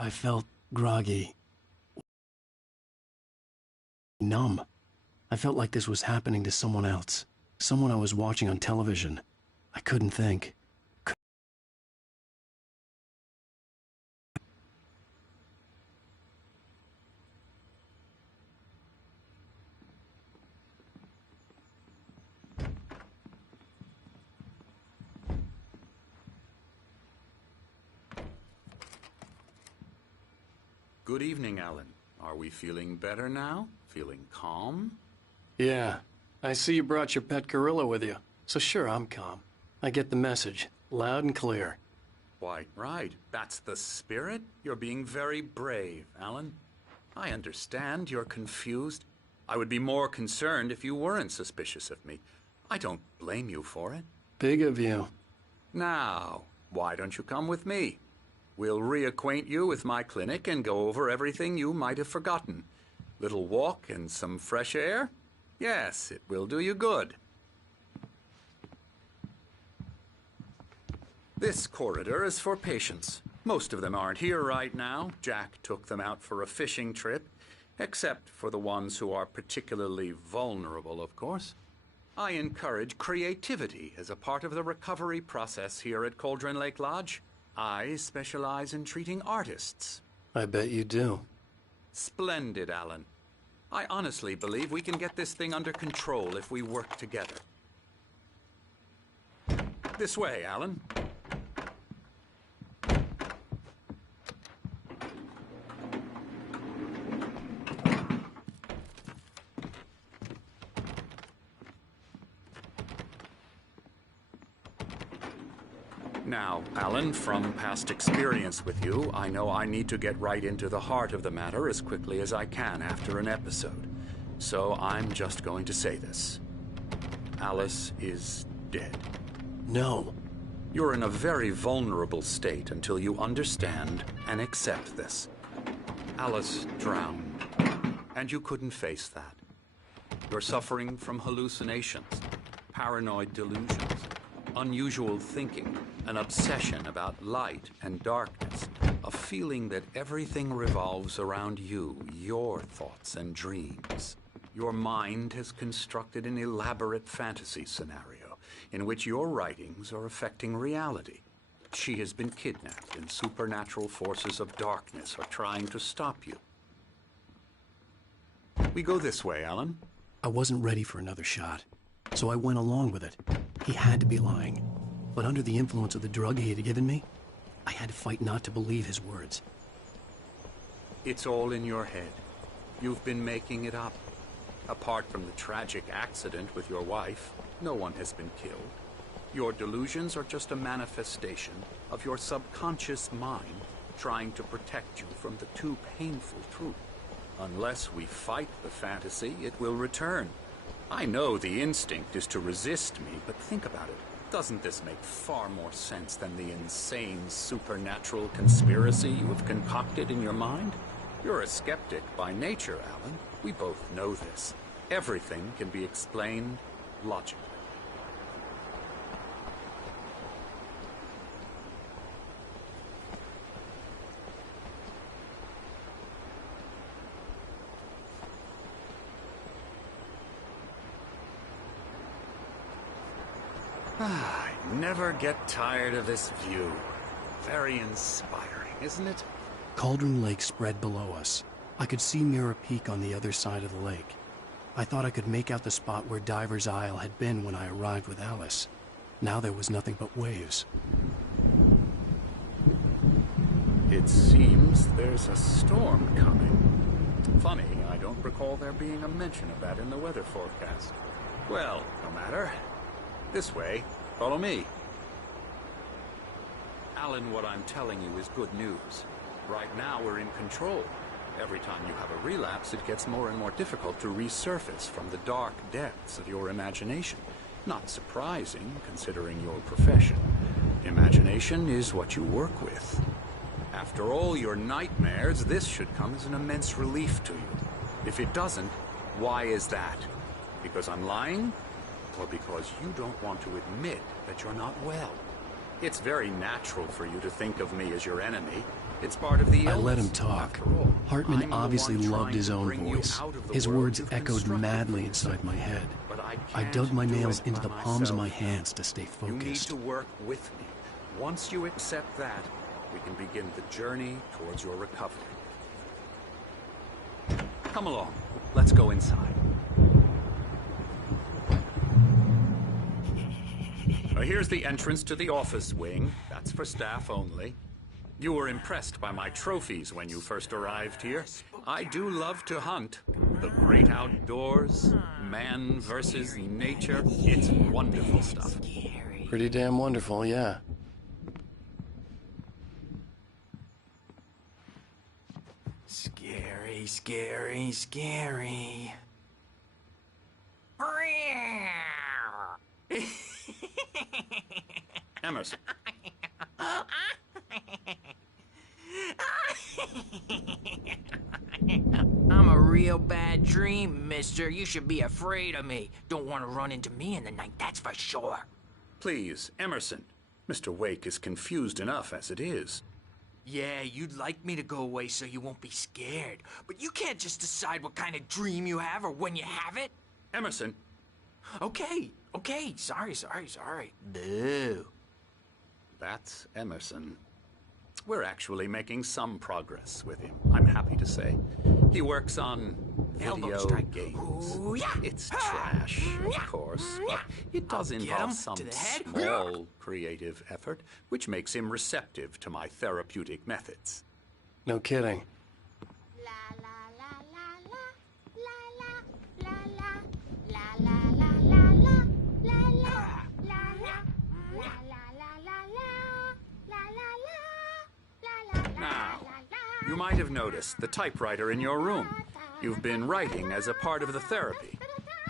I felt groggy, numb. I felt like this was happening to someone else. Someone I was watching on television. I couldn't think. Good evening, Alan. Are we feeling better now? Feeling calm? Yeah. I see you brought your pet gorilla with you. So sure, I'm calm. I get the message. Loud and clear. Why, right. That's the spirit. You're being very brave, Alan. I understand you're confused. I would be more concerned if you weren't suspicious of me. I don't blame you for it. Big of you. Now, why don't you come with me? We'll reacquaint you with my clinic and go over everything you might have forgotten. Little walk and some fresh air? Yes, it will do you good. This corridor is for patients. Most of them aren't here right now. Jack took them out for a fishing trip, except for the ones who are particularly vulnerable, of course. I encourage creativity as a part of the recovery process here at Cauldron Lake Lodge. I specialize in treating artists. I bet you do. Splendid, Alan. I honestly believe we can get this thing under control if we work together. This way, Alan. Now, Alan, from past experience with you, I know I need to get right into the heart of the matter as quickly as I can after an episode. So I'm just going to say this. Alice is dead. No. You're in a very vulnerable state until you understand and accept this. Alice drowned, and you couldn't face that. You're suffering from hallucinations, paranoid delusions, unusual thinking, an obsession about light and darkness, a feeling that everything revolves around you, your thoughts and dreams. Your mind has constructed an elaborate fantasy scenario in which your writings are affecting reality. She has been kidnapped and supernatural forces of darkness are trying to stop you. We go this way, Alan. I wasn't ready for another shot, so I went along with it. He had to be lying. But under the influence of the drug he had given me, I had to fight not to believe his words. It's all in your head. You've been making it up. Apart from the tragic accident with your wife, no one has been killed. Your delusions are just a manifestation of your subconscious mind trying to protect you from the too painful truth. Unless we fight the fantasy, it will return. I know the instinct is to resist me, but think about it. Doesn't this make far more sense than the insane supernatural conspiracy you have concocted in your mind? You're a skeptic by nature, Alan. We both know this. Everything can be explained logically. I never get tired of this view. Very inspiring, isn't it? Cauldron Lake spread below us. I could see Mirror Peak on the other side of the lake. I thought I could make out the spot where Diver's Isle had been when I arrived with Alice. Now there was nothing but waves. It seems there's a storm coming. Funny, I don't recall there being a mention of that in the weather forecast. Well, no matter. This way. Follow me. Alan, what I'm telling you is good news. Right now, we're in control. Every time you have a relapse, it gets more and more difficult to resurface from the dark depths of your imagination. Not surprising, considering your profession. Imagination is what you work with. After all your nightmares, this should come as an immense relief to you. If it doesn't, why is that? Because I'm lying? Or because you don't want to admit that you're not well? It's very natural for you to think of me as your enemy. It's part of the illness. I let him talk. After all, Hartman I'm the obviously one loved trying his to own bring you voice. out of the His world words you've echoed constructed madly for inside yourself. my head. But I I can't dug my do nails it into by the palms of my myself. hands to stay You need focused. to work with me. Once you accept that, we can begin the journey towards your recovery. Come along. Let's go inside. Here's the entrance to the office wing. That's for staff only. You were impressed by my trophies when you first arrived here. I do love to hunt. The great outdoors, man versus nature. It's wonderful stuff. Pretty damn wonderful, yeah. Scary, scary, scary. Emerson. I'm a real bad dream, mister. You should be afraid of me. Don't want to run into me in the night, that's for sure. Please, Emerson. Mr. Wake is confused enough as it is. Yeah, you'd like me to go away so you won't be scared. But you can't just decide what kind of dream you have or when you have it. Emerson. Okay. Sorry. Boo. That's Emerson. We're actually making some progress with him, I'm happy to say. He works on Elbow video strike. games. Ooh, yeah. It's trash, of course, but it does Get involve him some to the head. small creative effort, which makes him receptive to my therapeutic methods. No kidding. Now, you might have noticed the typewriter in your room. You've been writing as a part of the therapy.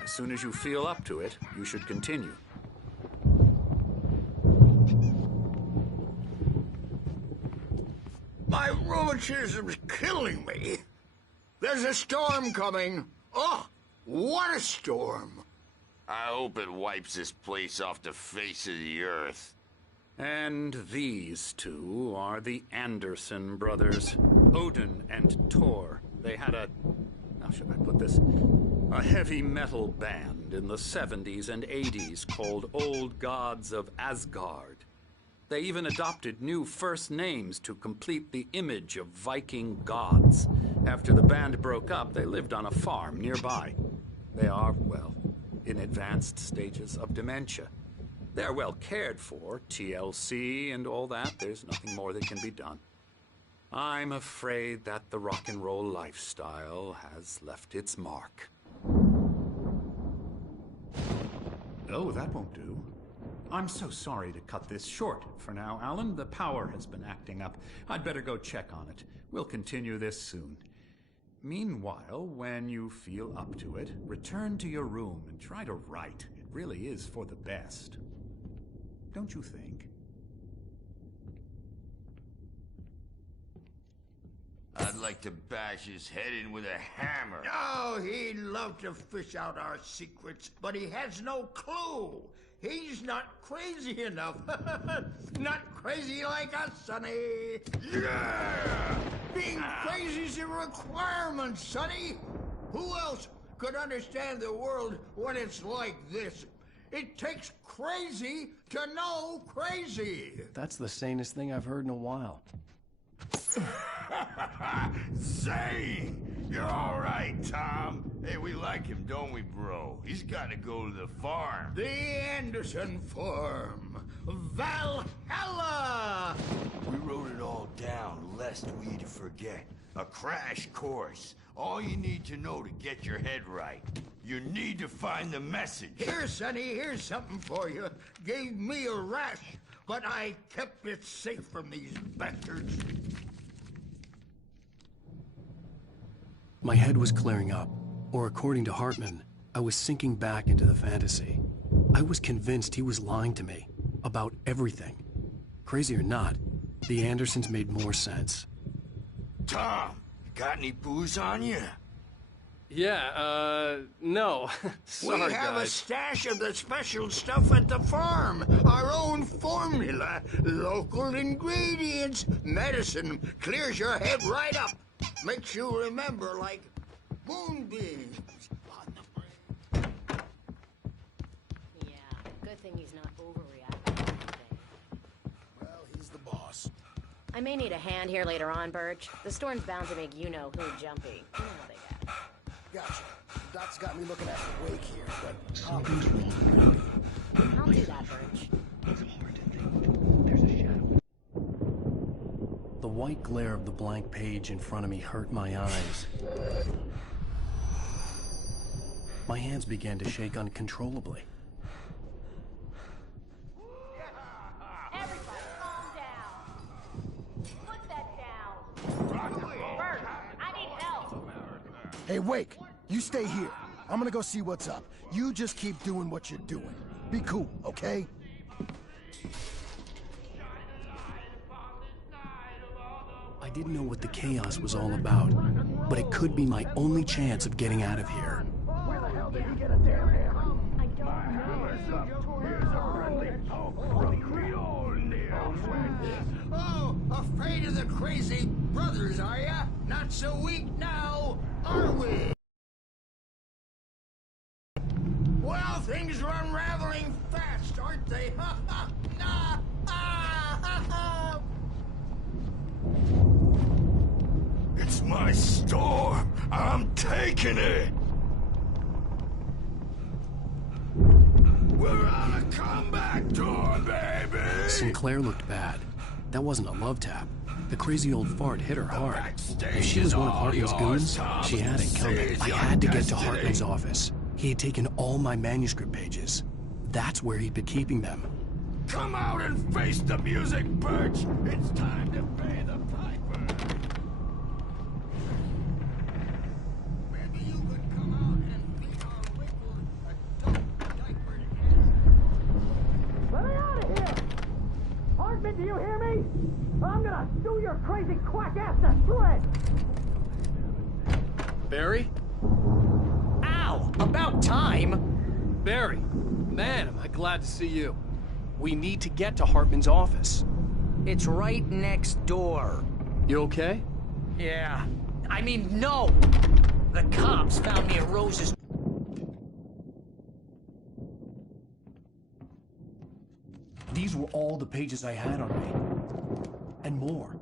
As soon as you feel up to it, you should continue. My rheumatism's killing me. There's a storm coming. Oh, what a storm. I hope it wipes this place off the face of the earth. And these two are the Anderson brothers, Odin and Thor. They had how should I put this? A heavy metal band in the 70s and 80s called Old Gods of Asgard. They even adopted new first names to complete the image of Viking gods. After the band broke up, they lived on a farm nearby. They are, well, in advanced stages of dementia. They're well cared for, TLC and all that. There's nothing more that can be done. I'm afraid that the rock and roll lifestyle has left its mark. Oh, that won't do. I'm so sorry to cut this short for now, Alan. The power has been acting up. I'd better go check on it. We'll continue this soon. Meanwhile, when you feel up to it, return to your room and try to write. It really is for the best. Don't you think? I'd like to bash his head in with a hammer. Oh, he'd love to fish out our secrets, but he has no clue. He's not crazy enough. Not crazy like us, Sonny. Yeah! Being crazy's a requirement, Sonny. Who else could understand the world when it's like this? It takes crazy to know crazy. That's the sanest thing I've heard in a while. Zane! You're all right, Tom. Hey, we like him, don't we, bro? He's got to go to the farm. The Anderson Farm. Valhalla! We wrote it all down, lest we'd forget. A crash course. All you need to know to get your head right. You need to find the message. Here, Sonny, here's something for you. Gave me a rash, but I kept it safe from these bastards. My head was clearing up, or according to Hartman, I was sinking back into the fantasy. I was convinced he was lying to me about everything. Crazy or not, the Andersons made more sense. Tom, got any booze on you? Yeah, no. Sorry, we have a guys. stash of the special stuff at the farm. Our own formula. Local ingredients. Medicine clears your head right up. Makes you remember like moonbeams. Yeah, good thing he's not overreacting today. Well, he's the boss. I may need a hand here later on, Birch. The storm's bound to make you-know-who jumpy. You know how they get. Gotcha. Doc's got me looking after Wake here, but I'll do that, Birch. The white glare of the blank page in front of me hurt my eyes. My hands began to shake uncontrollably. Everybody calm down. Put that down. Birch, I need help. Hey, Wake, you stay here. I'm gonna go see what's up. You just keep doing what you're doing. Be cool, okay? I didn't know what the chaos was all about, but it could be my only chance of getting out of here. Where the hell did he get a damn hammer? I don't know. Oh, afraid of the crazy brothers, are ya? Not so weak now, are we? Well, things are unraveling fast, aren't they? Ha ha! Nah! Ah! Ha ha! It's my storm. I'm taking it. We're on a comeback tour, baby. Sinclair looked bad. That wasn't a love tap. The crazy old fart hit her hard. If she was one of Hartman's goons, she had it coming. I had to get to Hartman's office. He had taken all my manuscript pages. That's where he'd been keeping them. Come out and face the music, Birch. It's time to pay the piper. Maybe you could come out and be our wrinkled adult diapered Let me out of here! Hartman, do you hear me? I'm gonna sue your crazy quack ass to shreds! Barry? Ow! About time! Barry! Man, am I glad to see you. We need to get to Hartman's office. It's right next door. You okay? Yeah. I mean, no! The cops found me at Rose's. These were all the pages I had on me. And more.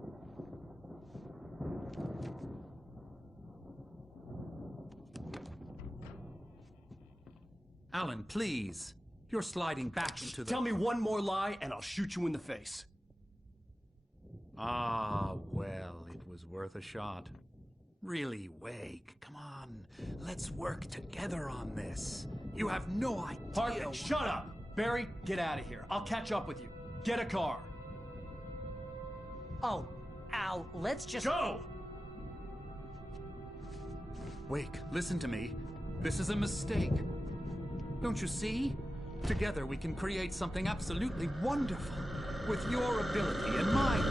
Alan, please. You're sliding back into the... Tell me one more lie and I'll shoot you in the face. Ah, well, it was worth a shot. Really, Wake, come on. Let's work together on this. You have no idea... Hartman, shut up! Barry, get out of here. I'll catch up with you. Get a car. Oh, Al, let's just... Go! Wake, listen to me. This is a mistake. Don't you see? Together we can create something absolutely wonderful. With your ability and mine.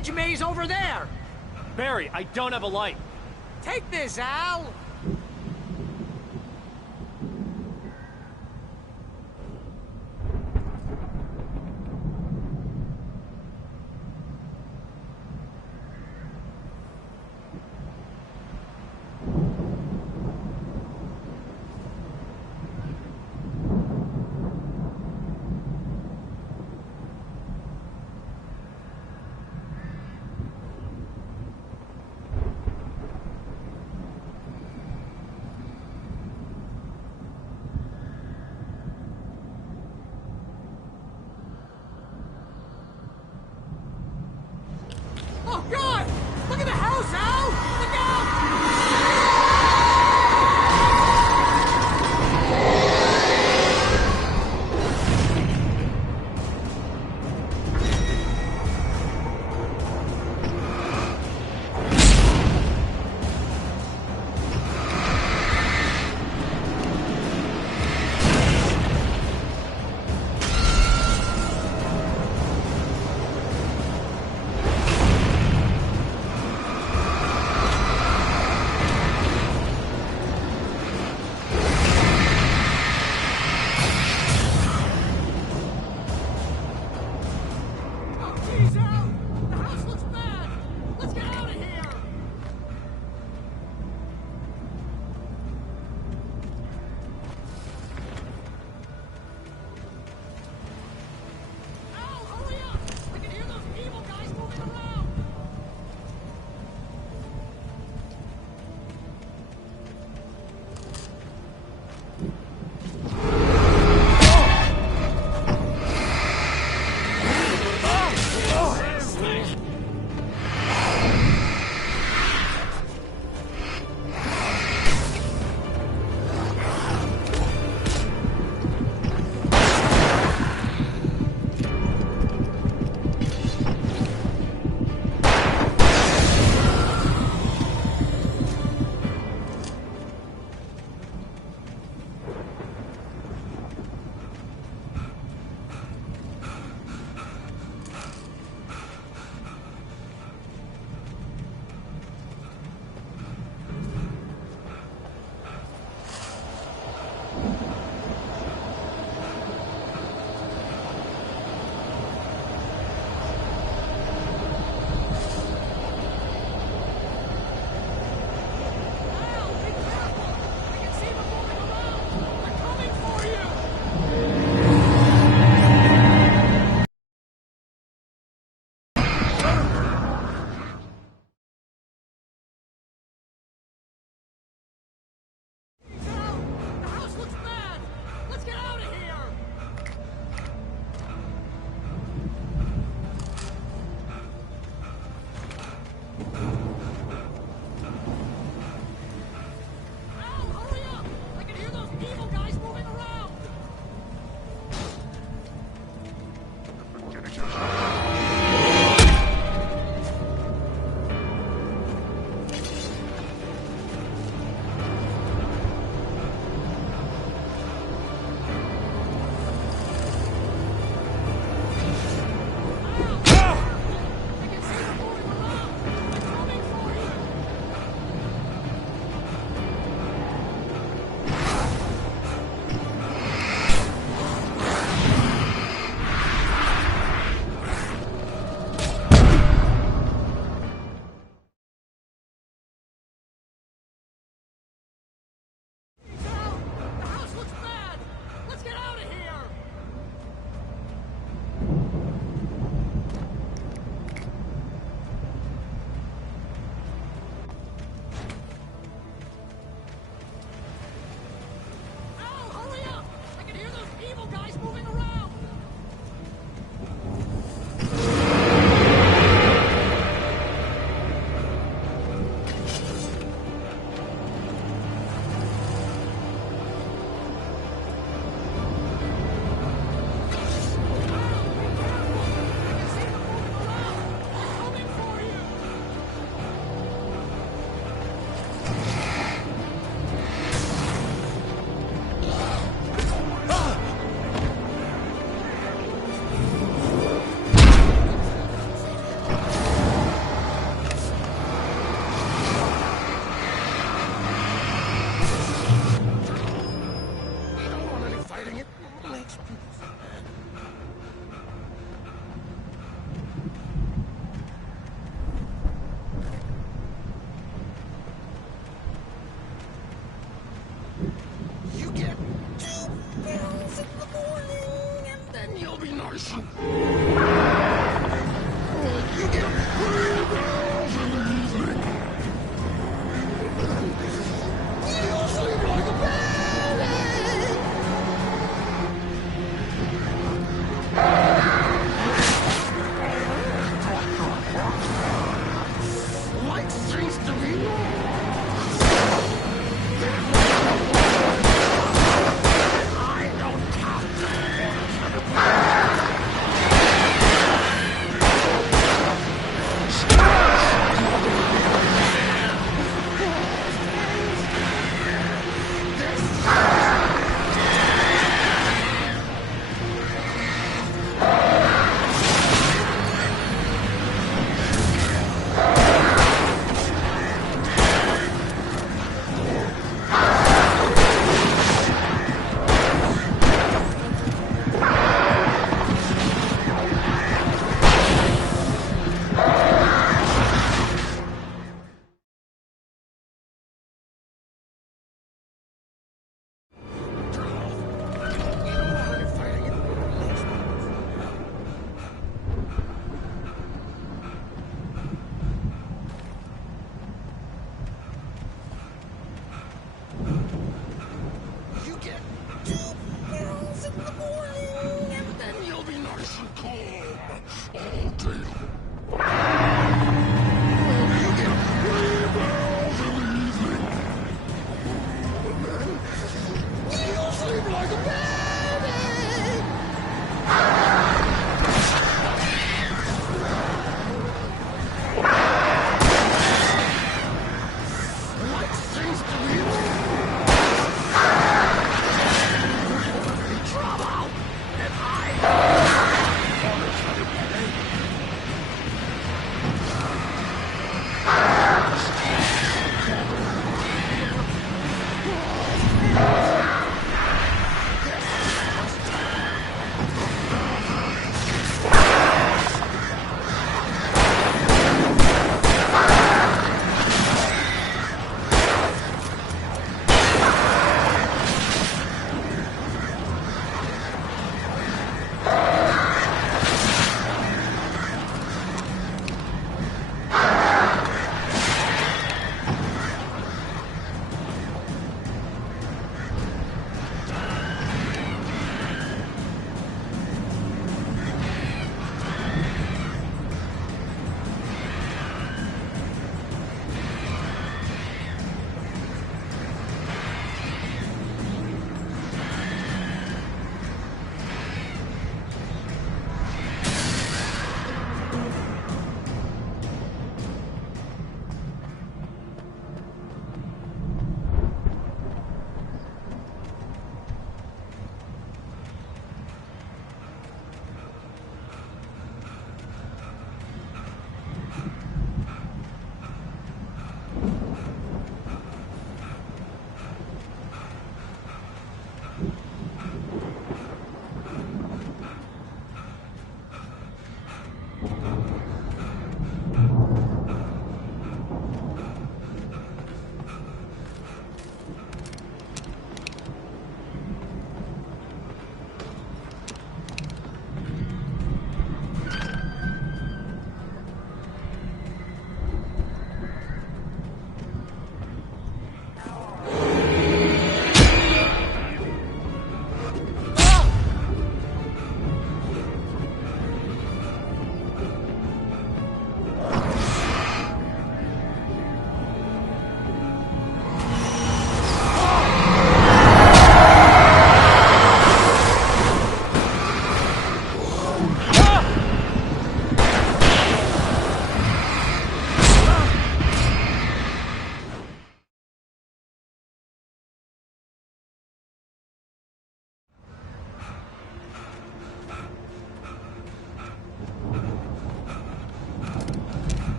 hedge maze over there! Barry, I don't have a light. Take this, Al!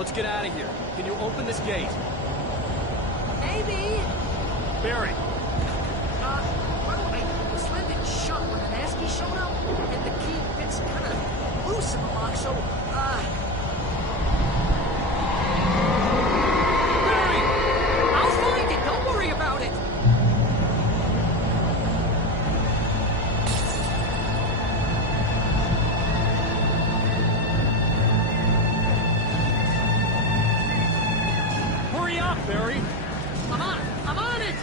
Let's get out of here. Can you open this gate? Maybe. Barry! Well, I slammed it shut when the nasty showed up, and the key fits kind of loose in the lock, so, Barry! I'll find it, don't worry about it! Hurry up, Barry! I'm on it!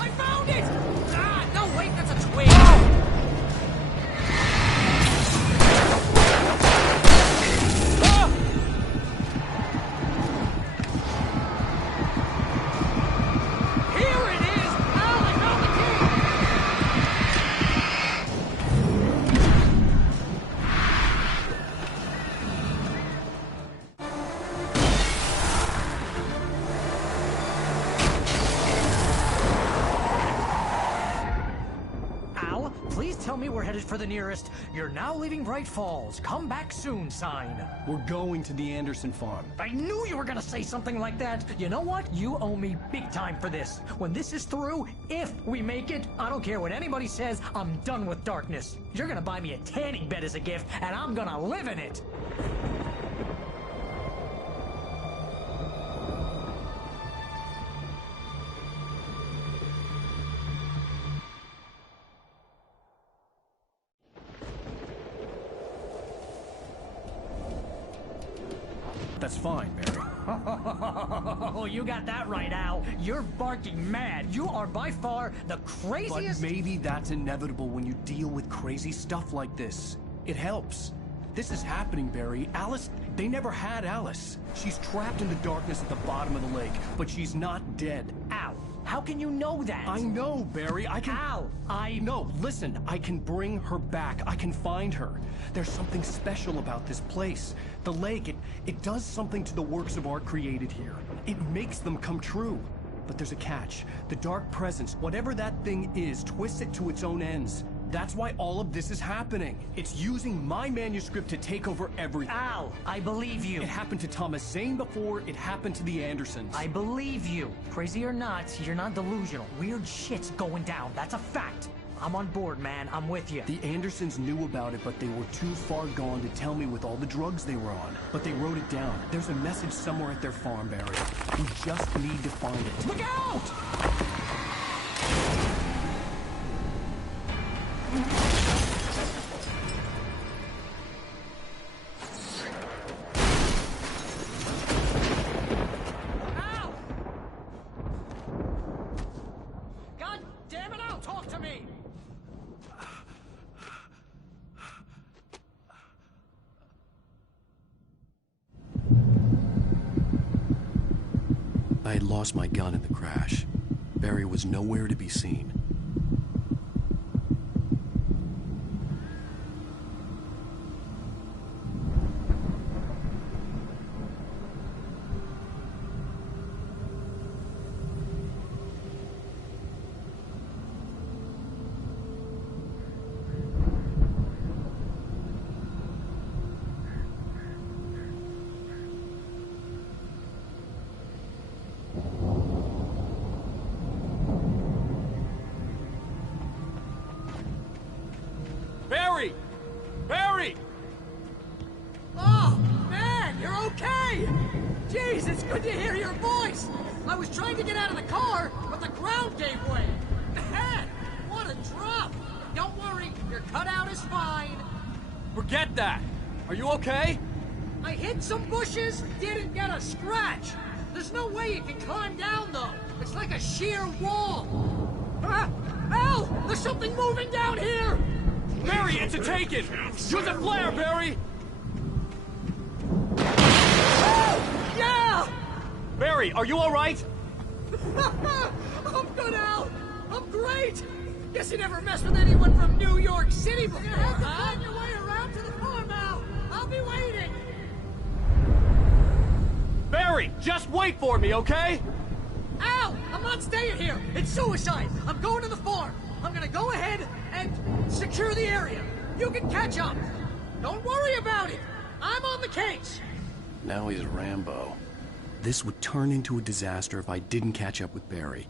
I found it! Ah, no, wait, that's a twig! Here it is! Al, I found the key! Al, please tell me we're headed for the nearest "You're now leaving Bright Falls. Come back soon" sign. We're going to the Anderson farm. I knew you were gonna say something like that. You know what? You owe me big time for this. When this is through, if we make it, I don't care what anybody says, I'm done with darkness. You're gonna buy me a tanning bed as a gift, and I'm gonna live in it. That's fine, Barry. Oh, you got that right, Al. You're barking mad. You are by far the But craziest... maybe that's inevitable when you deal with crazy stuff like this. It helps. This is happening, Barry. Alice, they never had Alice. She's trapped in the darkness at the bottom of the lake, but she's not dead. Al, how can you know that? I know, Barry. I can... Al, No, listen. I can bring her back. I can find her. There's something special about this place. The lake, it does something to the works of art created here. It makes them come true. But there's a catch. The dark presence, whatever that thing is, twists it to its own ends. That's why all of this is happening. It's using my manuscript to take over everything. Al, I believe you. It happened to Thomas Zane before, it happened to the Andersons. I believe you. Crazy or not, you're not delusional. Weird shit's going down. That's a fact. I'm on board, man. I'm with you. The Andersons knew about it, but they were too far gone to tell me with all the drugs they were on. But they wrote it down. There's a message somewhere at their farm, Barry. We just need to find it. Look out! Al! God damn it, Al, talk to me! I had lost my gun in the crash. Barry was nowhere to be seen. Barry! Barry! Oh, man, you're okay! Jeez, it's good to hear your voice! I was trying to get out of the car, but the ground gave way! Man, what a drop! Don't worry, your cutout is fine. Forget that! Are you okay? I hit some bushes, didn't get a scratch. There's no way you can climb down, though. It's like a sheer wall. Ah! Al! hell! There's something moving down here! Barry, it's a taken! Use a flare, Barry! Yeah! Barry, are you alright? I'm good, Al! I'm great! Guess you never messed with anyone from New York City before, huh? Find your way around to the farm, Al! I'll be waiting! Barry, just wait for me, okay? Al! I'm not staying here! It's suicide! I'm going to the farm! I'm gonna go ahead and secure the area! You can catch up! Don't worry about it! I'm on the case! Now he's Rambo. This would turn into a disaster if I didn't catch up with Barry.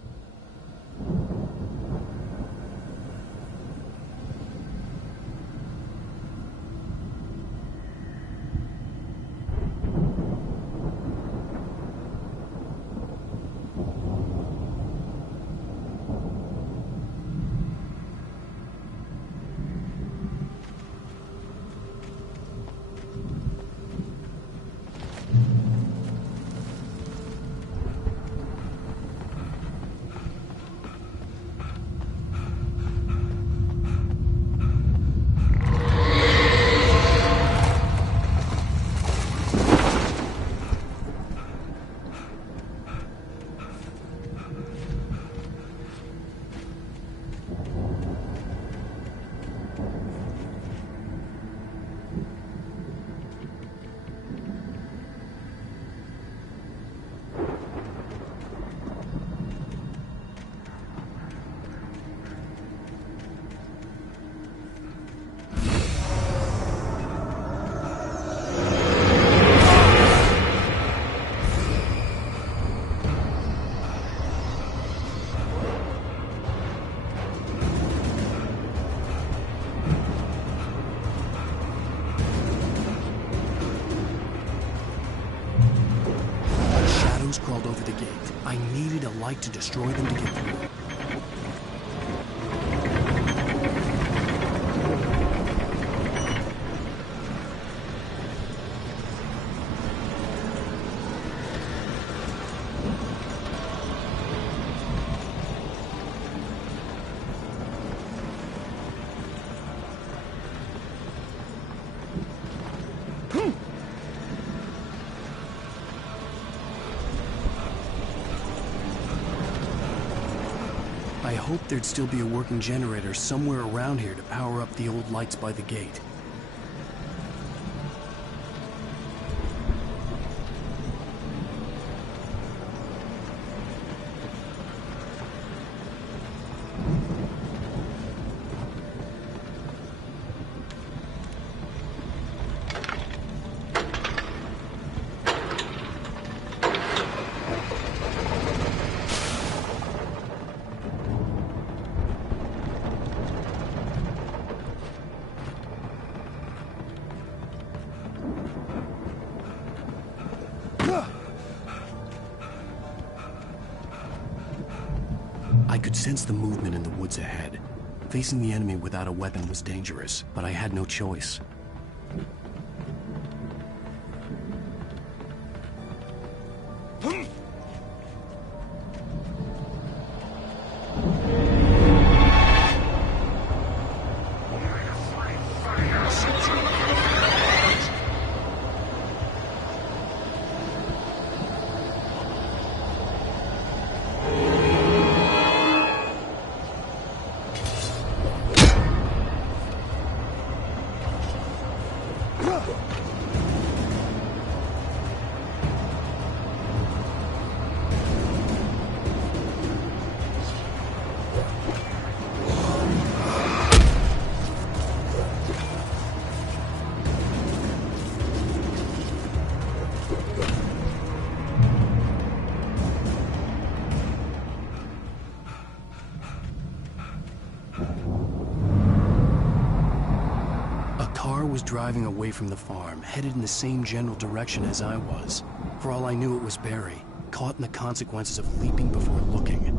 Crawled over the gate. I needed a light to destroy them to get through. I hoped there'd still be a working generator somewhere around here to power up the old lights by the gate. I could sense the movement in the woods ahead. Facing the enemy without a weapon was dangerous, but I had no choice. Was driving away from the farm, headed in the same general direction as I was. For all I knew, it was Barry, caught in the consequences of leaping before looking.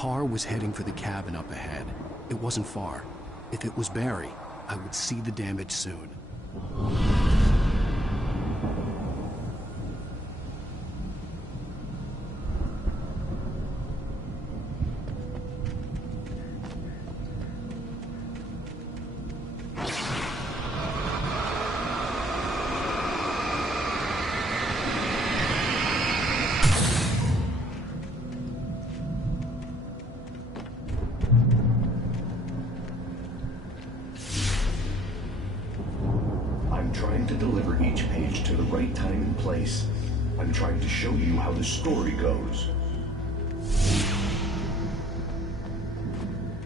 car was heading for the cabin up ahead. It wasn't far. If it was Barry, I would see the damage soon. I'm trying to deliver each page to the right time and place. I'm trying to show you how the story goes.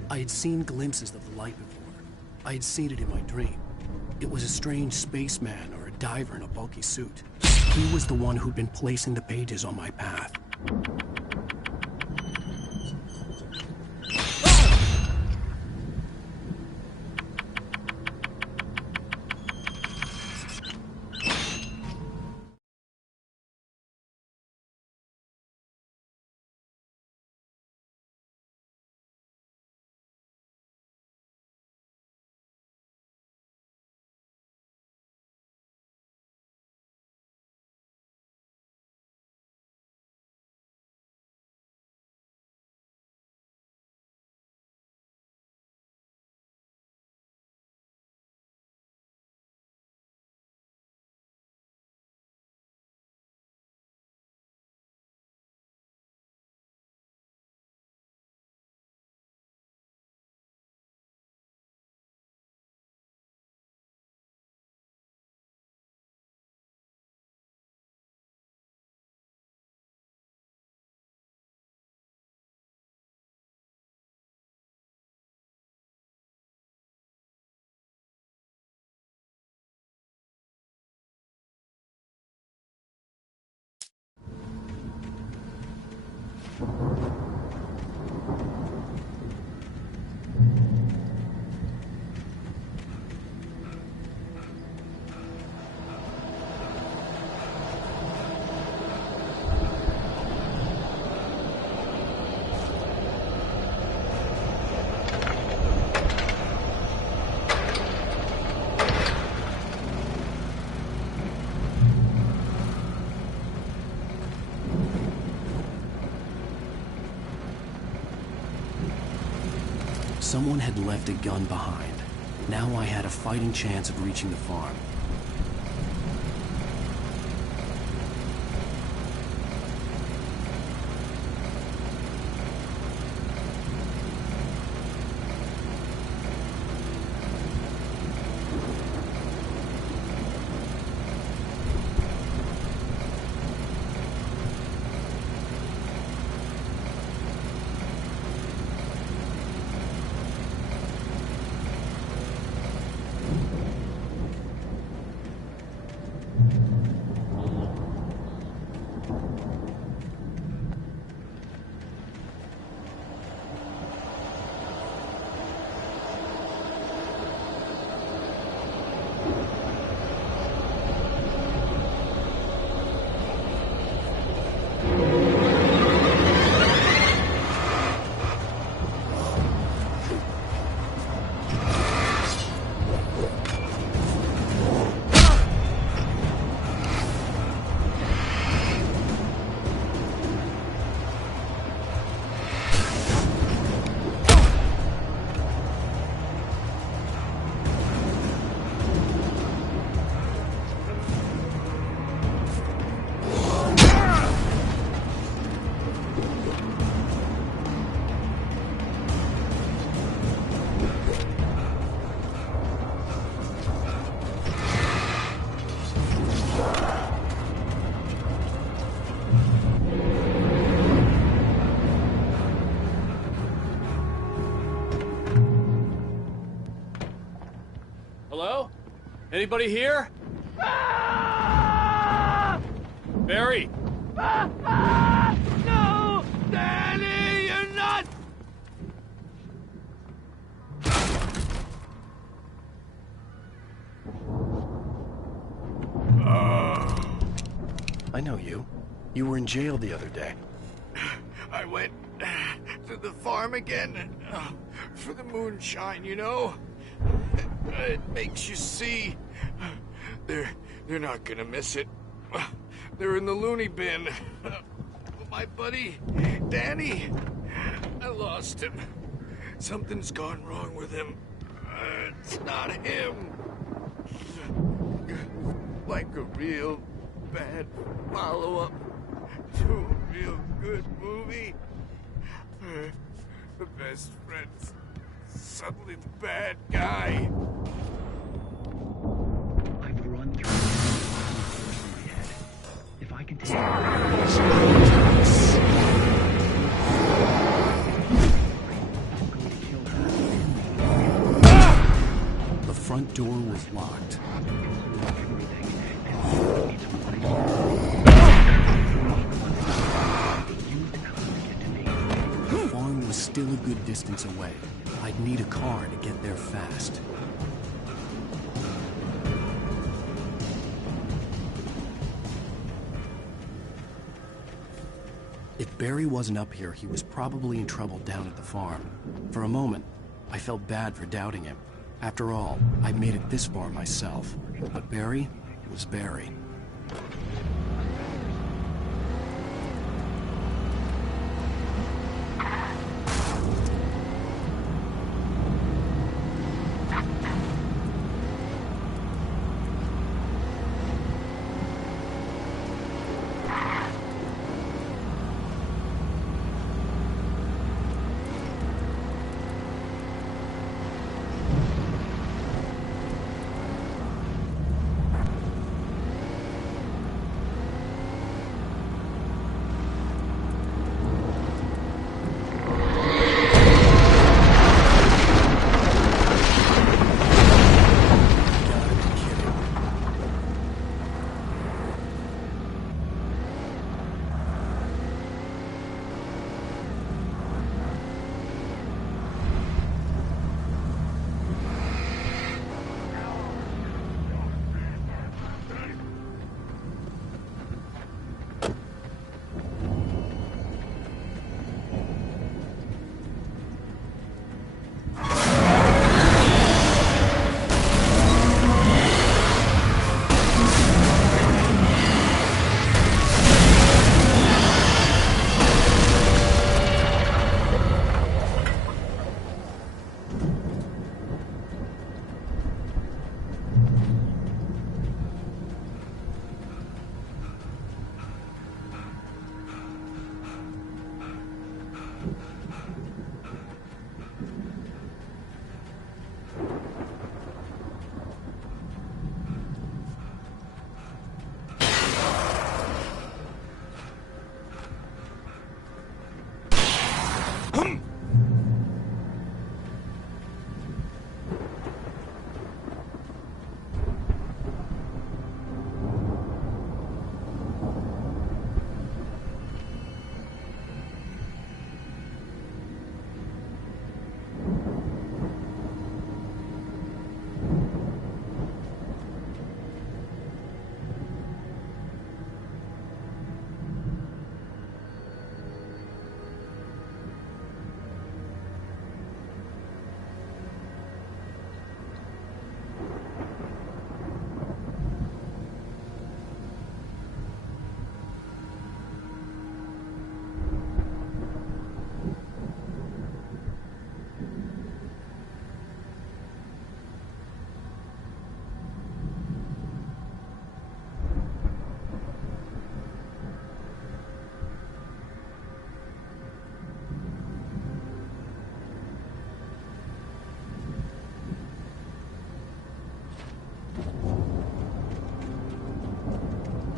I had seen glimpses of the light before. I had seen it in my dream. It was a strange spaceman or a diver in a bulky suit. He was the one who'd been placing the pages on my path. Someone had left a gun behind. Now I had a fighting chance of reaching the farm. Hello? Anybody here? Barry! No! Danny, you're not... I know you. You were in jail the other day. I went to to the farm again for the moonshine, you know? It makes you see. They're not gonna miss it. They're in the loony bin. My buddy, Danny, I lost him. Something's gone wrong with him. It's not him. Like a real bad follow-up to a real good movie. The best friend's suddenly the bad guy. I've run through my head. If I can take The front door was locked. The farm was still a good distance away. I'd need a car to get there fast. If Barry wasn't up here, he was probably in trouble down at the farm. For a moment, I felt bad for doubting him. After all, I'd made it this far myself. But Barry was Barry.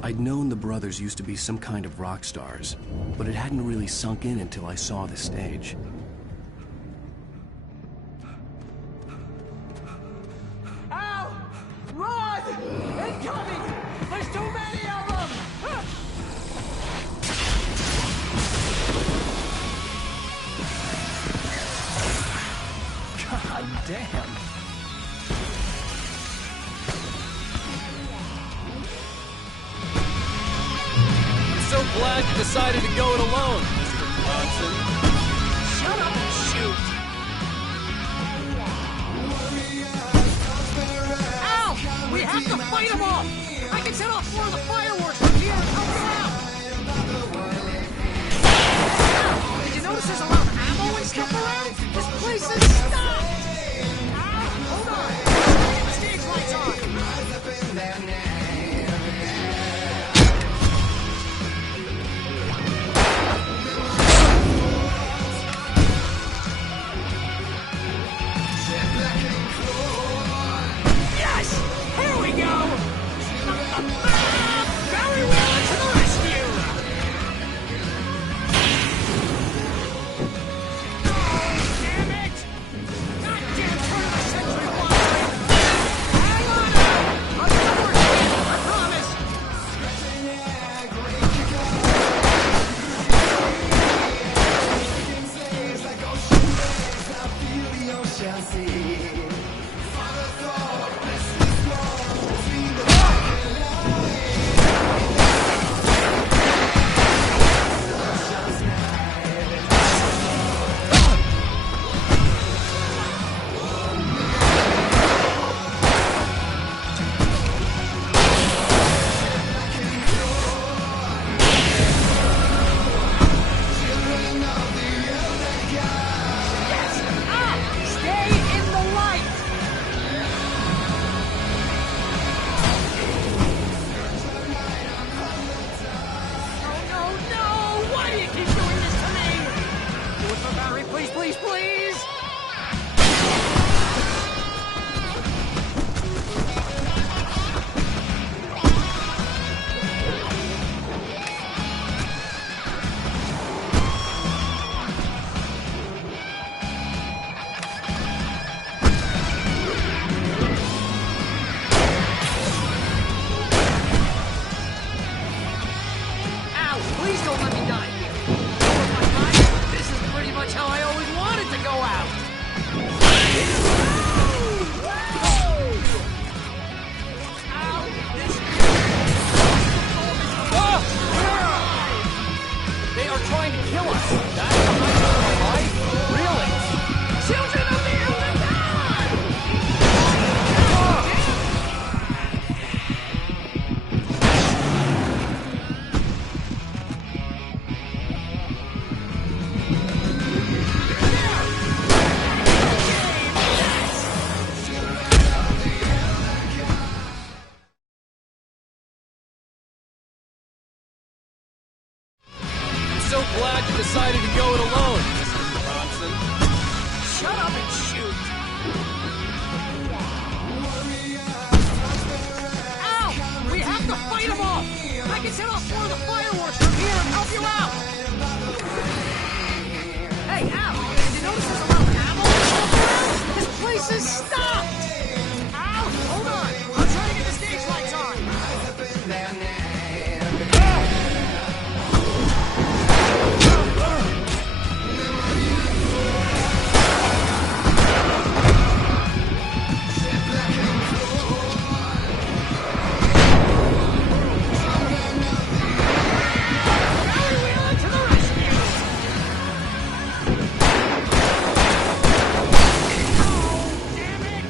I'd known the brothers used to be some kind of rock stars, but it hadn't really sunk in until I saw the stage. Ow! Run! Incoming! There's too many of them! God damn! So glad you decided to go it alone, Mr. Johnson. Shut have to fight them off! I can set off more of the fireworks from here and help you out! Did you notice there's a lot of ammo and stuff around? This place is stopped! Hold on! Get the stage lights on! Yes! Here we go! Very well, to the rescue! Damn it! Goddamn turn of the century wandering! Hang on out! I'll get the worst of it, I promise! Stay in the light! No, no! Why do you keep doing this to me? Do it for Barry, please, please, please! Ow! Please don't let me die here! With my mind, this is pretty much how I always wanted to go out! Ow! This... Ah! They are trying to kill us. That's the height of my life? Really? Children of the Elder God! I'm so glad you decided to go it alone, Mr. Bronson. Shut up and shoot! Ow! We have to fight them off! I can set off more of the fireworks from here and help you out! Hey, Al! Did you notice there's a lot of ammo and stuff around? This place is stopped! Al! Hold on! I'm trying to get the stage lights on! Barry Wheeler to the rescue! Oh, damn it!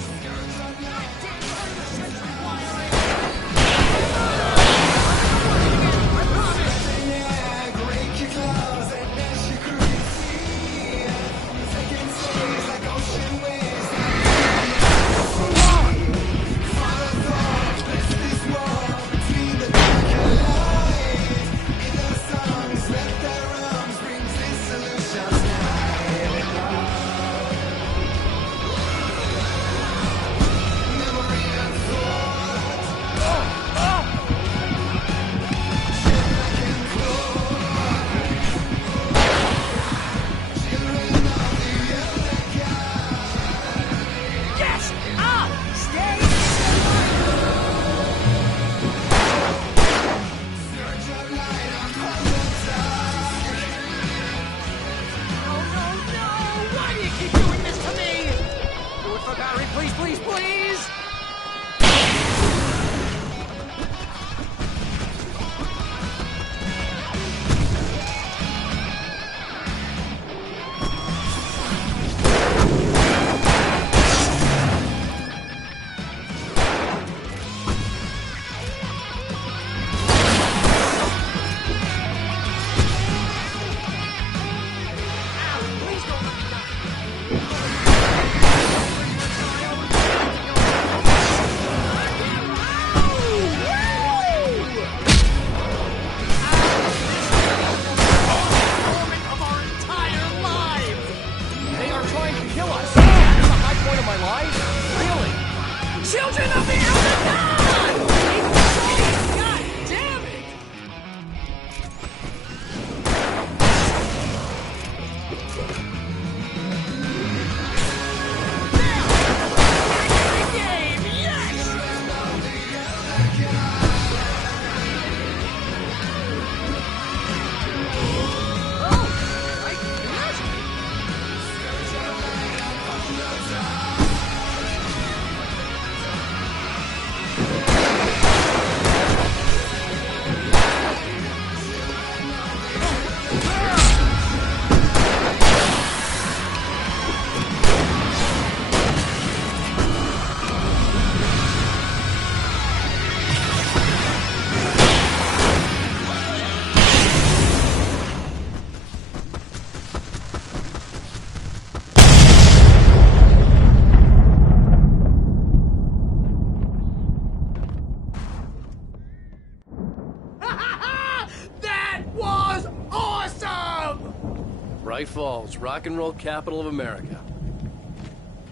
Bright Falls, rock and roll capital of America.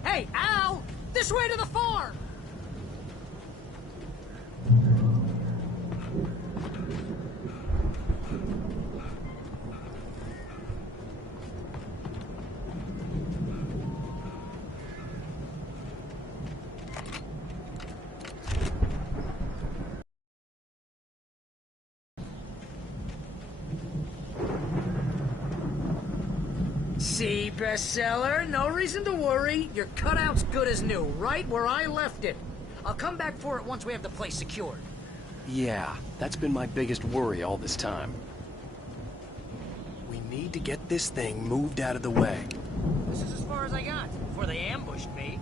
Hey, Al! This way to the farm! See, bestseller? No reason to worry. Your cutout's good as new, right where I left it. I'll come back for it once we have the place secured. Yeah, that's been my biggest worry all this time. We need to get this thing moved out of the way. This is as far as I got before they ambushed me.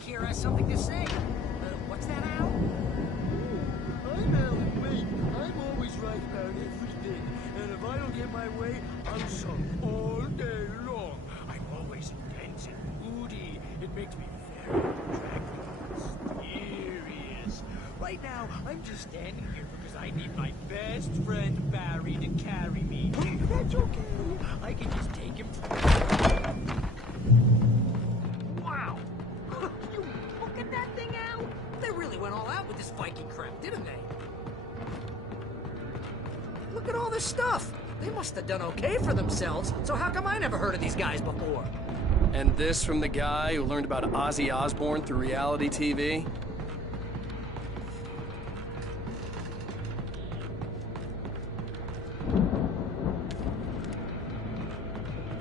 Here has something to say. What's that, Al? I'm Alan Wake. I'm always right about everything. And if I don't get my way, I'm sunk all day long. I'm always intense and moody. It makes me very attractive and mysterious. Right now, I'm just standing here because I need my best friend Barry to carry me. That's okay. I can just take him. Wow. You look at that thing, Al. They really went all out with this Viking crap, didn't they? Look at all this stuff. They must have done okay for themselves. So how come I never heard of these guys before? And this from the guy who learned about Ozzy Osbourne through reality TV?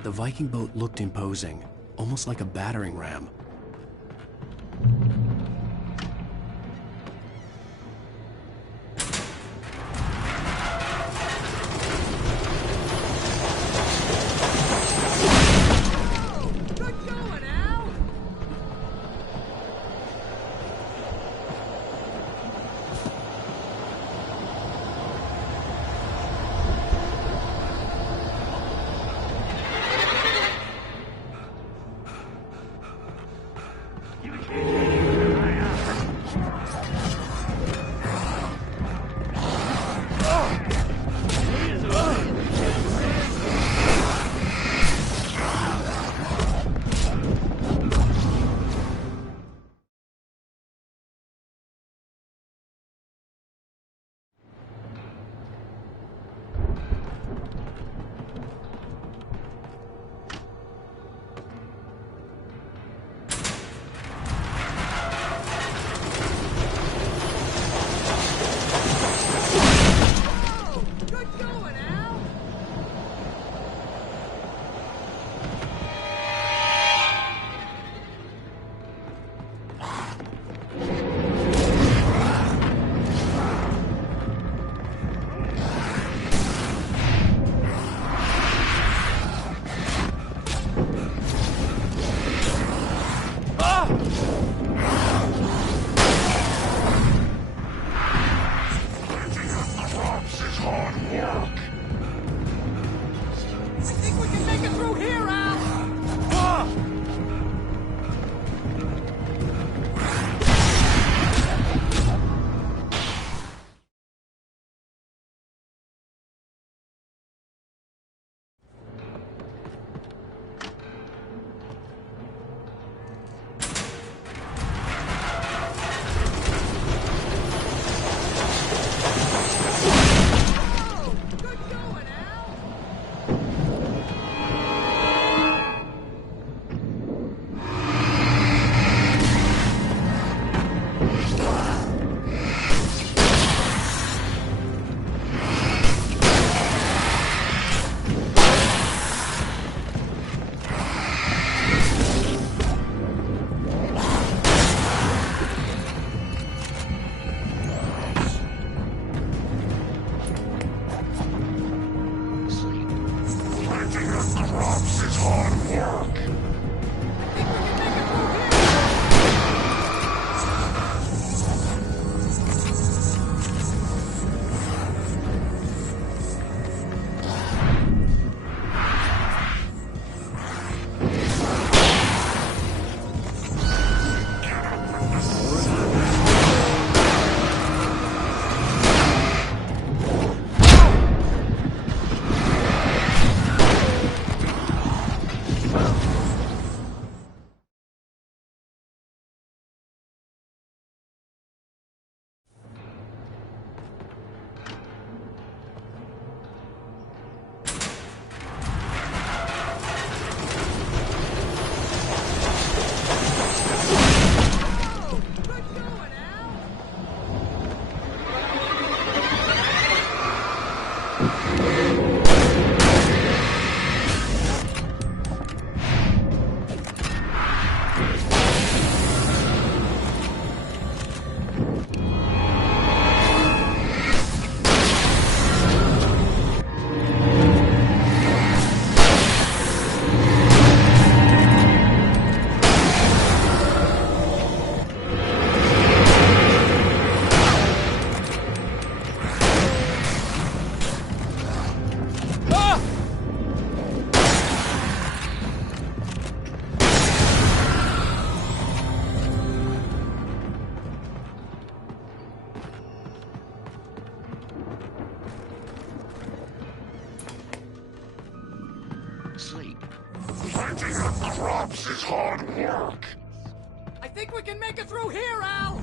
The Viking boat looked imposing, almost like a battering ram. think we can make it through here, Al! Sleep. Planting the crops is hard work. I think we can make it through here, Al!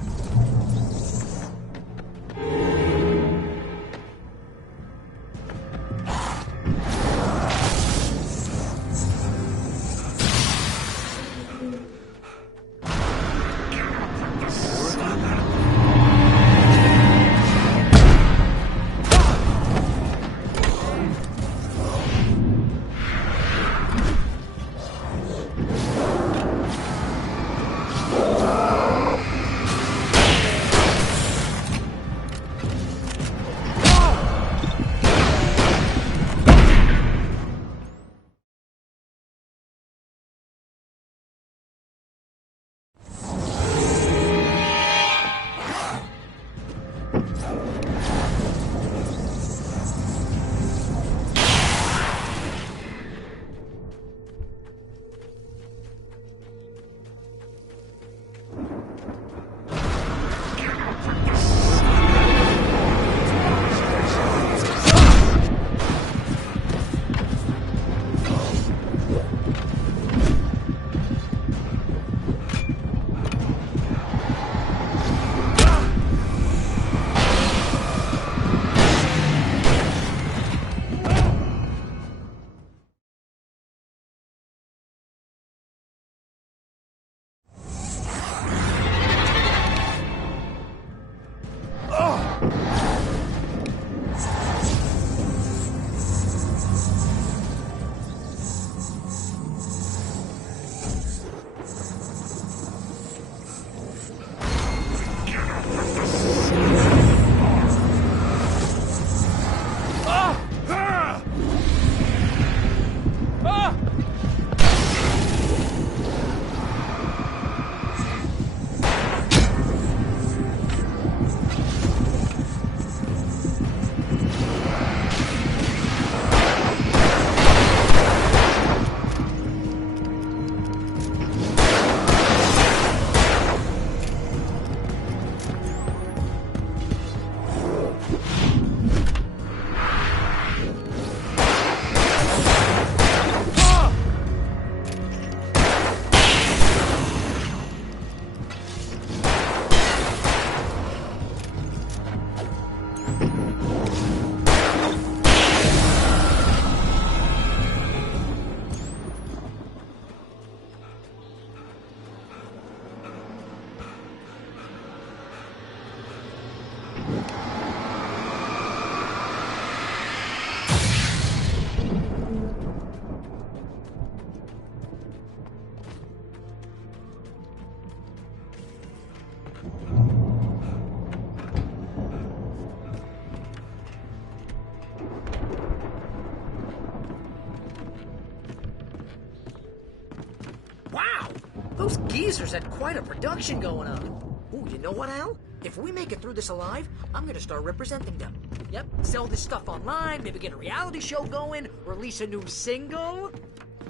Those geezers had quite a production going on. Ooh, you know what, Al? If we make it through this alive, I'm gonna start representing them. Yep, sell this stuff online, maybe get a reality show going, release a new single.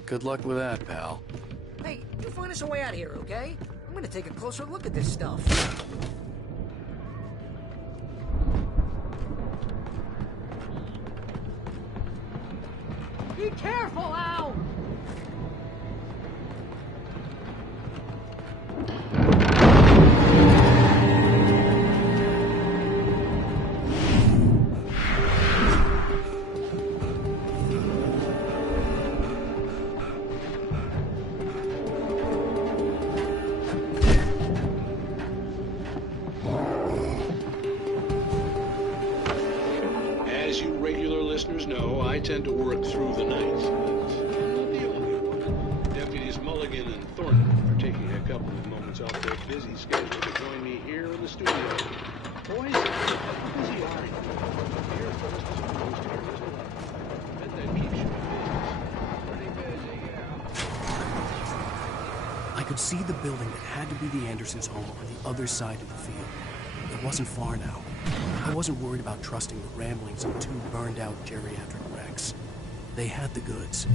Good luck with that, pal. Hey, you find us a way out of here, okay? I'm gonna take a closer look at this stuff. Be careful, Al! As you regular listeners know, I tend to work through the night. I'm not the only one. Deputies Mulligan and Thornton are taking a couple of moments off their busy schedule to join me here in the studio. Boys, how busy are you? Here first as opposed to your little life. I bet that keeps you in business. Pretty busy, yeah. I could see the building that had to be the Andersons' home on the other side of the field. It wasn't far now. I wasn't worried about trusting the ramblings of two burned-out geriatric wrecks. They had the goods.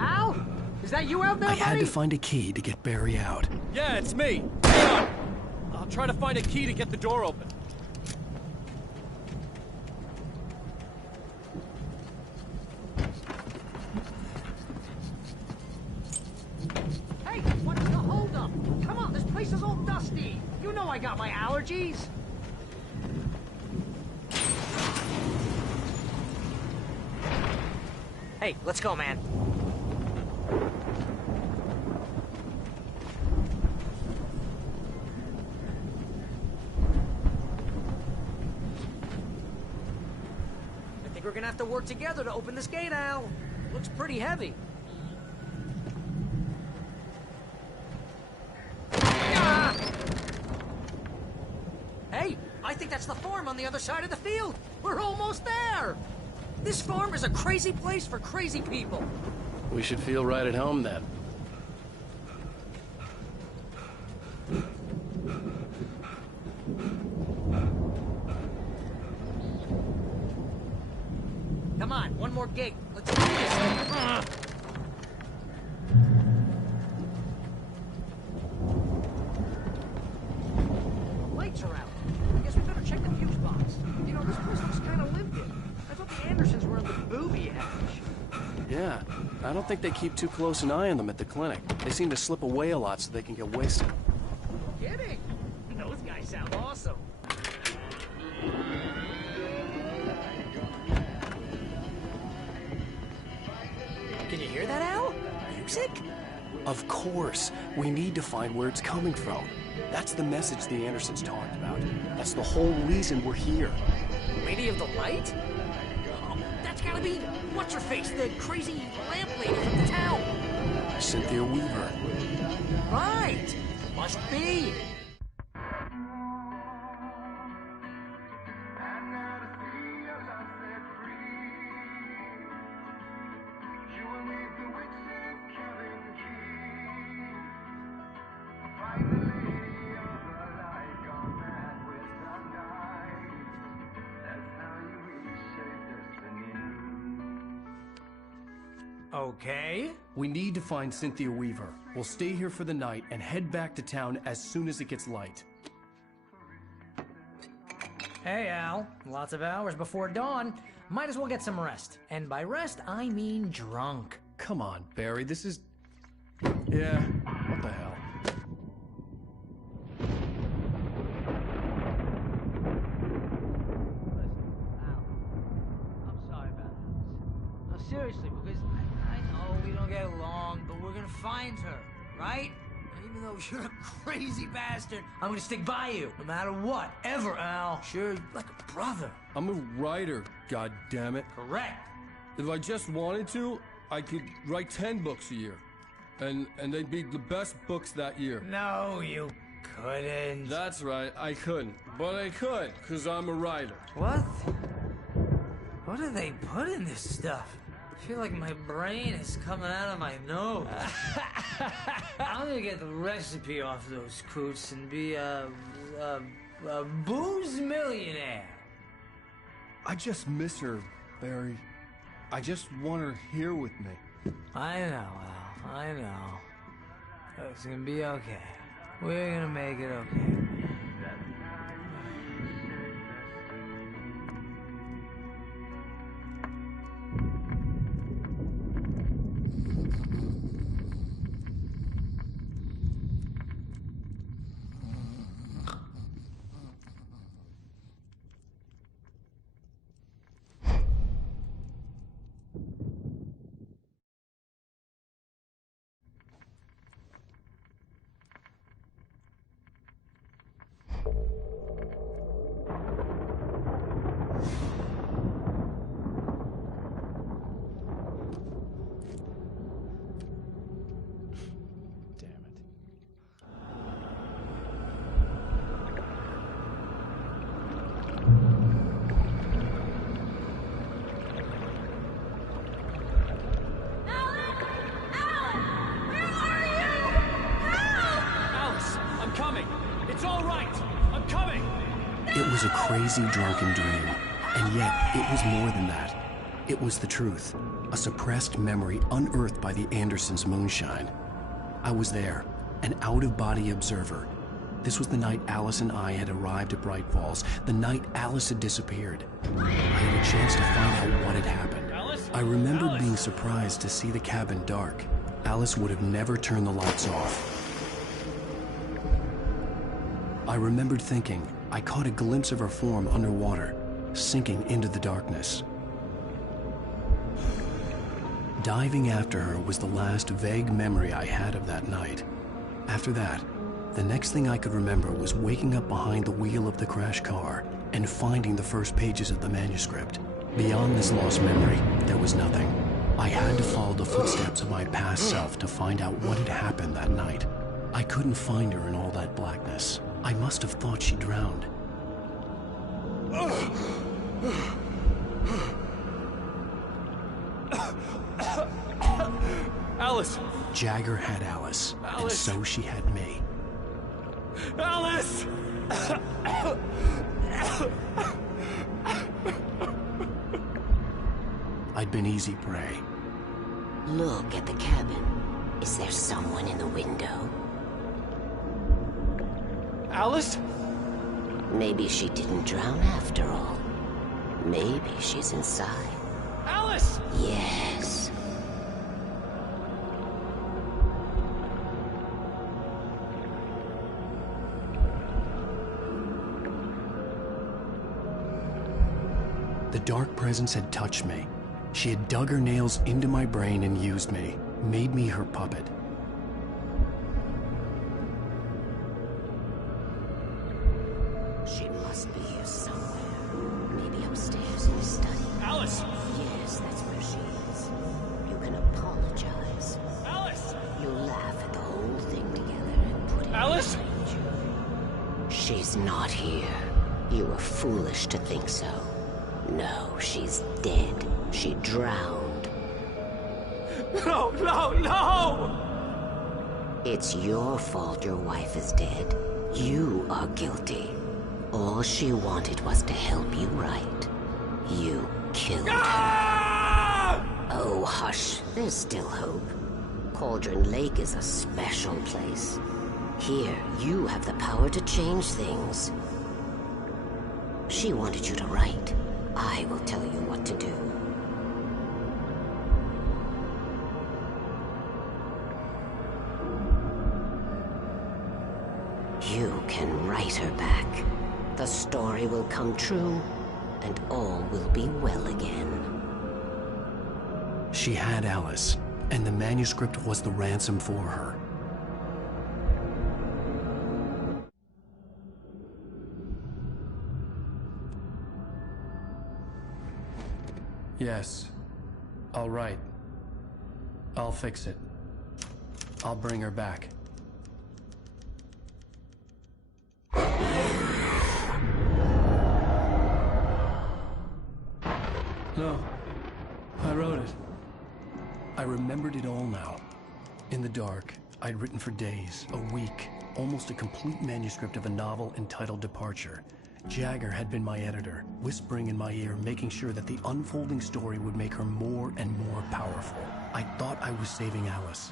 Al? Is that you out there, buddy? I had to find a key to get Barry out. Yeah, it's me. Hang on. I'll try to find a key to get the door open. Hey, what's the holdup? Come on, this place is all dusty. You know I got my allergies. Hey, let's go, man. I think we're gonna have to work together to open this gate, Al. Looks pretty heavy. Ah! Hey, I think that's the farm on the other side of the field. We're almost there. This farm is a crazy place for crazy people. We should feel right at home then. Come on, one more gig. Let's do this. Lights are out. I guess we better check the fuse box. You know, this place looks kind of lived in. I thought the Andersons were in the booby hatch. Yeah, I don't think they keep too close an eye on them at the clinic. They seem to slip away a lot so they can get wasted. Kidding? Those guys sound awesome. Can you hear that, Al? Music? Of course. We need to find where it's coming from. That's the message the Andersons talked about. That's the whole reason we're here. Lady of the Light? Oh, that's gotta be... What's-her-face? The crazy lamp lady from the town. Cynthia Weaver. Right. Must be. Okay. We need to find Cynthia Weaver. We'll stay here for the night and head back to town as soon as it gets light. Hey, Al. Lots of hours before dawn. Might as well get some rest. And by rest, I mean drunk. Come on, Barry, this is... Yeah, what the hell? Seriously, because I know we don't get along, but we're gonna find her, right? And even though you're a crazy bastard, I'm gonna stick by you, no matter what, ever, Al. Sure, like a brother. I'm a writer, goddammit. Correct. If I just wanted to, I could write 10 books a year. And they'd be the best books that year. No, you couldn't. That's right, I couldn't. But I could, because I'm a writer. What? What do they put in this stuff? I feel like my brain is coming out of my nose. I'm gonna get the recipe off those coots and be a booze millionaire. I just miss her, Barry. I just want her here with me. I know, Al. I know. It's gonna be okay. We're gonna make it okay. It was a crazy, drunken dream, and yet it was more than that. It was the truth, a suppressed memory unearthed by the Andersons' moonshine. I was there, an out-of-body observer. This was the night Alice and I had arrived at Bright Falls, the night Alice had disappeared. I had a chance to find out what had happened. I remembered being surprised to see the cabin dark. Alice would have never turned the lights off. I remembered thinking I caught a glimpse of her form underwater, sinking into the darkness. Diving after her was the last vague memory I had of that night. After that, the next thing I could remember was waking up behind the wheel of the crashed car and finding the first pages of the manuscript. Beyond this lost memory, there was nothing. I had to follow the footsteps of my past self to find out what had happened that night. I couldn't find her in all that blackness. I must have thought she drowned. Alice! Jagger had Alice, and Alice! so she had me. Alice! I'd been easy prey. Look at the cabin. Is there someone in the window? Alice? Maybe she didn't drown after all. Maybe she's inside. Alice! Yes. The dark presence had touched me. She had dug her nails into my brain and used me, made me her puppet. She must be here somewhere. Maybe upstairs in the study. Alice! Yes, that's where she is. You can apologize. Alice! You laugh at the whole thing together and put it Alice! behind you. She's not here. You were foolish to think so. No, she's dead. She drowned. No, no, no! It's your fault your wife is dead. You are guilty. All she wanted was to help you right. You killed her. Oh, hush. There's still hope. Cauldron Lake is a special place. Here, you have the power to change things. She wanted you to write. I will tell you what to do. You can write her back. The story will come true, and all will be well again. She had Alice, and the manuscript was the ransom for her. Yes. All right. I'll fix it. I'll bring her back. No. I wrote it. I remembered it all now. In the dark, I'd written for days, a week, almost a complete manuscript of a novel entitled Departure. Jagger had been my editor, whispering in my ear, making sure that the unfolding story would make her more and more powerful. I thought I was saving Alice.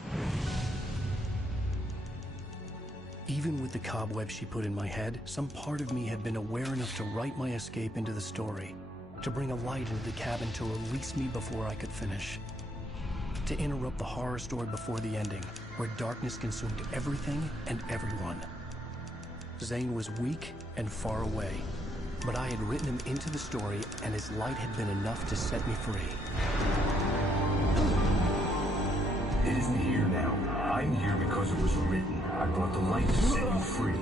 Even with the cobweb she put in my head, some part of me had been aware enough to write my escape into the story, to bring a light into the cabin to release me before I could finish, to interrupt the horror story before the ending, where darkness consumed everything and everyone. Zane was weak and far away, but I had written him into the story, and his light had been enough to set me free. It isn't here now. I'm here because it was written. I brought the light to set you free.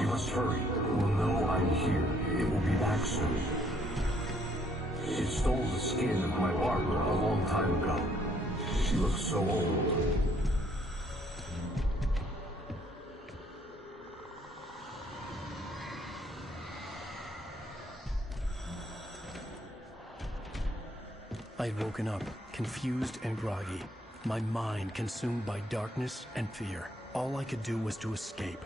You must hurry. It will know I'm here. It will be back soon. It stole the skin of my Barbara a long time ago. She looks so old. I had woken up, confused and groggy, my mind consumed by darkness and fear. All I could do was to escape.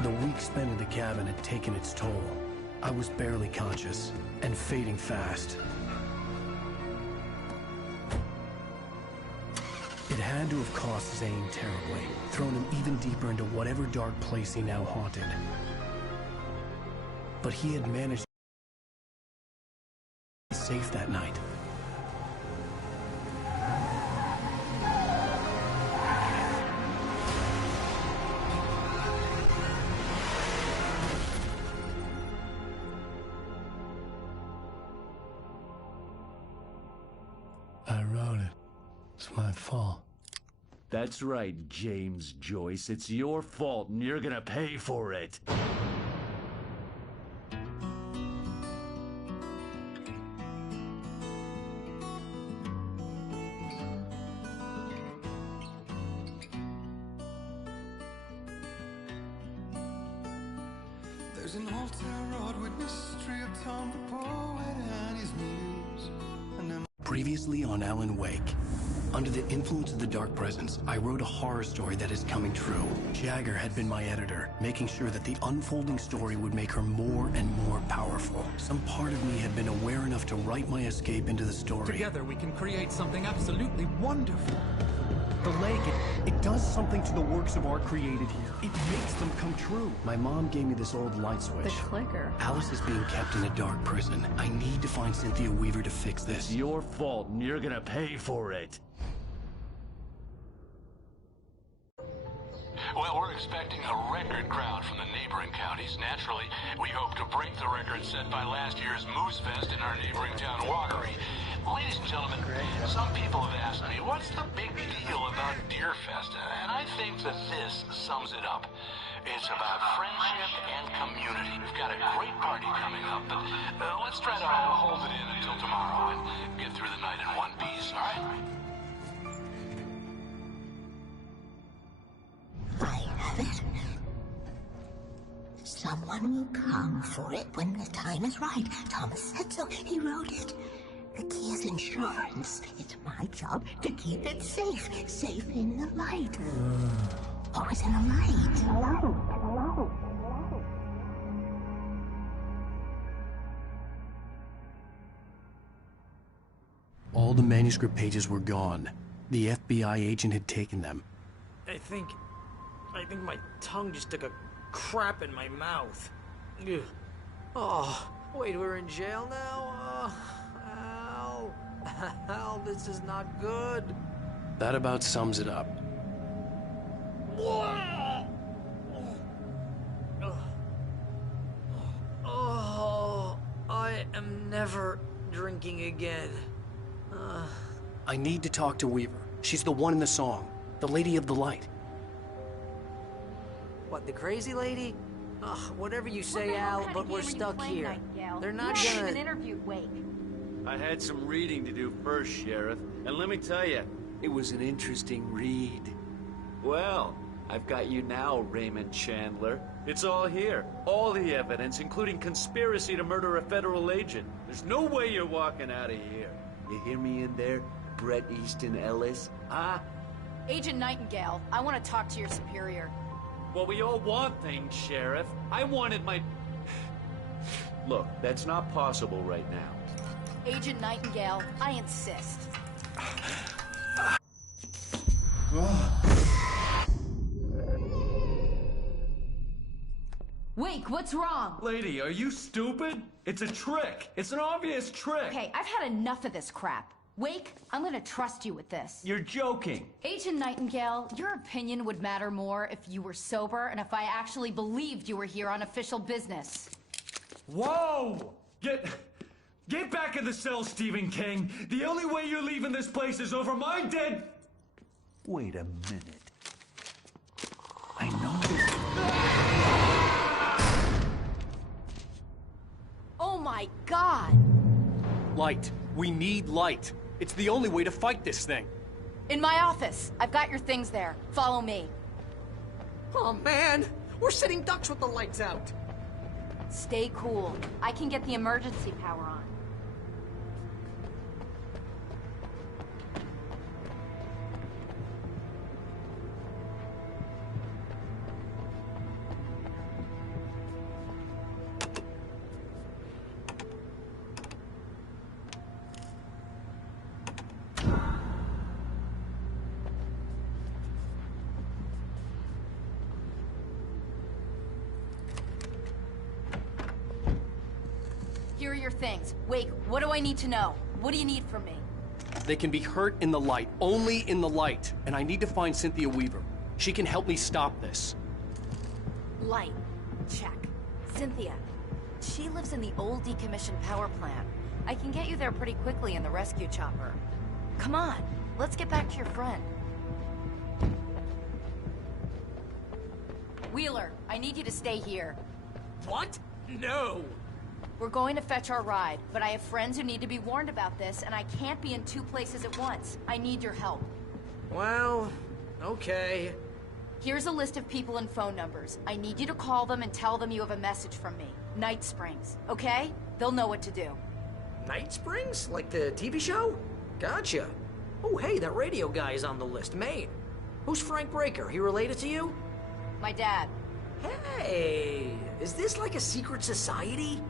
The week spent in the cabin had taken its toll. I was barely conscious, and fading fast. It had to have cost Zane terribly, thrown him even deeper into whatever dark place he now haunted. But he had managed to be safe that night. I wrote it. It's my fault. That's right, James Joyce. It's your fault, and you're gonna pay for it. There's an altar wrought with mystery of Tom the poet and his muse. Previously on Alan Wake. Under the influence of the dark presence, I wrote a horror story that is coming true. Jagger had been my editor, making sure that the unfolding story would make her more and more powerful. Some part of me had been aware enough to write my escape into the story. Together we can create something absolutely wonderful. The lake, it does something to the works of art created here. It makes them come true. My mom gave me this old light switch. The clicker. Alice is being kept in a dark prison. I need to find Cynthia Weaver to fix this. It's your fault, and you're gonna pay for it. Well, we're expecting a record crowd from the neighboring counties. Naturally, we hope to break the record set by last year's Moose Fest in our neighboring town, Watery. Ladies and gentlemen, some people have asked me, what's the big deal about Deer Fest? And I think that this sums it up. It's about friendship and community. We've got a great party coming up, but let's try to hold it in until tomorrow and get through the night in one piece, all right? I have it. Someone will come for it when the time is right. Thomas said so. He wrote it. The key is insurance. It's my job to keep it safe. Safe in the light. Always in the light. All the manuscript pages were gone. The FBI agent had taken them. I think my tongue just took a crap in my mouth. Ugh. Oh, wait, we're in jail now? Al, this is not good. That about sums it up. Oh, I am never drinking again. I need to talk to Weaver. She's the one in the song. The Lady of the Light. What, the crazy lady? Ugh, whatever you say, Al, but we're stuck here. They're not gonna... interviewed Wake. I had some reading to do first, Sheriff, and let me tell you, it was an interesting read. Well, I've got you now, Raymond Chandler. It's all here. All the evidence, including conspiracy to murder a federal agent. There's no way you're walking out of here. You hear me in there, Bret Easton Ellis? Huh? Agent Nightingale, I want to talk to your superior. Well, we all want things, Sheriff. I wanted my... Look, that's not possible right now. Agent Nightingale, I insist. Wake, what's wrong? Lady, are you stupid? It's a trick. It's an obvious trick. Okay, I've had enough of this crap. Wake, I'm gonna trust you with this. You're joking. Agent Nightingale, your opinion would matter more if you were sober and if I actually believed you were here on official business. Whoa! Get back in the cell, Stephen King. The only way you're leaving this place is over my dead... Wait a minute. I know this... Oh my God! Light. We need light. It's the only way to fight this thing. In my office. I've got your things there. Follow me. Oh man, we're sitting ducks with the lights out. Stay cool. I can get the emergency power on. Here are your things. Wake, what do I need to know? What do you need from me? They can be hurt in the light, only in the light. And I need to find Cynthia Weaver. She can help me stop this. Light. Check. Cynthia. She lives in the old decommissioned power plant. I can get you there pretty quickly in the rescue chopper. Come on, let's get back to your friend. Wheeler, I need you to stay here. What? No! We're going to fetch our ride, but I have friends who need to be warned about this, and I can't be in 2 places at once. I need your help. Well, okay. Here's a list of people and phone numbers. I need you to call them and tell them you have a message from me. Night Springs, okay? They'll know what to do. Night Springs? Like the TV show? Gotcha. Oh, hey, that radio guy is on the list, Maine. Who's Frank Breaker? He related to you? My dad. Hey, is this like a secret society?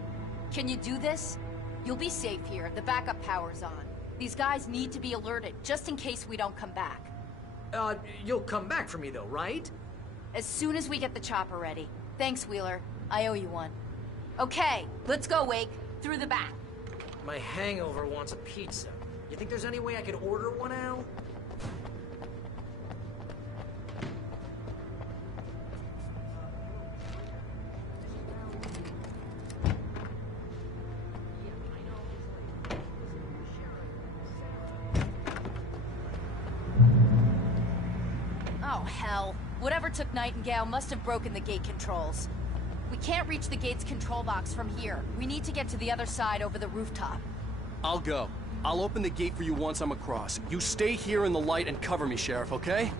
Can you do this? You'll be safe here. The backup power's on. These guys need to be alerted, just in case we don't come back. You'll come back for me though, right? As soon as we get the chopper ready. Thanks, Wheeler. I owe you one. Okay, let's go, Wake. Through the back. My hangover wants a pizza. You think there's any way I could order one, Al? Oh, hell. Whatever took Nightingale must have broken the gate controls. We can't reach the gate's control box from here. We need to get to the other side over the rooftop. I'll go. I'll open the gate for you once I'm across. You stay here in the light and cover me, Sheriff, okay?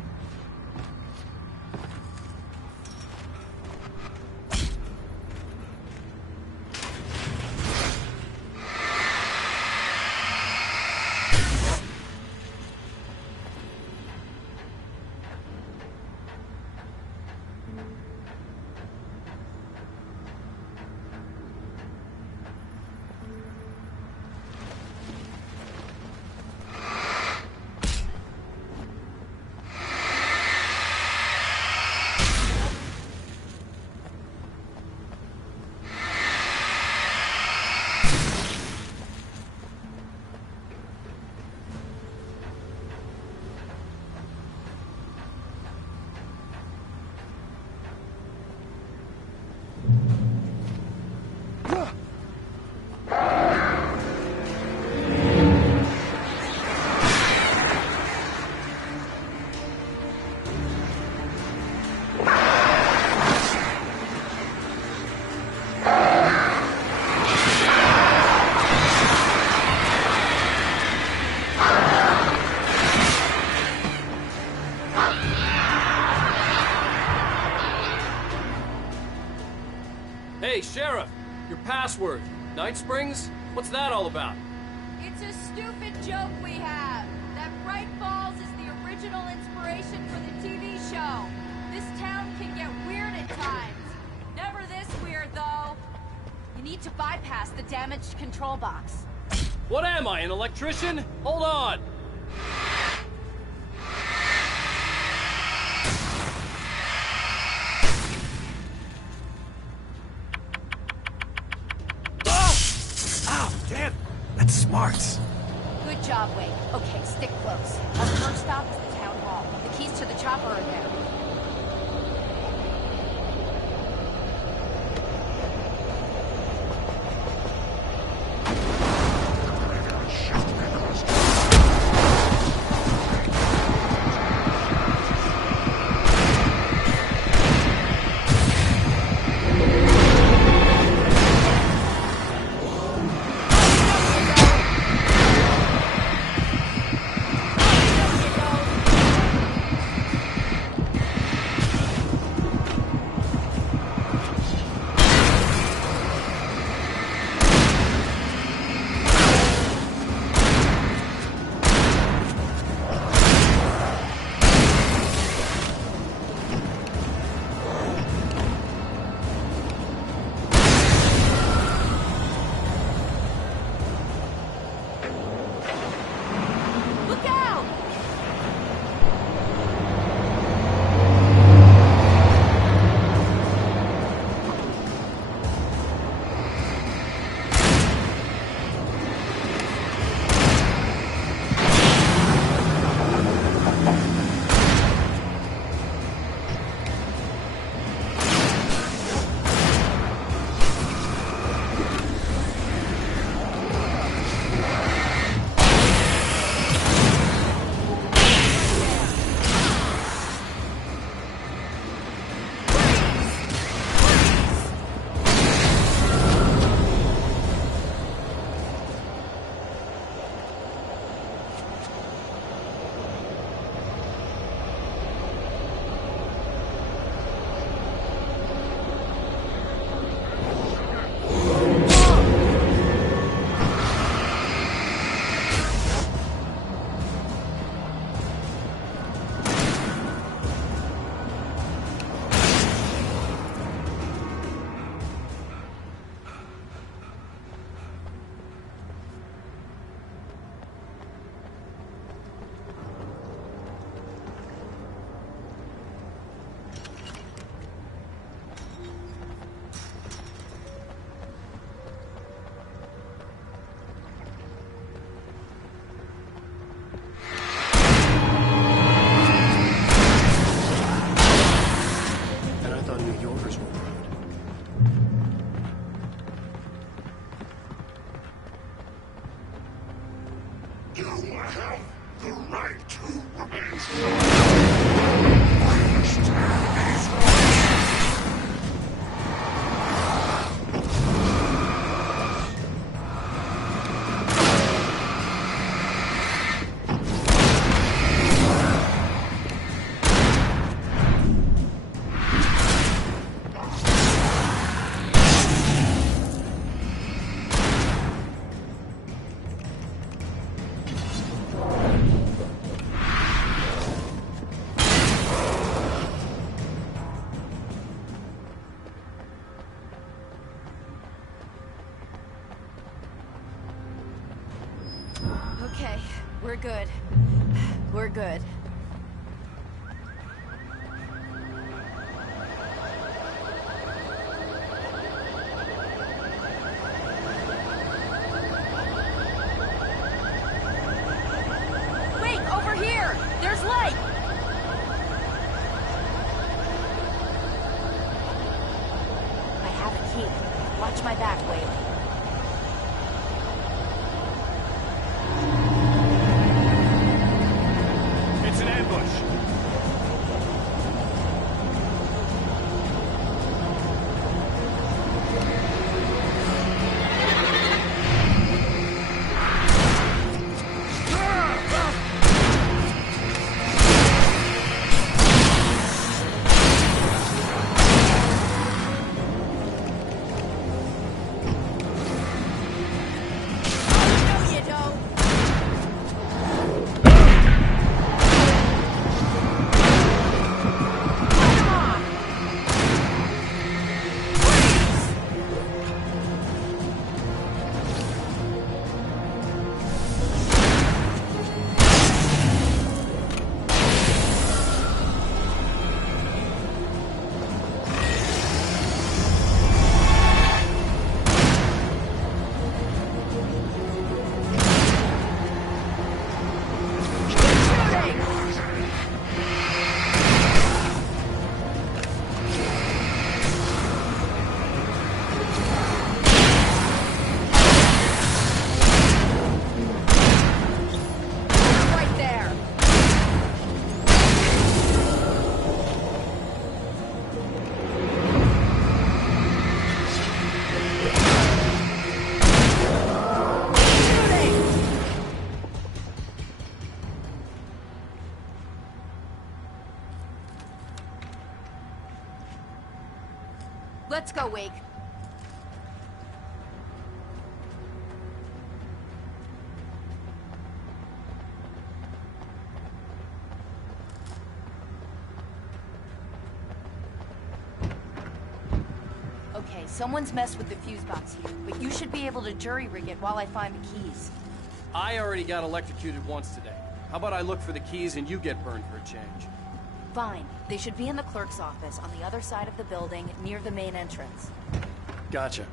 Hey, Sheriff! Your password. Night Springs? What's that all about? It's a stupid joke we have. That Bright Falls is the original inspiration for the TV show. This town can get weird at times. Never this weird, though. You need to bypass the damaged control box. What am I, an electrician? Hold on! That's smart. Good job, Wade. Okay, stick close. Our first stop is the town hall. The keys to the chopper are there. good. We're good. Wait, over here! There's light! I have a key. Watch my back, Wade. It's an ambush. Let's go, Wake. Okay, someone's messed with the fuse box here, but you should be able to jury rig it while I find the keys. I already got electrocuted once today. How about I look for the keys and you get burned for a change? Fine. They should be in the clerk's office on the other side of the building, near the main entrance. Gotcha.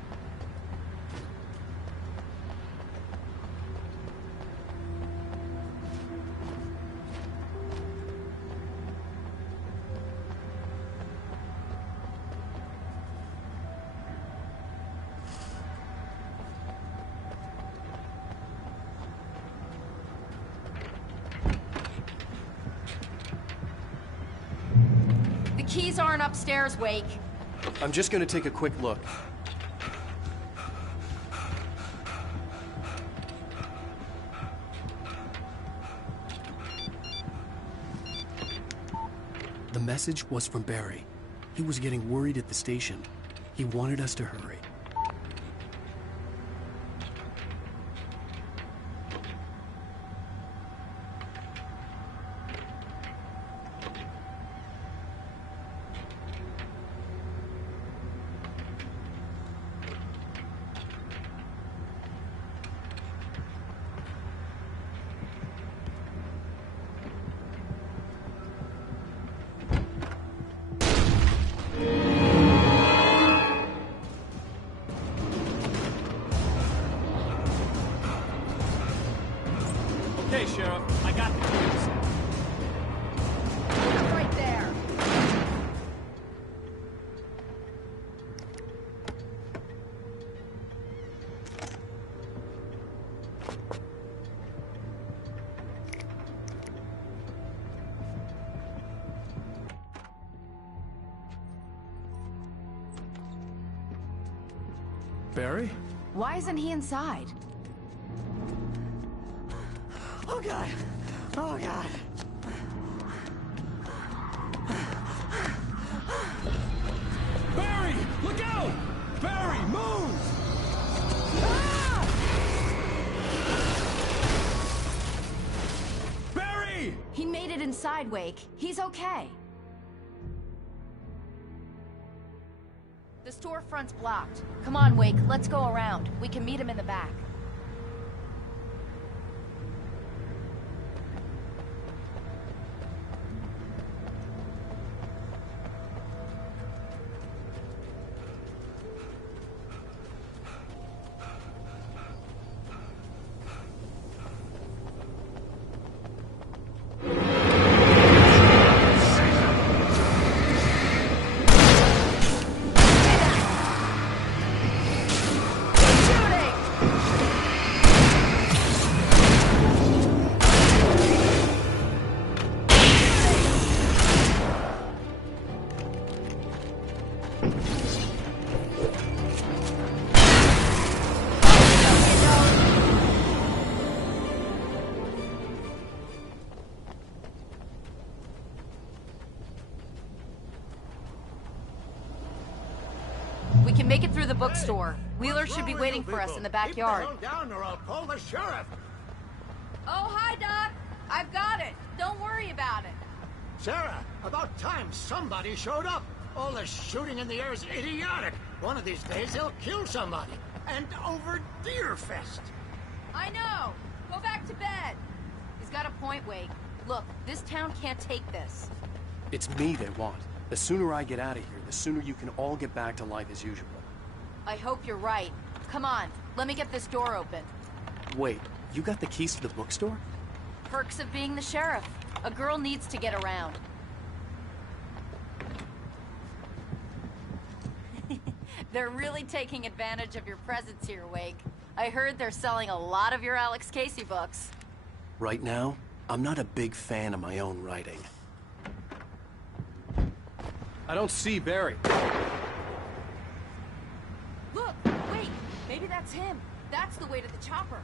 Keys aren't upstairs, Wake. I'm just gonna take a quick look. The message was from Barry. He was getting worried at the station. He wanted us to hurry. Okay, Sheriff, I got the keys. Right there. Barry? Why isn't he inside? Oh, God. Oh, God. Barry! Look out! Barry, move! Barry! He made it inside, Wake. He's okay. The storefront's blocked. Come on, Wake. Let's go around. We can meet him in the back. We can make it through the bookstore. Wheeler should be waiting for us in the backyard. Keep the hell down or I'll call the sheriff. Oh, hi, Doc. I've got it. Don't worry about it. Sarah, about time somebody showed up. All this shooting in the air is idiotic. One of these days they'll kill somebody. And over Deerfest. I know. Go back to bed. He's got a point, Wake. Look, this town can't take this. It's me they want. The sooner I get out of here, the sooner you can all get back to life as usual. I hope you're right. Come on, let me get this door open. Wait, you got the keys to the bookstore? Perks of being the sheriff. A girl needs to get around. They're really taking advantage of your presence here, Wake. I heard they're selling a lot of your Alex Casey books. Right now, I'm not a big fan of my own writing. I don't see Barry. Look, wait, maybe that's him. That's the way to the chopper.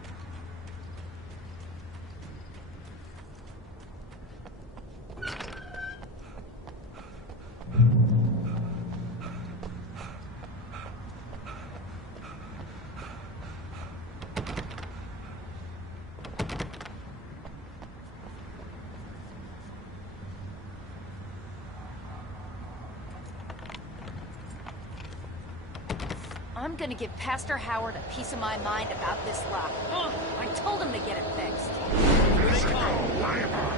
I'm gonna give Pastor Howard a piece of my mind about this lock. I told him to get it fixed. Let's go, Weimar.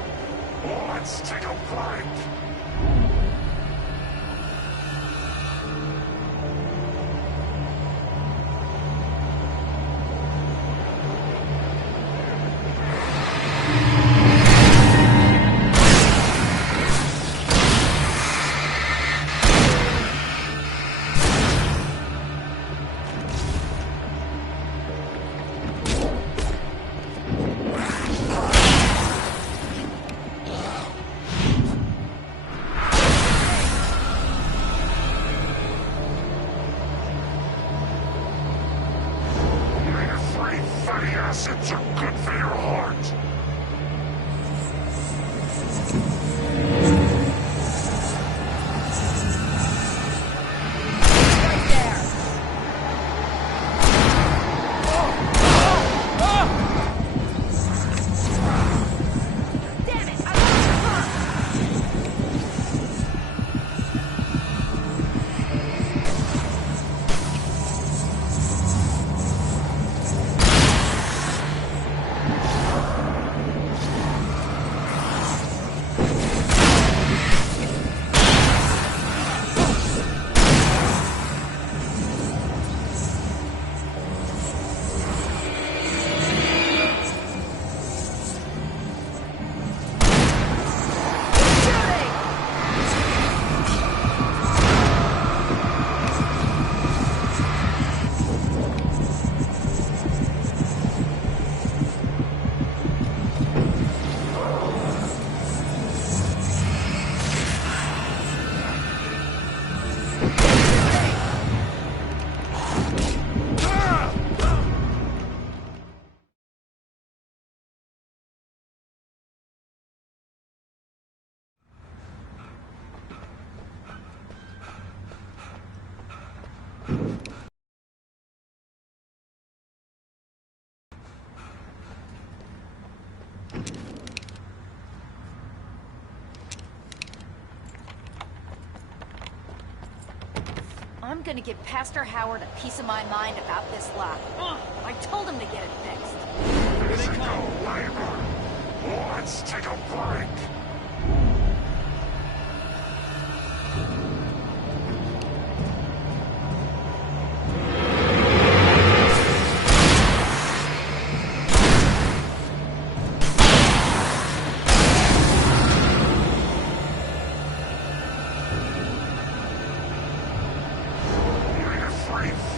Let's take a break. Acids are good for your heart. Right there. Damn it! I I'm gonna give Pastor Howard a piece of my mind about this lock. I told him to get it fixed. Let's go, Weimar. Let's take a break.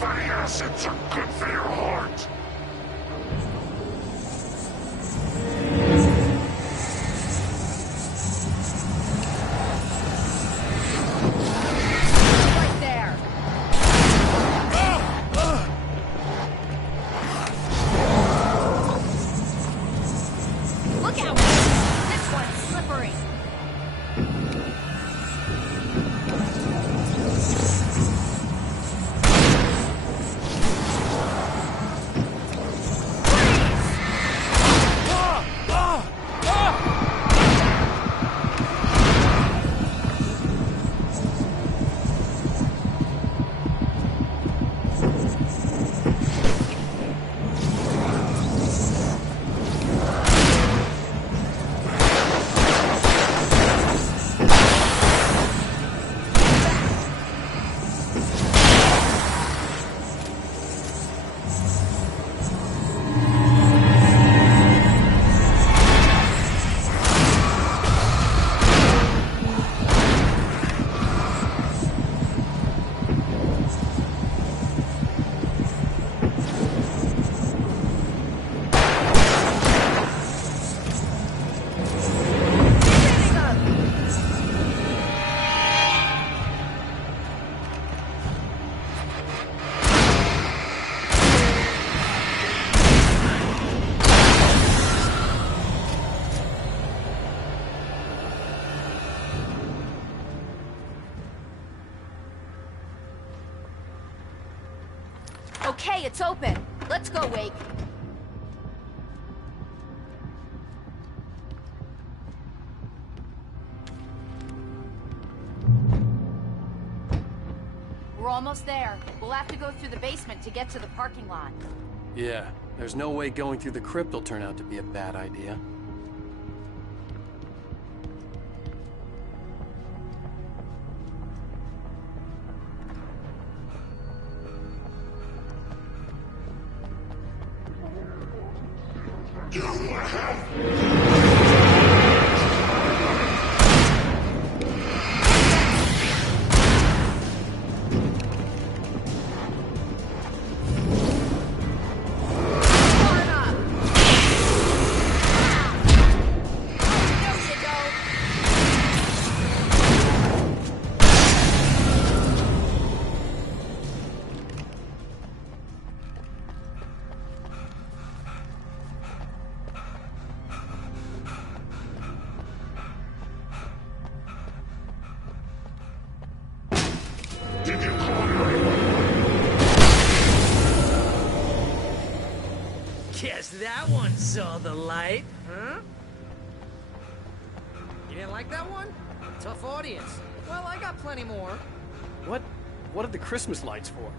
Fatty acids are good for your heart. Right there. Look out! This one's slippery. Okay, it's open. Let's go, Wake. We're almost there. We'll have to go through the basement to get to the parking lot. Yeah, there's no way going through the crypt will turn out to be a bad idea. Guess that one saw the light, huh? You didn't like that one? Tough audience. Well, I got plenty more. What are the Christmas lights for?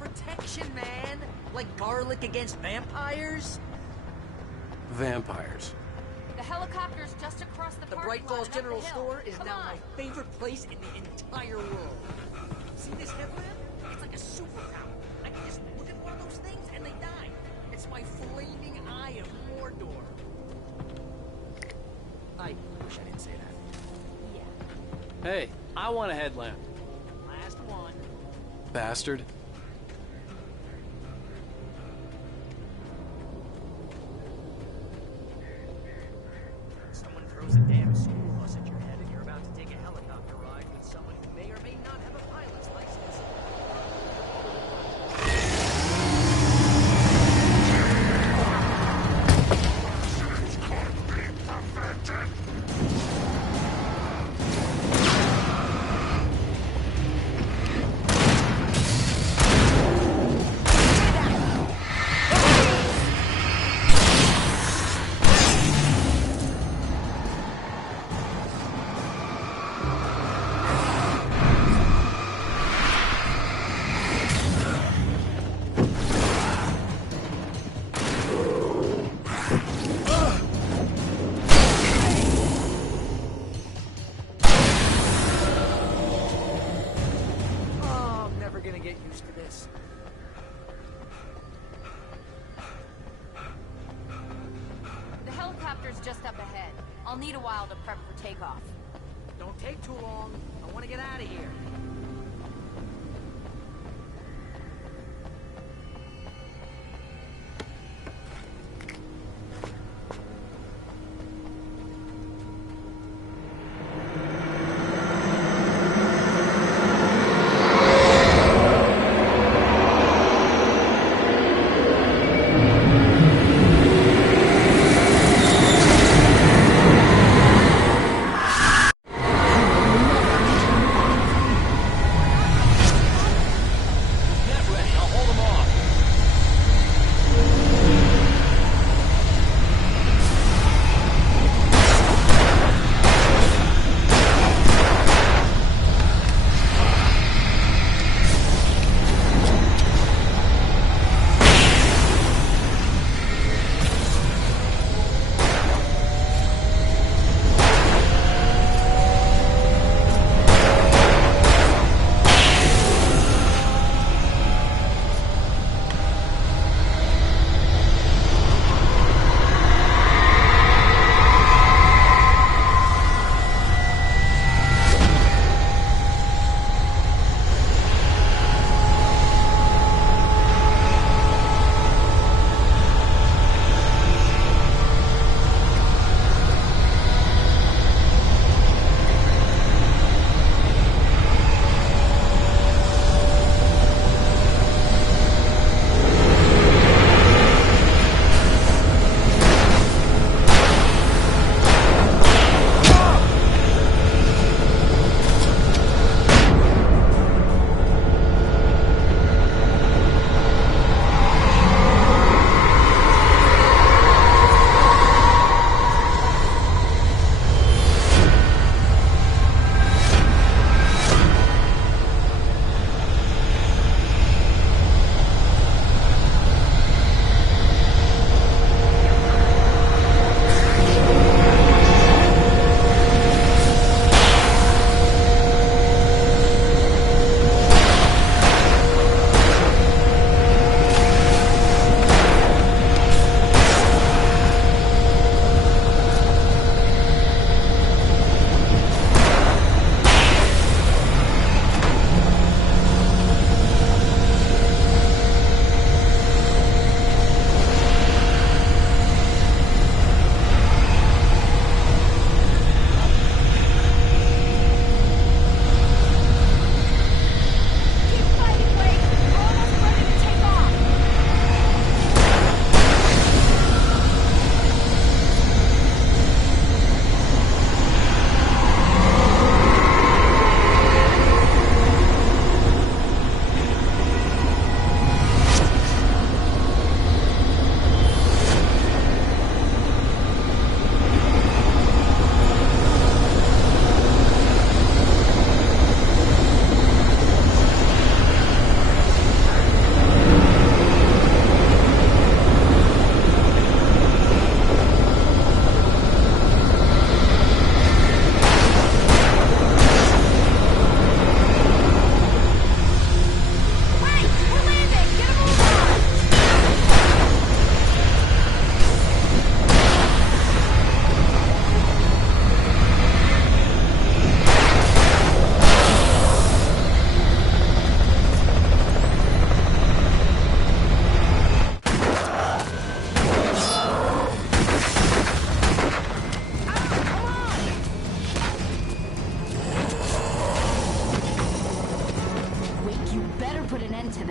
Protection, man. Like garlic against vampires. Vampires. The helicopter's just across the The parking Bright lot Falls and up General the hill. Store is Come now on. my favorite place in the entire world. See this headlamp? It's like a superpower. I can just look at one of those things and they die. It's my flaming eye of Mordor. I wish I didn't say that. Yeah. Hey, I want a headlamp. Last one. Bastard. Someone throws a damn school bus at your head and you're about to take a helicopter ride with someone who may or may not have a pilot's license. Oh, I'm never gonna get used to this. The helicopter's just up ahead. I'll need a while to prep for takeoff. Don't take too long. I want to get out of here.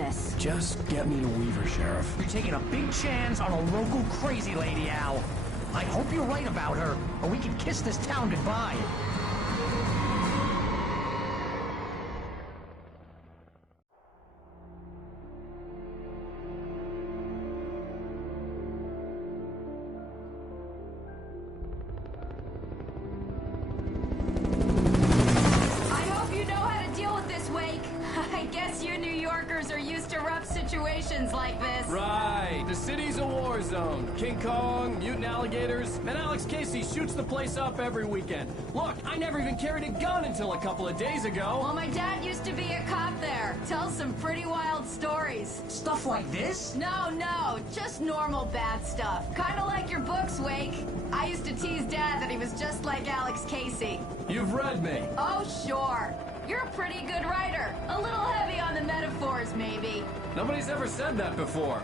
this. Just get me to Weaver, Sheriff. You're taking a big chance on a local crazy lady, Al. I hope you're right about her, or we can kiss this town goodbye. I hope you know how to deal with this, Wake. I guess you New Yorkers are used to rough situations like this. Right. The city's a war zone. King Kong, mutant alligators, and Alex Casey shoots the place up every weekend. Look, I never even carried a gun until a couple of days ago. Well, my dad used to be a cop there. Tells some pretty wild stories. Stuff like this? No, just normal bad stuff. Kinda like your books, Wake. I used to tease Dad that he was just like Alex Casey. You've read me. Oh, sure. You're a pretty good writer. A little heavy on the metaphors, maybe. Nobody's ever said that before.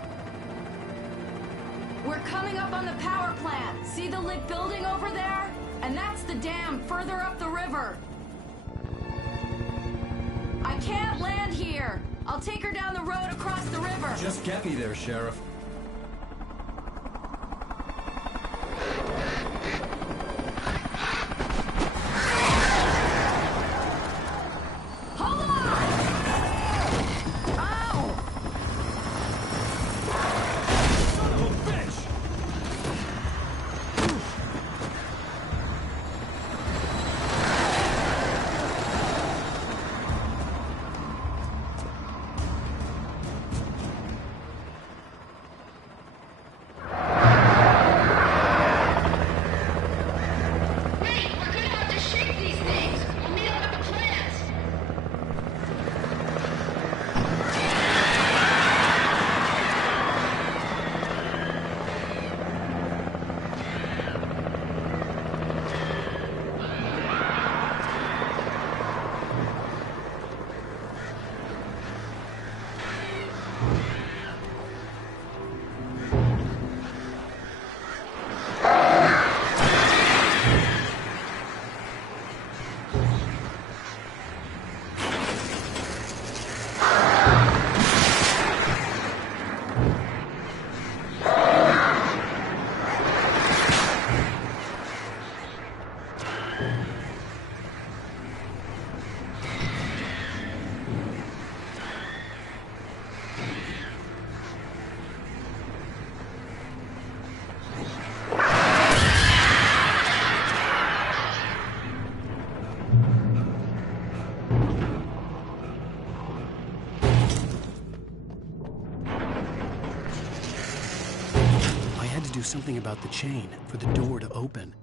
We're coming up on the power plant. See the lit building over there? And that's the dam further up the river. I can't land here. I'll take her down the road across the river. Just get me there, Sheriff. Hold on! Ow! Son of a bitch! Do something about the chain for the door to open.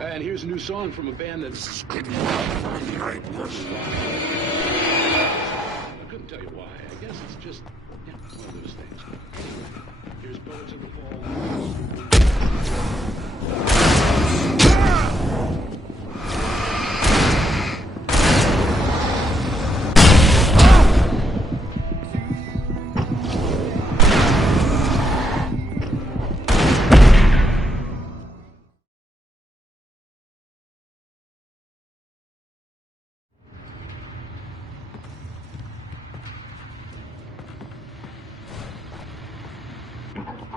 And here's a new song from a band that's... couldn't tell you why. I guess it's just, you know, one of those things. Here's bullets in the fall.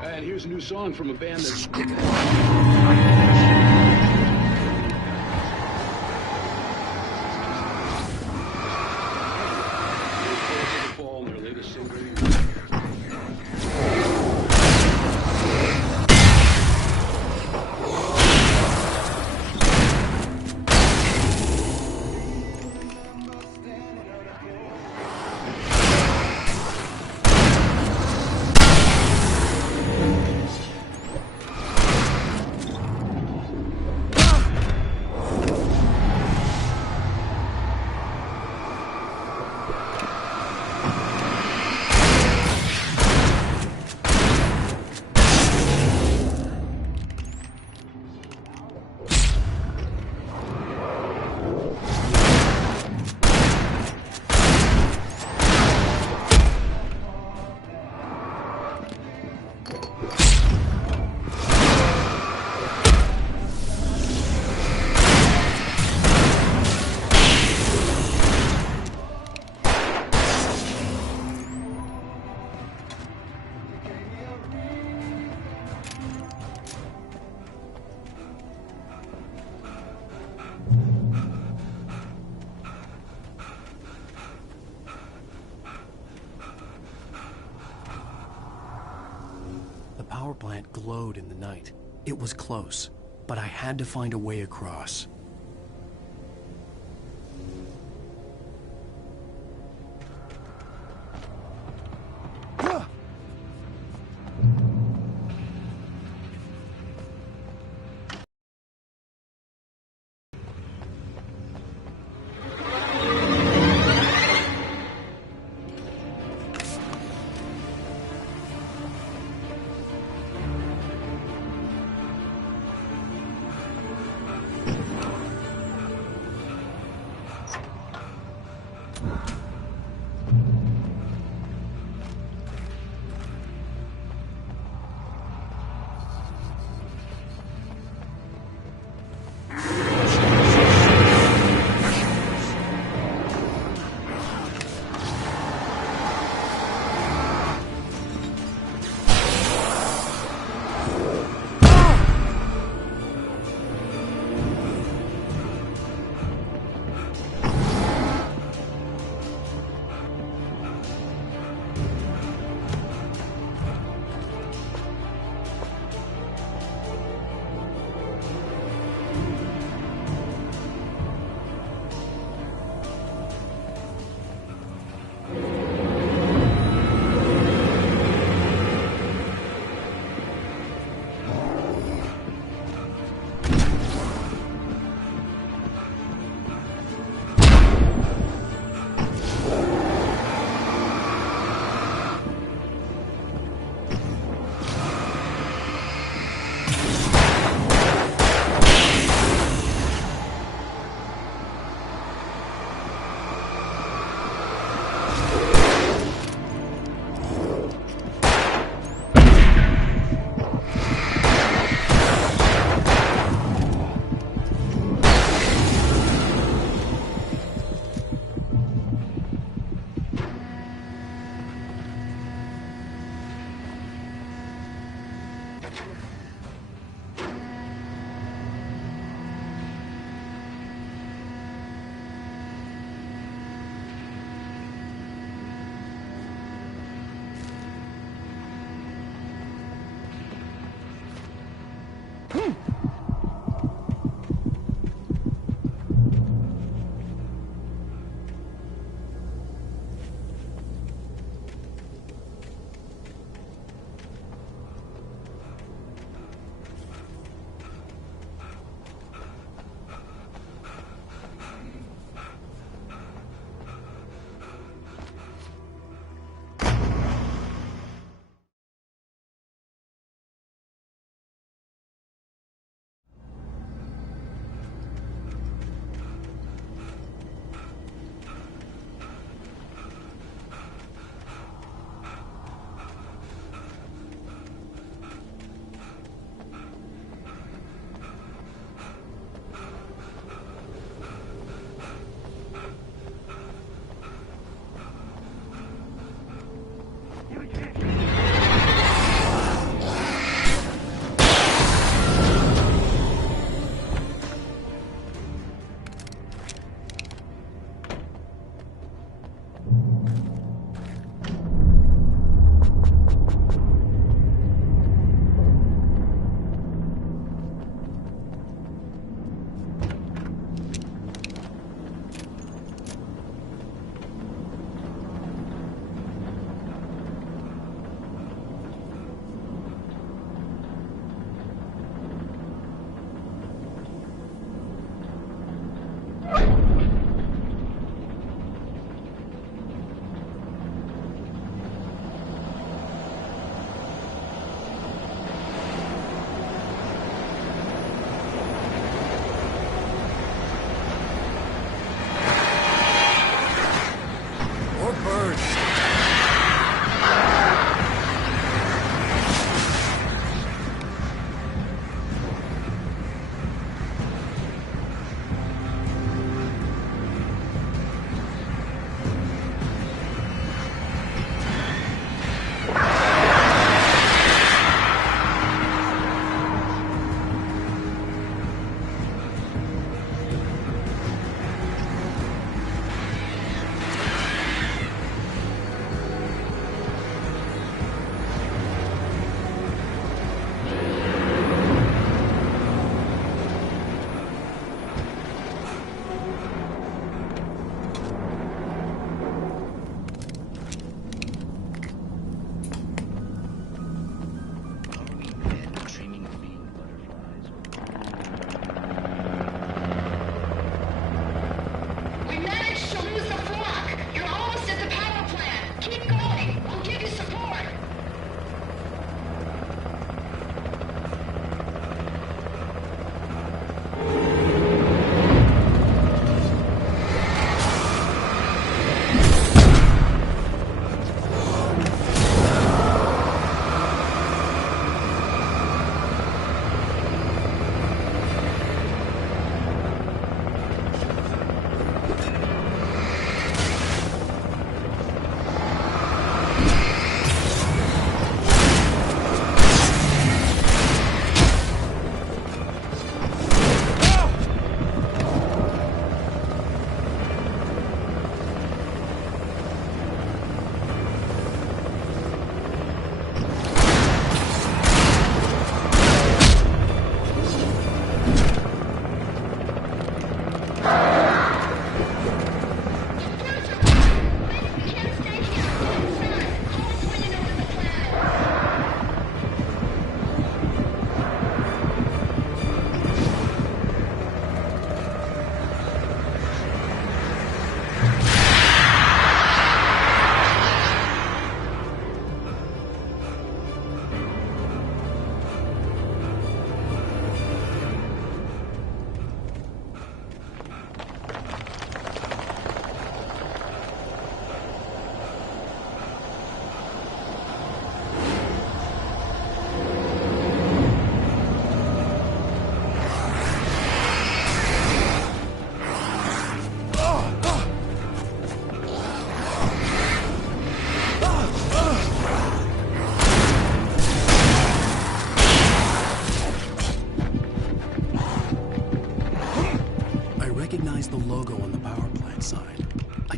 And here's a new song from a band that's... Fall, their latest single. The power plant glowed in the night. It was close, but I had to find a way across.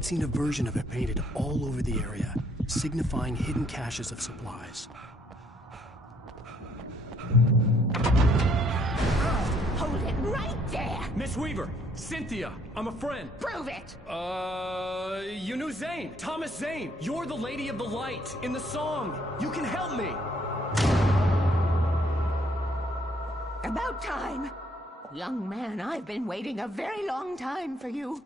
seen a version of it painted all over the area, signifying hidden caches of supplies. Hold it right there! Miss Weaver! Cynthia! I'm a friend! Prove it! You knew Zane! Thomas Zane! You're the Lady of the Light in the song! You can help me! About time! Young man, I've been waiting a very long time for you.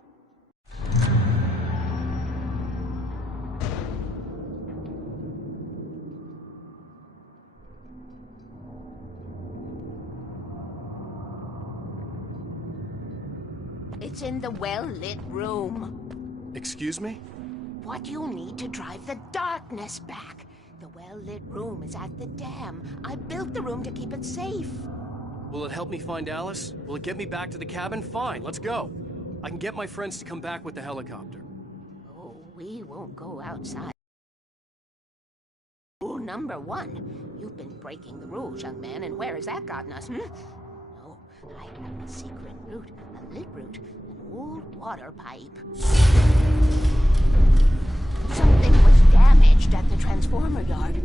It's in the well-lit room. Excuse me? What you need to drive the darkness back. The well-lit room is at the dam. I built the room to keep it safe. Will it help me find Alice? Will it get me back to the cabin? Fine, let's go. I can get my friends to come back with the helicopter. Oh, we won't go outside. Rule number 1. You've been breaking the rules, young man, and where has that gotten us, No, I have a secret route, a lit route, an old water pipe. Something was damaged at the transformer yard.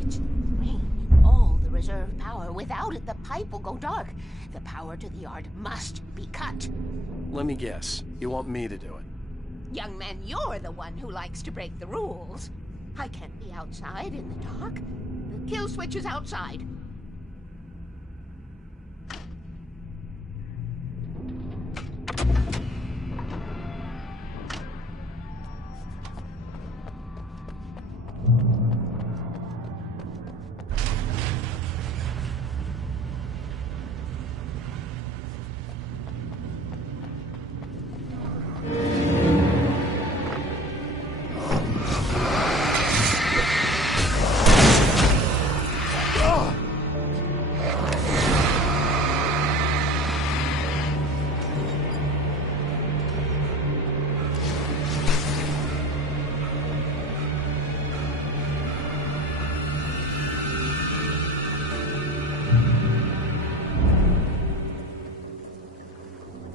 It's drained all the reserve power. Without it, the pipe will go dark. The power to the yard must be cut. Let me guess. You want me to do it? Young man, you're the one who likes to break the rules. I can't be outside in the dark. The kill switch is outside.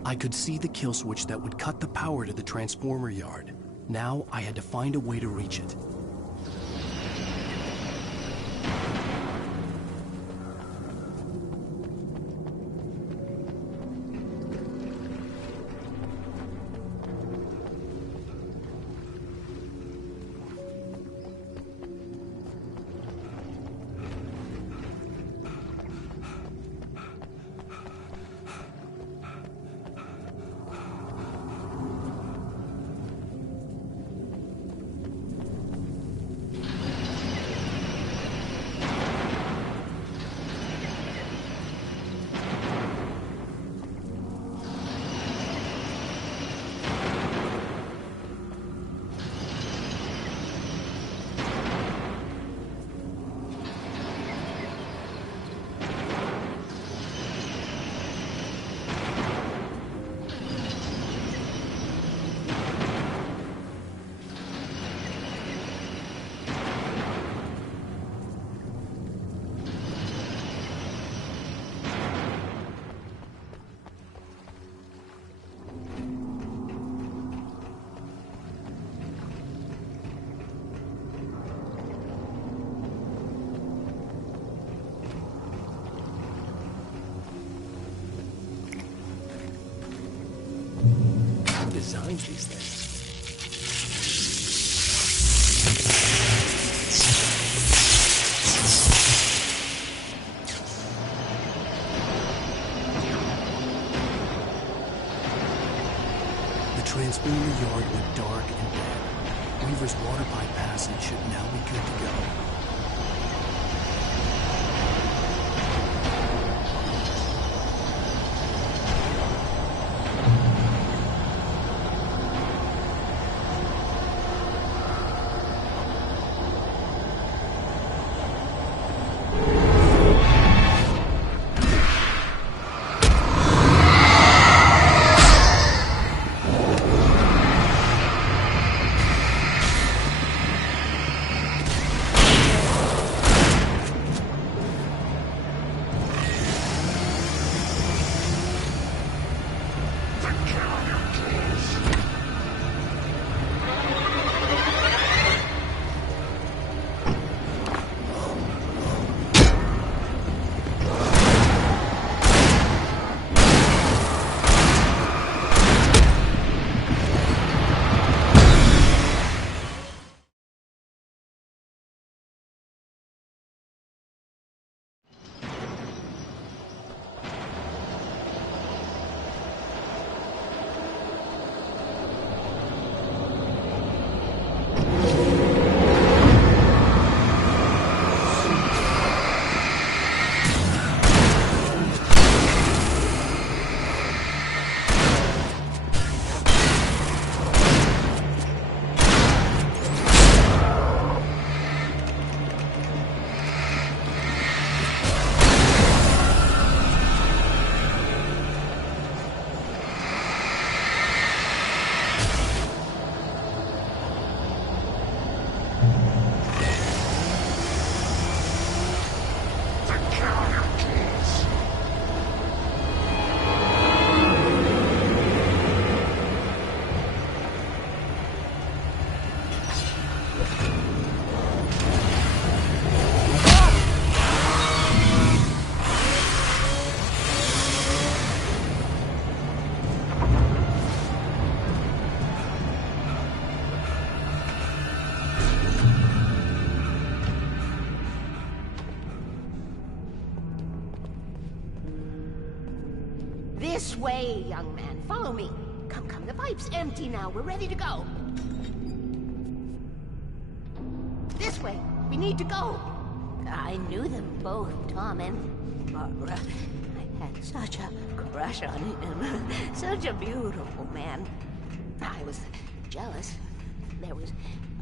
I could see the kill switch that would cut the power to the transformer yard. Now I had to find a way to reach it. Designed these things. The transformer yard went dark and dead. Weaver's water pipe passage should now be good to go. This way, young man. Follow me. Come, come. The pipe's empty now. We're ready to go. This way. We need to go. I knew them both, Tom and Barbara. I had such a crush on him. Such a beautiful man. I was jealous. There was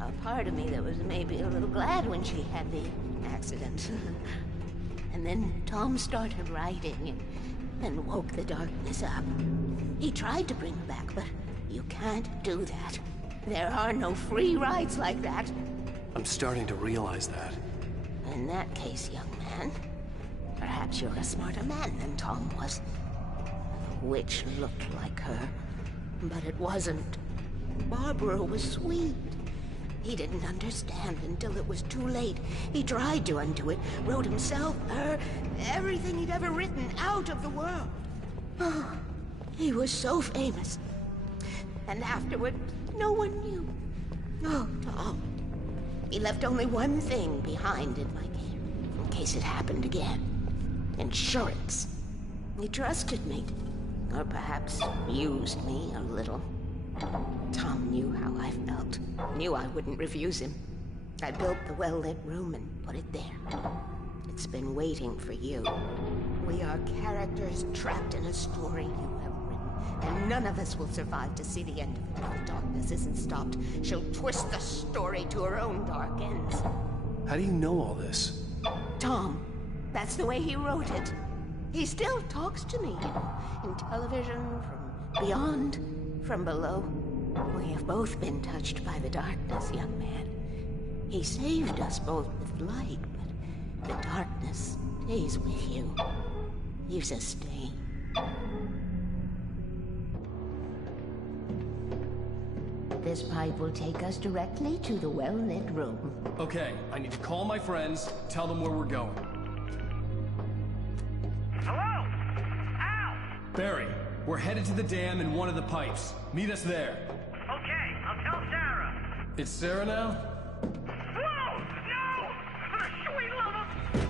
a part of me that was maybe a little glad when she had the accident. And then Tom started writing and woke the darkness up. He tried to bring her back, but you can't do that. There are no free rides like that. I'm starting to realize that. In that case, young man, perhaps you're a smarter man than Tom was. The witch looked like her, but it wasn't. Barbara was sweet. He didn't understand until it was too late. He tried to undo it, wrote himself, her, everything he'd ever written out of the world. Oh, he was so famous. And afterward, no one knew. Oh, Tom. He left only one thing behind in my game, in case it happened again. Insurance. He trusted me. Or perhaps used me a little. Tom knew how I felt. Knew I wouldn't refuse him. I built the well-lit room and put it there. It's been waiting for you. We are characters trapped in a story you have written, and none of us will survive to see the end of it if the darkness isn't stopped. She'll twist the story to her own dark ends. How do you know all this? Tom, that's the way he wrote it. He still talks to me, in television, from beyond, from below. We have both been touched by the darkness, young man. He saved us both with light, but the darkness stays with you. Leaves a stain. This pipe will take us directly to the well-lit room. Okay, I need to call my friends, tell them where we're going. Hello? Al! Barry, we're headed to the dam in one of the pipes. Meet us there. Okay, I'll tell Sarah. It's Sarah now? Whoa! No! For the sweet love of...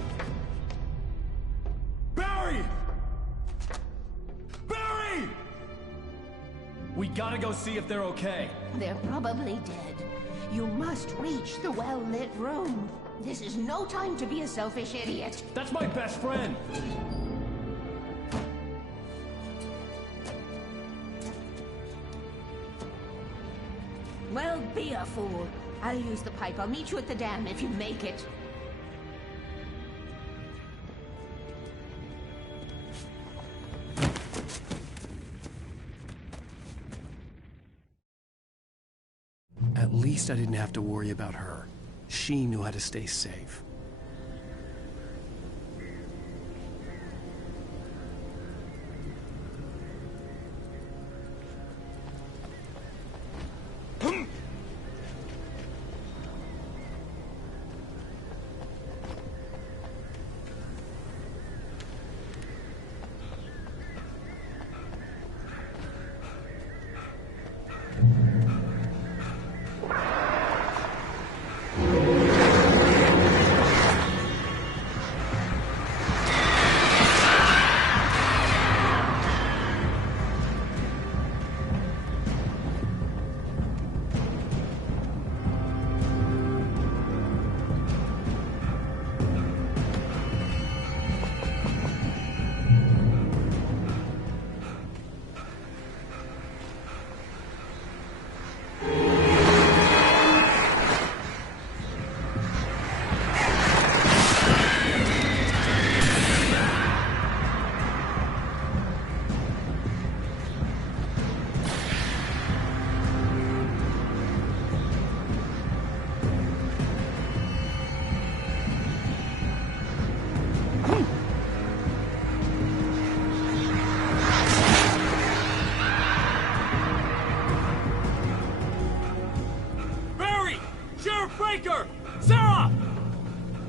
Barry! Barry! We gotta go see if they're okay. They're probably dead. You must reach the well-lit room. This is no time to be a selfish idiot. That's my best friend! Well, be a fool. I'll use the pipe. I'll meet you at the dam if you make it. At least I didn't have to worry about her. She knew how to stay safe.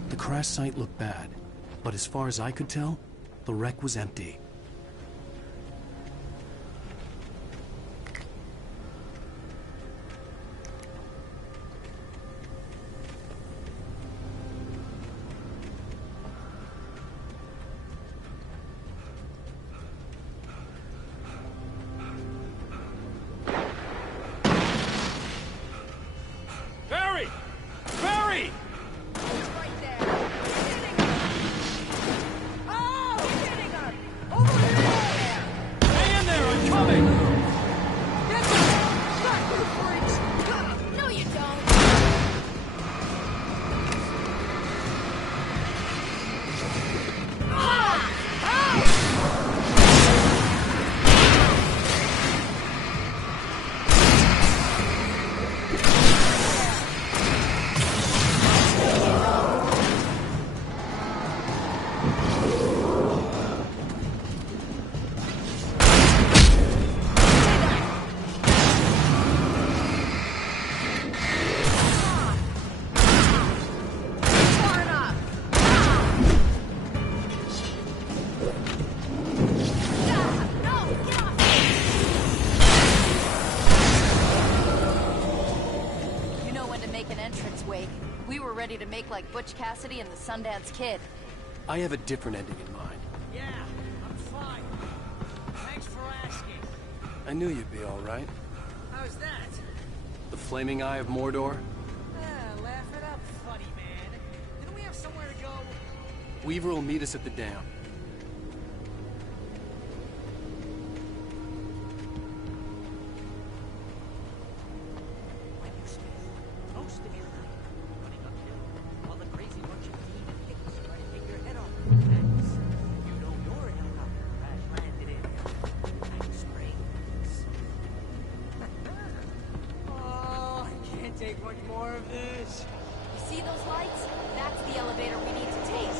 The crash site looked bad, but as far as I could tell, the wreck was empty. make an entrance, Wake. We were ready to make like Butch Cassidy and the Sundance Kid. I have a different ending in mind. Yeah, I'm fine. Thanks for asking. I knew you'd be all right. How's that? The flaming eye of Mordor? Laugh it up, funny man. Didn't we have somewhere to go? Weaver will meet us at the dam. Most of your night running uphill while the crazy bunch of demon hicks try to take your head off. Thanks. You know your helicopter crash landed in Hang Springs. Oh, I can't take much more of this. You see those lights? That's the elevator we need to take.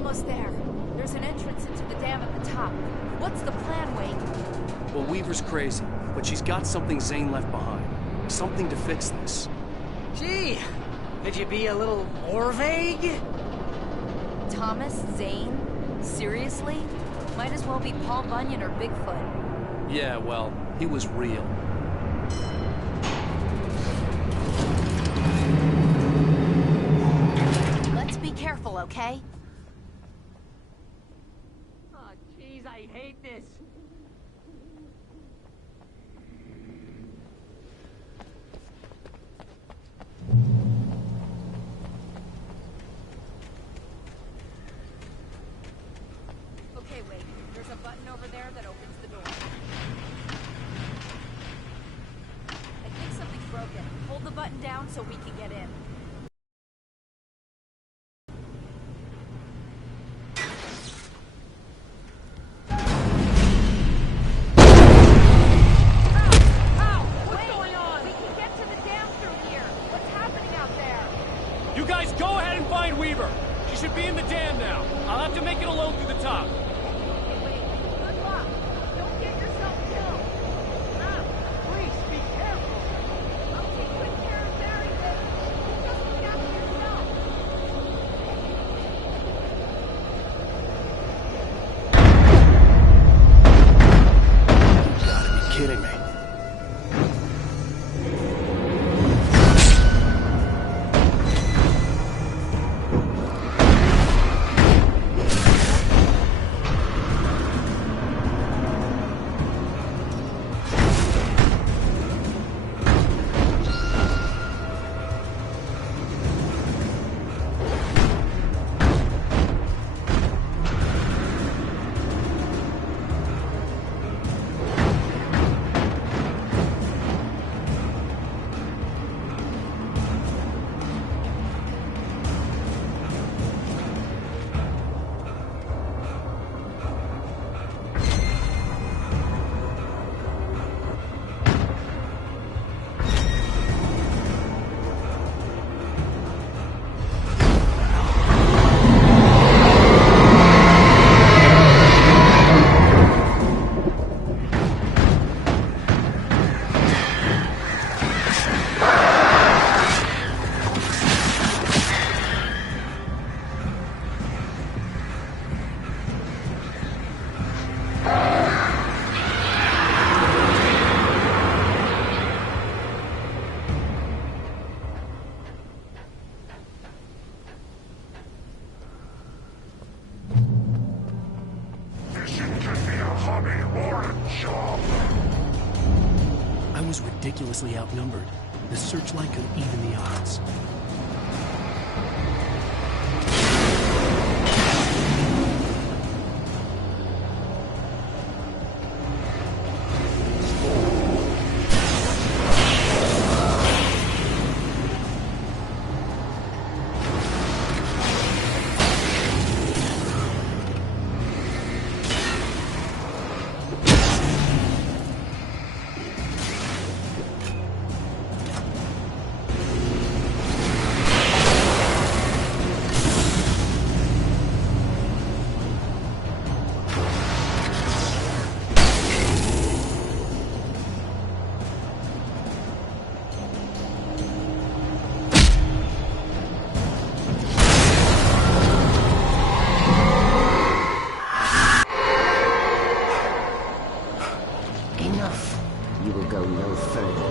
Almost there. There's an entrance into the dam at the top. What's the plan, Wake? Well, Weaver's crazy, but she's got something Zane left behind. Something to fix this. Gee, could you be a little more vague? Thomas Zane? Seriously? Might as well be Paul Bunyan or Bigfoot. Yeah, well, he was real. Let's be careful, okay? I hate this. Okay, wait. There's a button over there that opens the door. I think something's broken. Hold the button down so we can get in. Go ahead and find Weaver. She should be in the dam now. I'll have to make it alone through the top. Wait. Good luck. Don't get yourself killed. Now, please be careful. I'll take good care of Barry, baby. Just look after yourself. You gotta be kidding me. was ridiculously outnumbered. The searchlight could even the odds. You will go no further.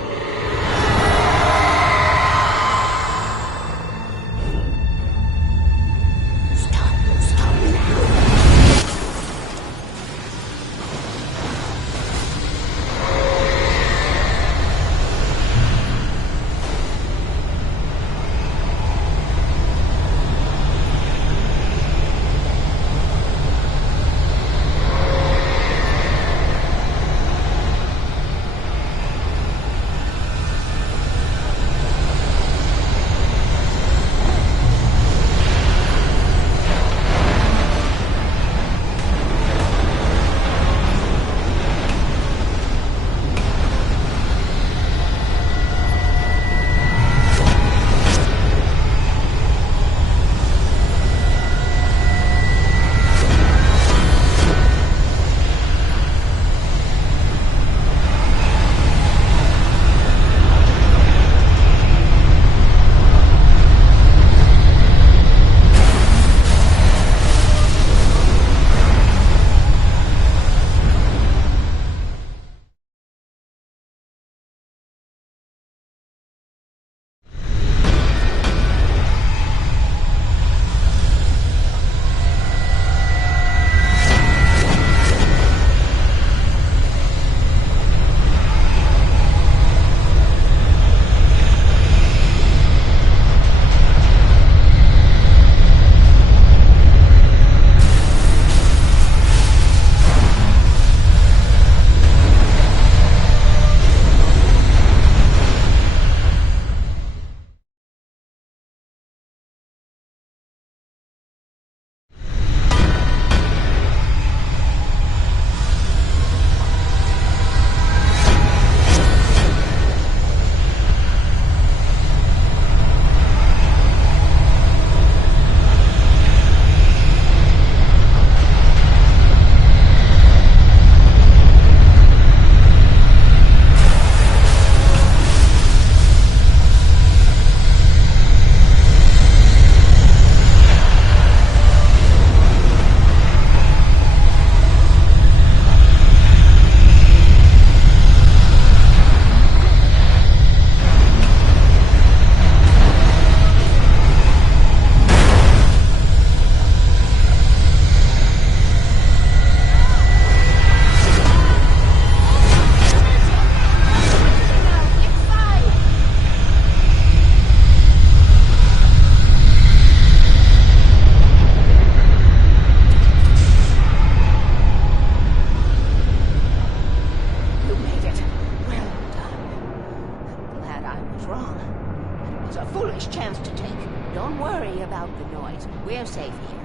We're safe here.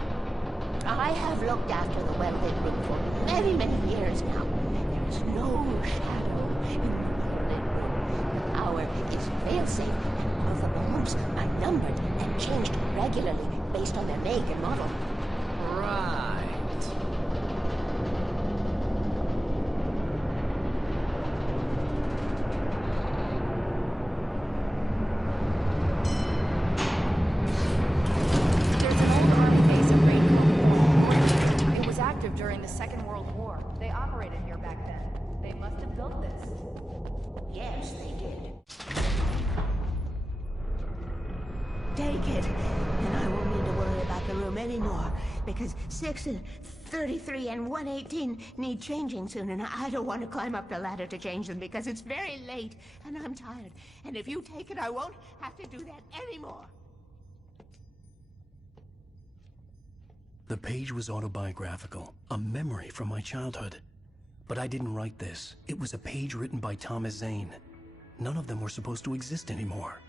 I have looked after the well-lit room for many, many years now. There is no shadow in the well-lit room. The power is fail-safe, and all of the bulbs are numbered and changed regularly based on their make and model. Right. During the Second World War. They operated here back then. They must have built this. Yes, they did. Take it, and I won't need to worry about the room anymore, because 6 and 33 and 118 need changing soon, and I don't want to climb up the ladder to change them because it's very late, and I'm tired. And if you take it, I won't have to do that anymore. The page was autobiographical, a memory from my childhood. But I didn't write this. It was a page written by Thomas Zane. None of them were supposed to exist anymore.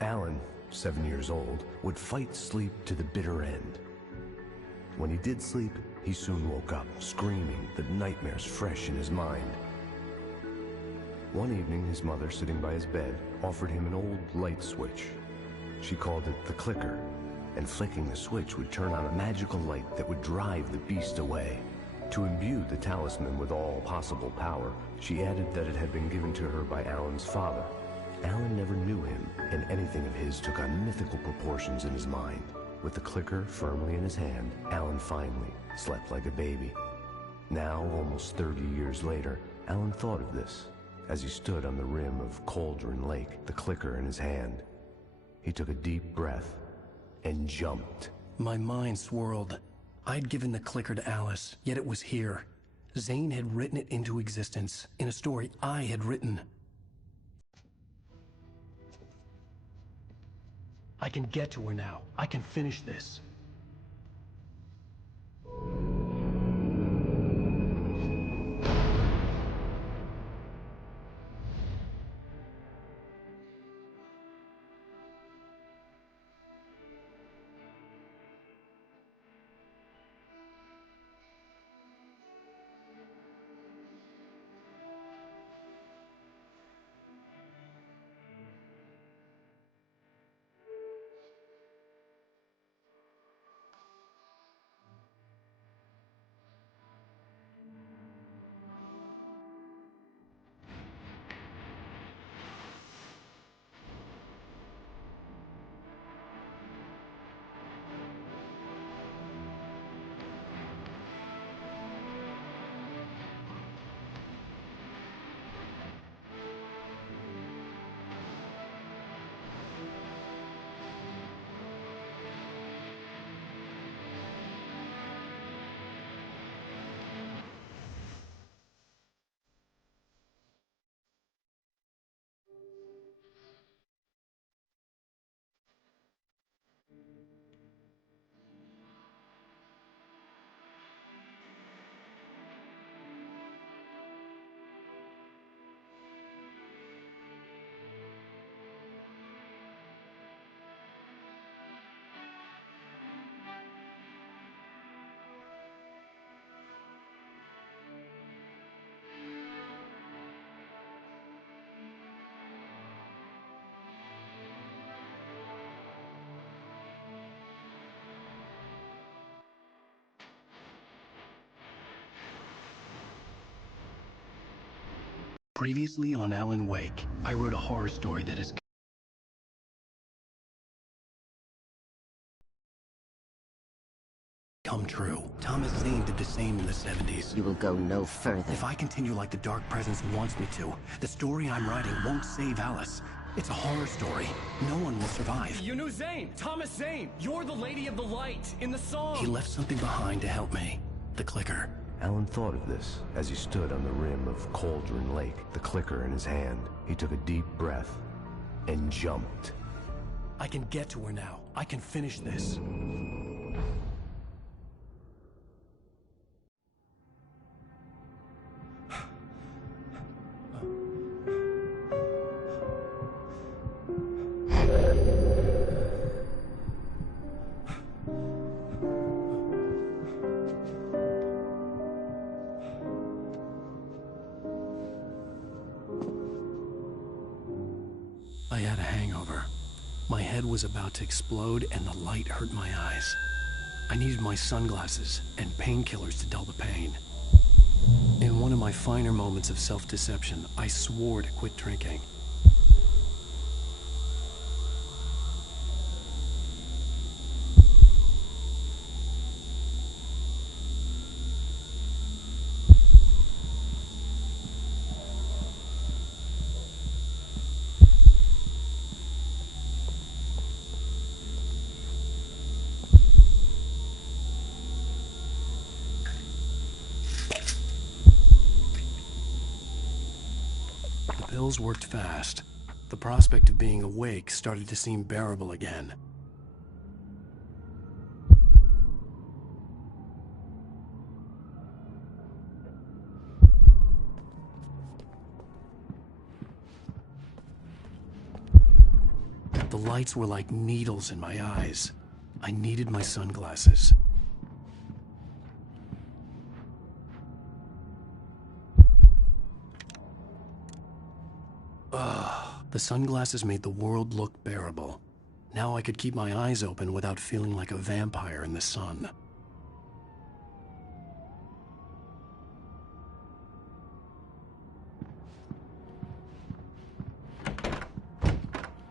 Alan, 7 years old, would fight sleep to the bitter end. When he did sleep, he soon woke up, screaming, the nightmares fresh in his mind. One evening, his mother, sitting by his bed, offered him an old light switch. She called it the clicker, and flicking the switch would turn on a magical light that would drive the beast away. To imbue the talisman with all possible power, she added that it had been given to her by Alan's father. Alan never knew him, and anything of his took on mythical proportions in his mind. With the clicker firmly in his hand, Alan finally slept like a baby. Now, almost 30 years later, Alan thought of this as he stood on the rim of Cauldron Lake, the clicker in his hand. He took a deep breath and jumped. My mind swirled. I'd given the clicker to Alice, yet it was here. Zane had written it into existence, in a story I had written. I can get to her now. I can finish this. Previously on Alan Wake, I wrote a horror story that has come true. Thomas Zane did the same in the 70s. You will go no further. If I continue like the Dark Presence wants me to, the story I'm writing won't save Alice. It's a horror story. No one will survive. You knew Zane! Thomas Zane! You're the Lady of the Light in the song! He left something behind to help me. The clicker. Alan thought of this as he stood on the rim of Cauldron Lake, the clicker in his hand. He took a deep breath and jumped. I can get to her now. I can finish this. I had a hangover. My head was about to explode and the light hurt my eyes. I needed my sunglasses and painkillers to dull the pain. In one of my finer moments of self-deception, I swore to quit drinking. pills worked fast. The prospect of being awake started to seem bearable again. The lights were like needles in my eyes. I needed my sunglasses. The sunglasses made the world look bearable. Now I could keep my eyes open without feeling like a vampire in the sun.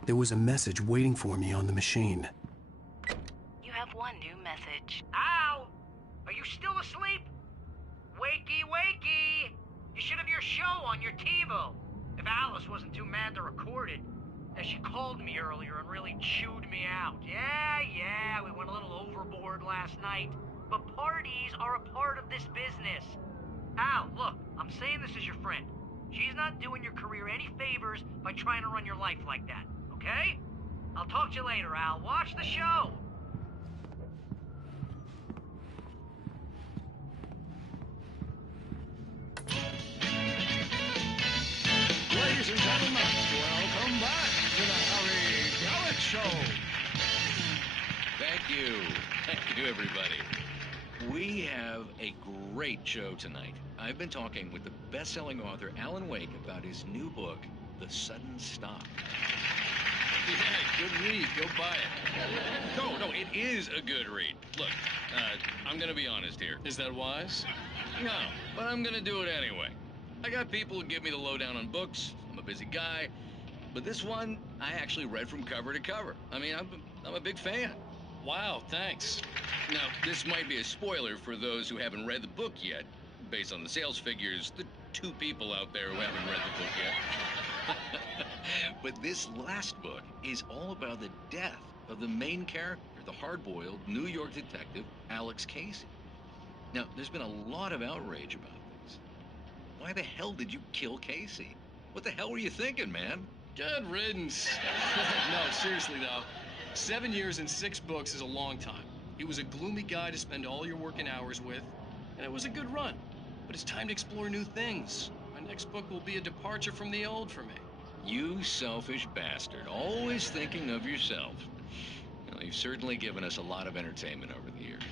There was a message waiting for me on the machine. You have one new message. Al! Are you still asleep? Wakey, wakey! You should have your show on your TiVo. If Alice wasn't too mad to record it. And she called me earlier and really chewed me out. Yeah, we went a little overboard last night. But parties are a part of this business. Al, look, I'm saying this as your friend. She's not doing your career any favors by trying to run your life like that, okay? I'll talk to you later, Al. Watch the show! Ladies and gentlemen, welcome back to the Harry Gallant Show. Thank you. Thank you, everybody. We have a great show tonight. I've been talking with the best-selling author Alan Wake about his new book, The Sudden Stop. Yeah, good read. Go buy it. No, it is a good read. Look, I'm gonna be honest here. Is that wise? No, but I'm gonna do it anyway. I got people who give me the lowdown on books. I'm a busy guy. But this one, I actually read from cover to cover. I mean, I'm a big fan. Wow, thanks. Now, this might be a spoiler for those who haven't read the book yet. Based on the sales figures, the 2 people out there who haven't read the book yet. But this last book is all about the death of the main character, the hard-boiled New York detective, Alex Casey. Now, there's been a lot of outrage about this. Why the hell did you kill Casey? What the hell were you thinking, man? Good riddance. No, seriously though. 7 years and 6 books is a long time. He was a gloomy guy to spend all your working hours with, and it was a good run. But it's time to explore new things. My next book will be a departure from the old for me. You selfish bastard, always thinking of yourself. Well, you've certainly given us a lot of entertainment over the years.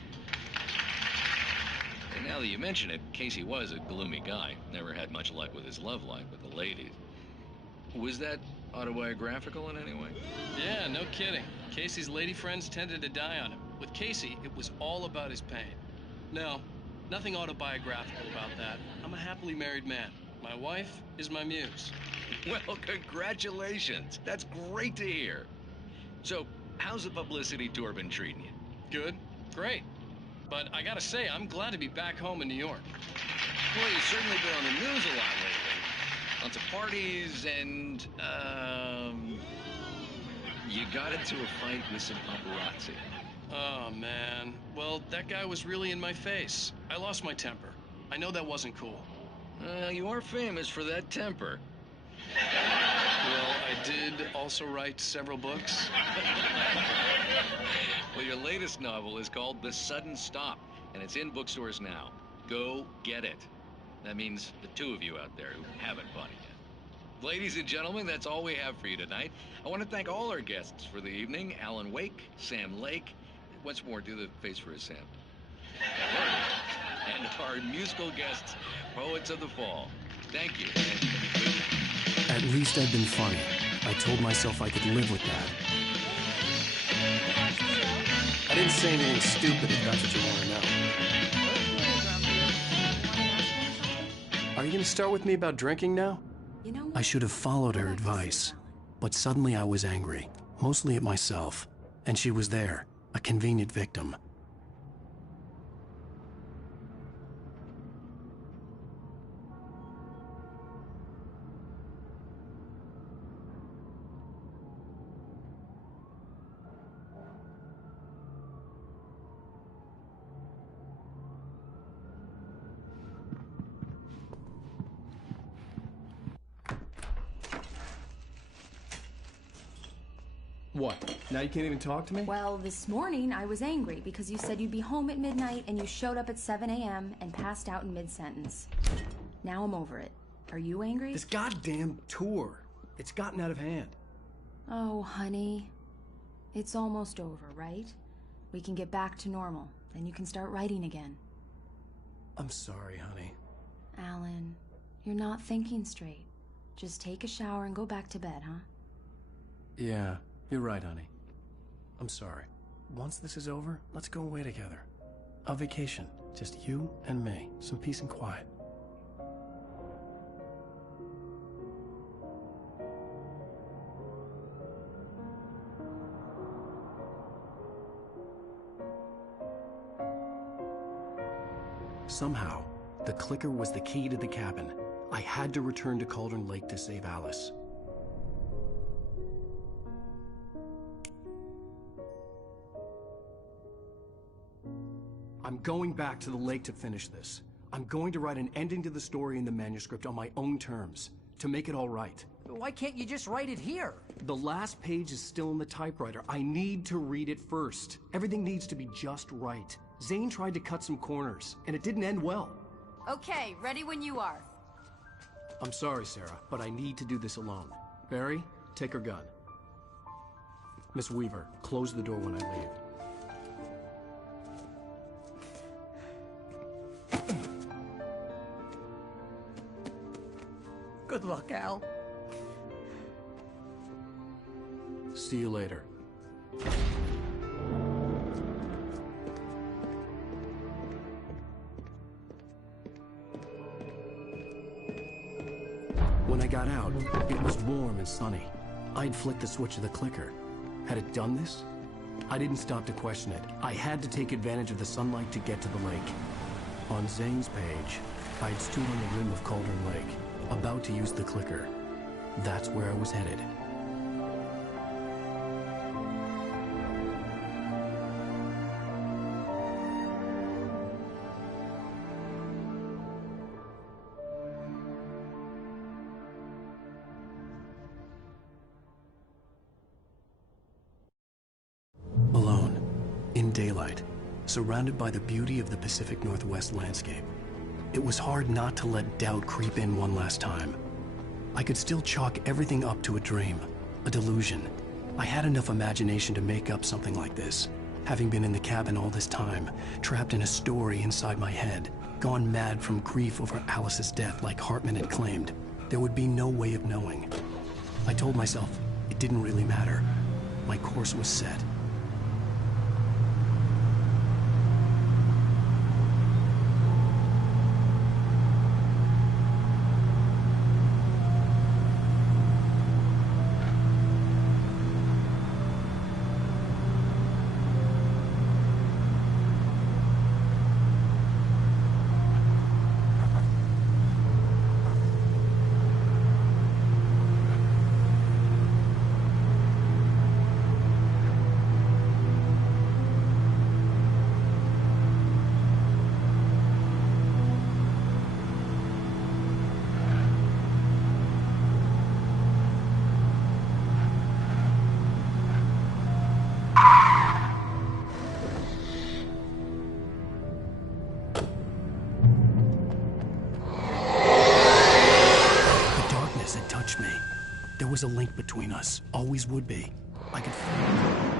And now that you mention it, Casey was a gloomy guy. Never had much luck with his love life with the ladies. Was that autobiographical in any way? Yeah, no kidding. Casey's lady friends tended to die on him. With Casey, it was all about his pain. No, nothing autobiographical about that. I'm a happily married man. My wife is my muse. Well, congratulations. That's great to hear. So, how's the publicity tour been treating you? Good. Great. But I gotta say, I'm glad to be back home in New York. Well, you've certainly been on the news a lot lately. Lots of parties and, you got into a fight with some paparazzi. Oh, man. Well, that guy was really in my face. I lost my temper. I know that wasn't cool. You are famous for that temper. Well, I did also write several books. Well, your latest novel is called The Sudden Stop, and it's in bookstores now. Go get it. That means the 2 of you out there who haven't bought it yet. Ladies and gentlemen, that's all we have for you tonight. I want to thank all our guests for the evening. Alan Wake, Sam Lake. Once more, do the face for us, Sam. And our musical guests, Poets of the Fall. Thank you. At least I'd been funny. I told myself I could live with that. I didn't say anything stupid if that's what you want to know. Are you going to start with me about drinking now? You know what? I should have followed her advice. But suddenly I was angry, mostly at myself. And she was there, a convenient victim. What? Now you can't even talk to me? Well, this morning I was angry because you said you'd be home at midnight and you showed up at 7 a.m. and passed out in mid-sentence. Now I'm over it. Are you angry? This goddamn tour. It's gotten out of hand. Oh, honey. It's almost over, right? We can get back to normal. Then you can start writing again. I'm sorry, honey. Alan, you're not thinking straight. Just take a shower and go back to bed, huh? Yeah, you're right, honey. I'm sorry. Once this is over, let's go away together. A vacation. Just you and me. Some peace and quiet. Somehow, the clicker was the key to the cabin. I had to return to Cauldron Lake to save Alice. I'm going back to the lake to finish this. I'm going to write an ending to the story in the manuscript on my own terms, to make it all right. Why can't you just write it here? The last page is still in the typewriter. I need to read it first. Everything needs to be just right. Zane tried to cut some corners, and it didn't end well. Okay, ready when you are. I'm sorry, Sarah, but I need to do this alone. Barry, take her gun. Miss Weaver, close the door when I leave. Good luck, Al. See you later. When I got out, it was warm and sunny. I'd flicked the switch of the clicker. Had it done this? I didn't stop to question it. I had to take advantage of the sunlight to get to the lake. On Zane's page, I'd stood on the rim of Cauldron Lake, about to use the clicker. That's where I was headed. Alone, in daylight, surrounded by the beauty of the Pacific Northwest landscape. It was hard not to let doubt creep in one last time. I could still chalk everything up to a dream, a delusion. I had enough imagination to make up something like this. Having been in the cabin all this time, trapped in a story inside my head, gone mad from grief over Alice's death like Hartman had claimed, there would be no way of knowing. I told myself it didn't really matter. My course was set. There was a link between us. Always would be. I could feel it.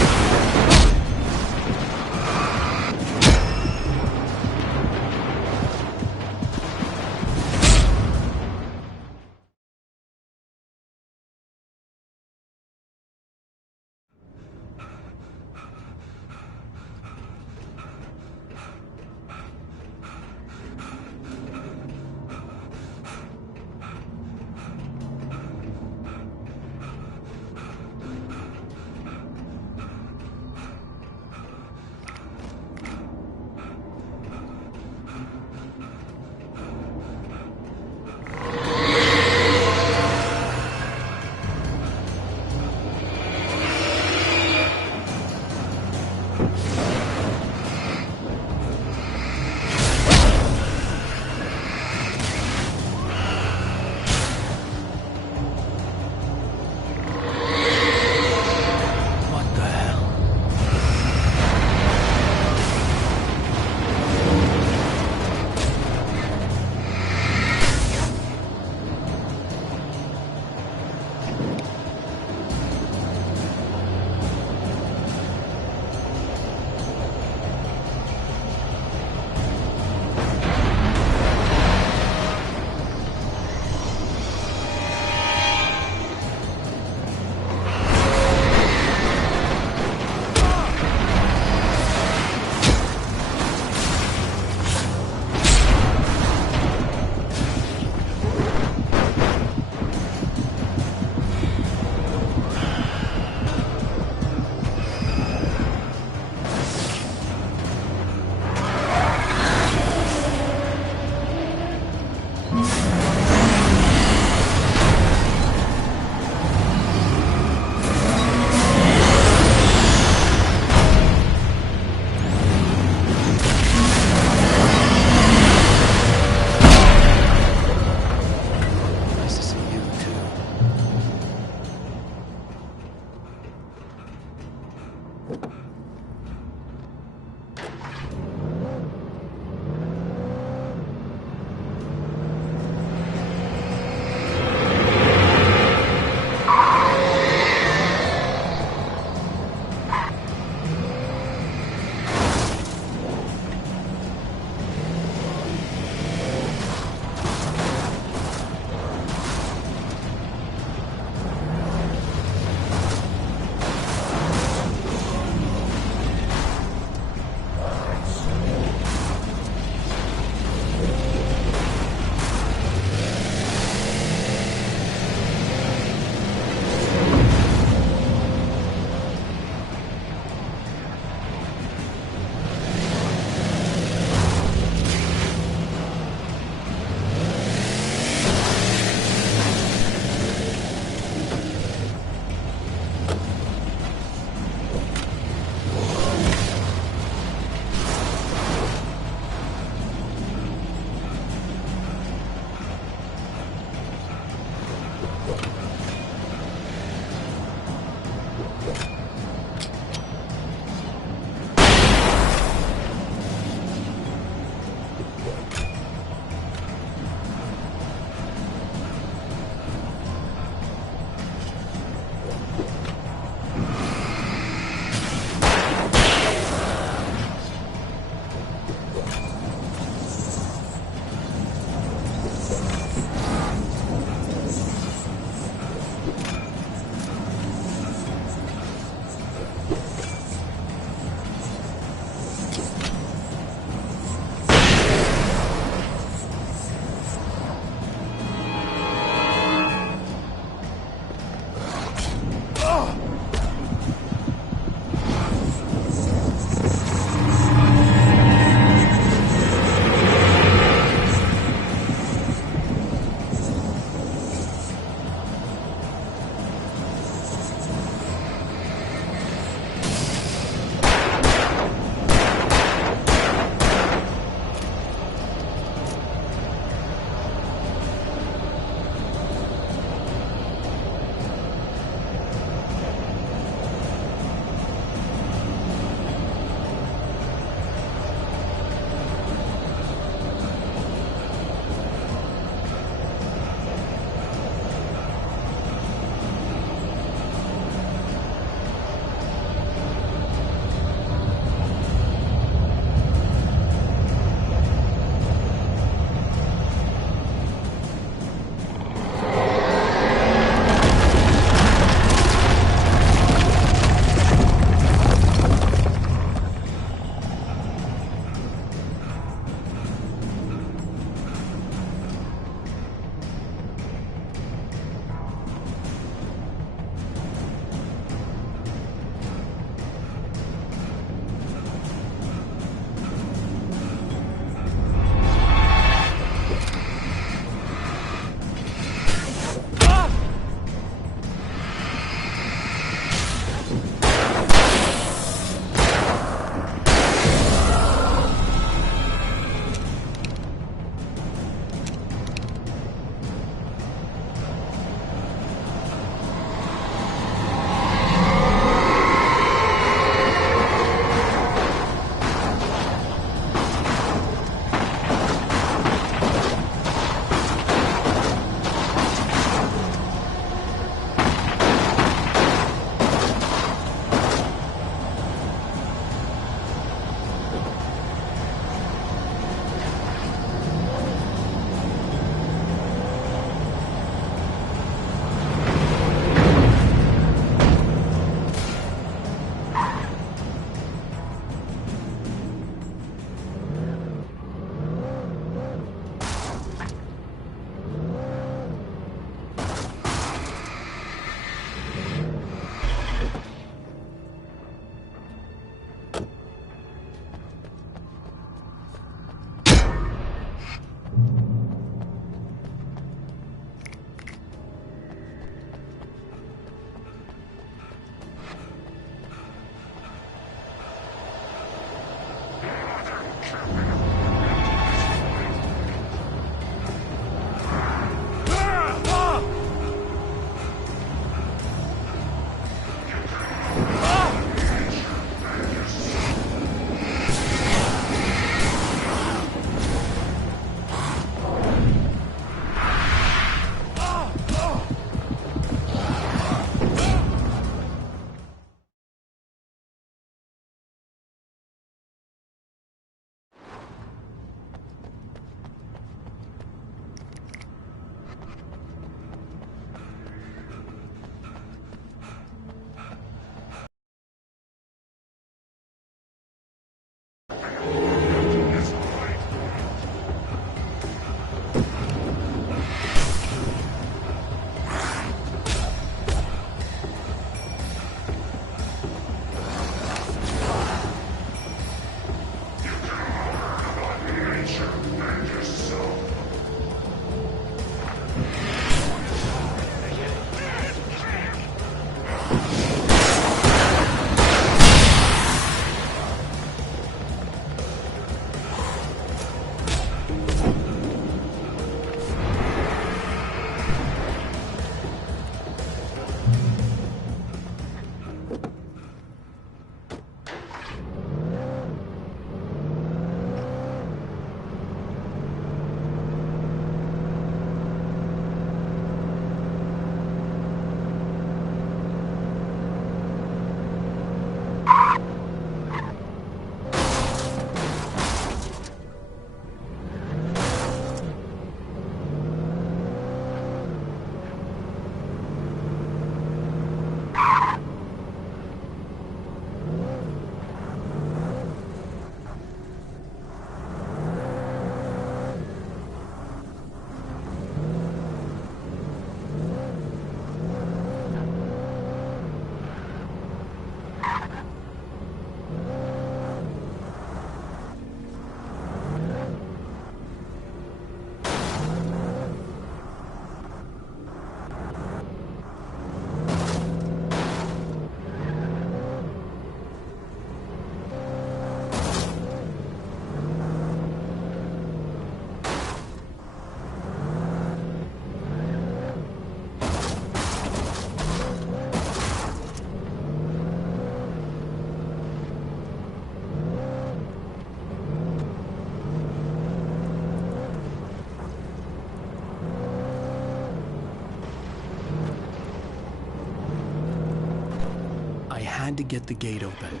I had to get the gate open.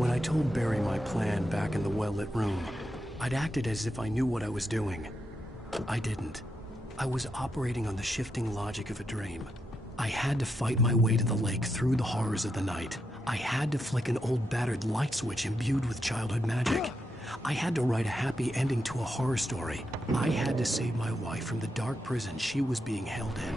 When I told Barry my plan back in the well-lit room, I'd acted as if I knew what I was doing. I didn't. I was operating on the shifting logic of a dream. I had to fight my way to the lake through the horrors of the night. I had to flick an old battered light switch imbued with childhood magic. I had to write a happy ending to a horror story. I had to save my wife from the dark prison she was being held in.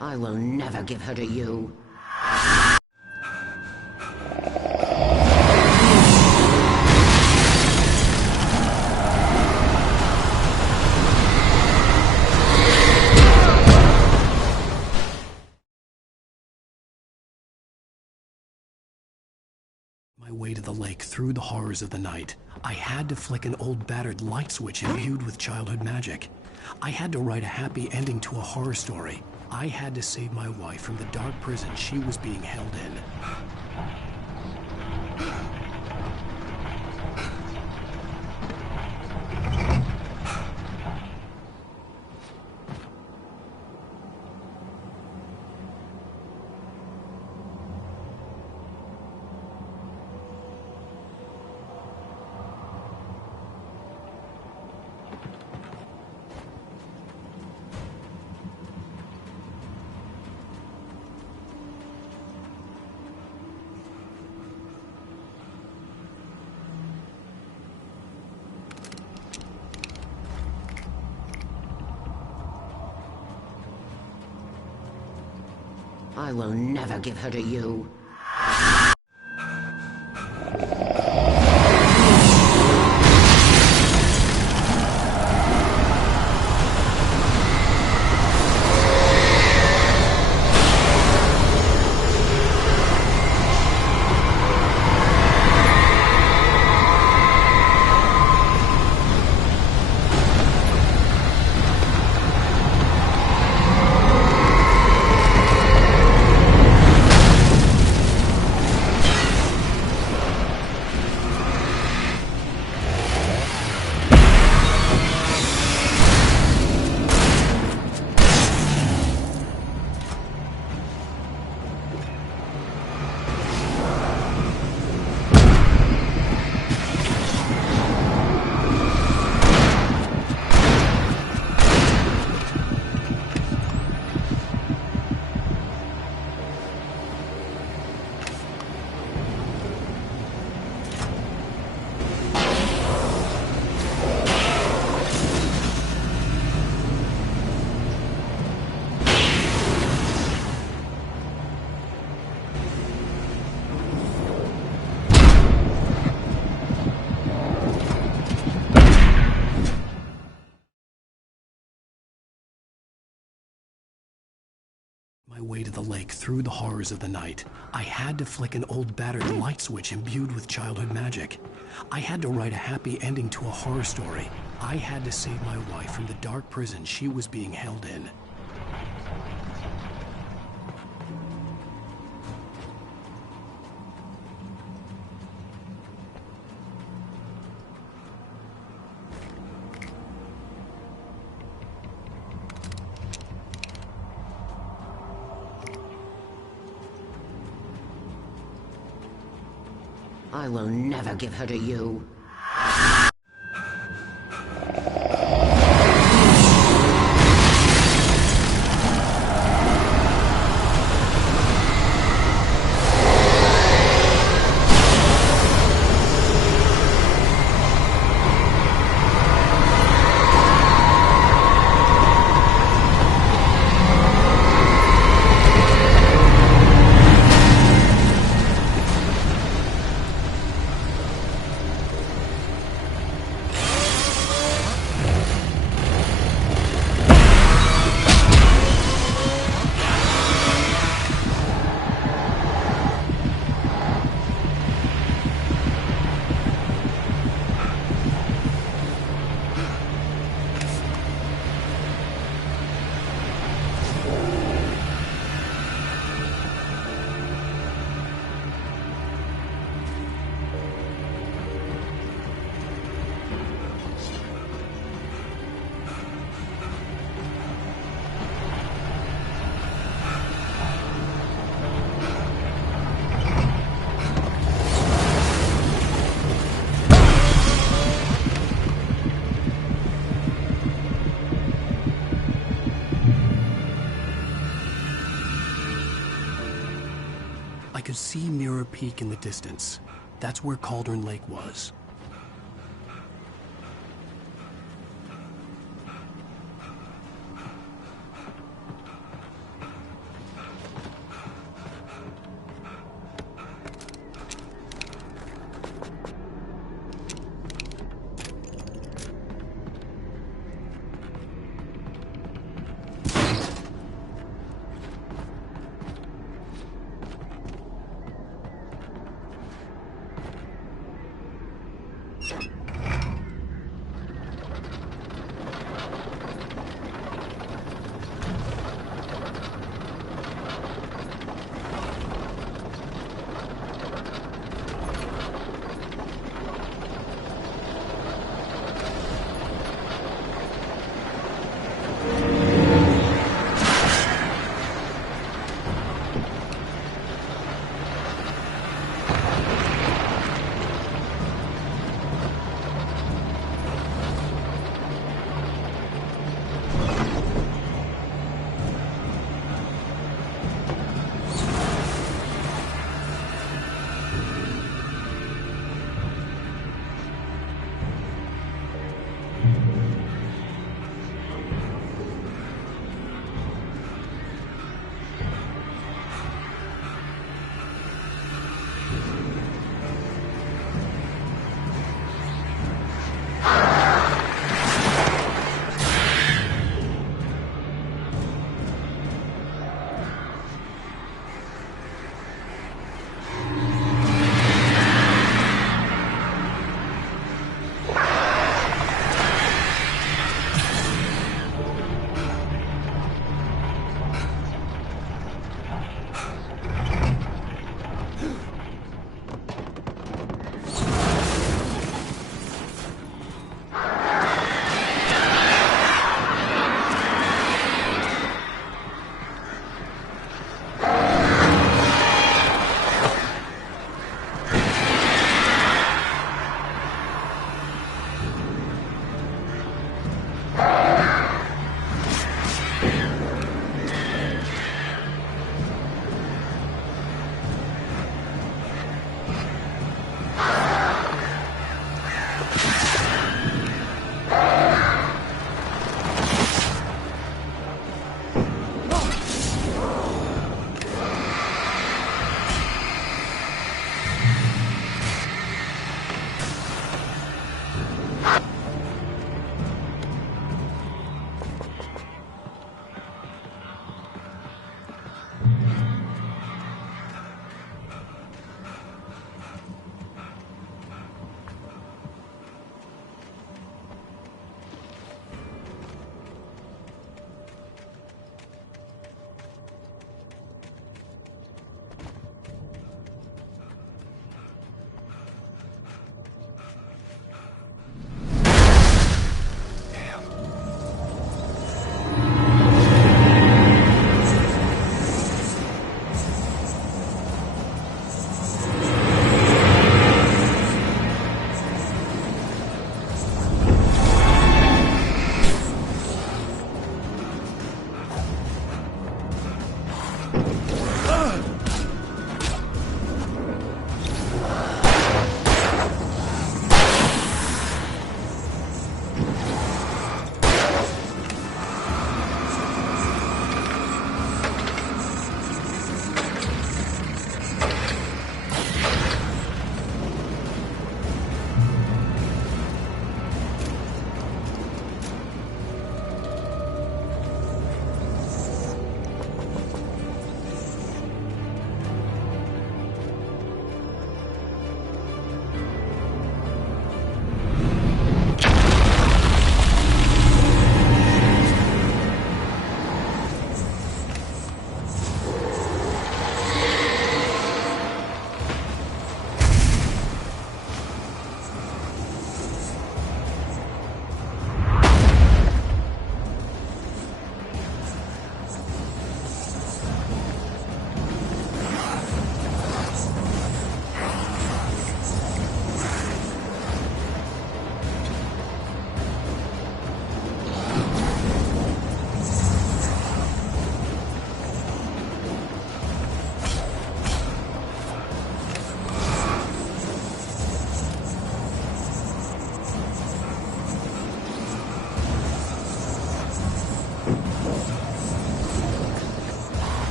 I will never give her to you. My way to the lake through the horrors of the night. I had to flick an old battered light switch imbued with childhood magic. I had to write a happy ending to a horror story. I had to save my wife from the dark prison she was being held in. I will never give her to you. My way to the lake through the horrors of the night. I had to flick an old battered light switch imbued with childhood magic. I had to write a happy ending to a horror story. I had to save my wife from the dark prison she was being held in. I will never give her to you. I could see Mirror Peak in the distance. That's where Cauldron Lake was.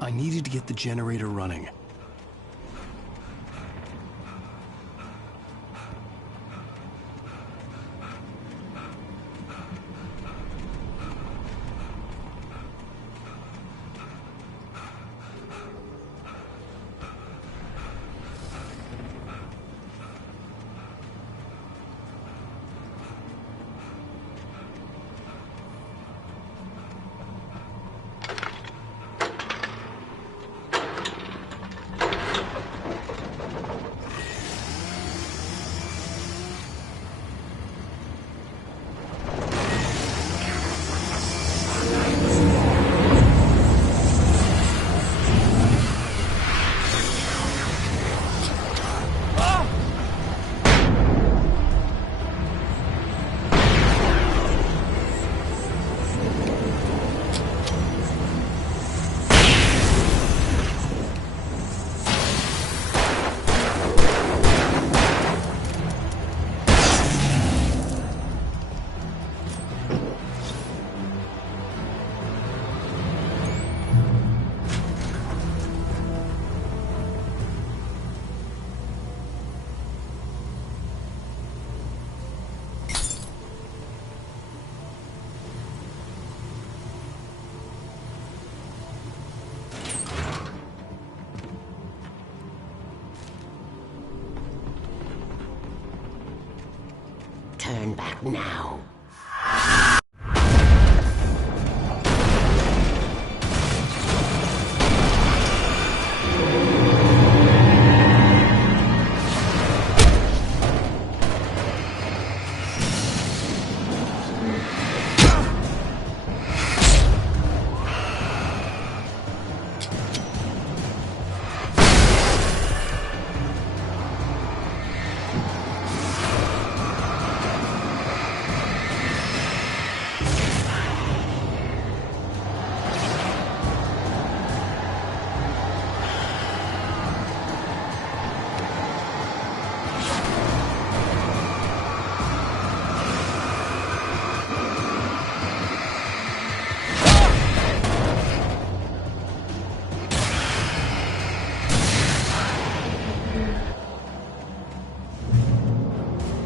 I needed to get the generator running. Turn back now.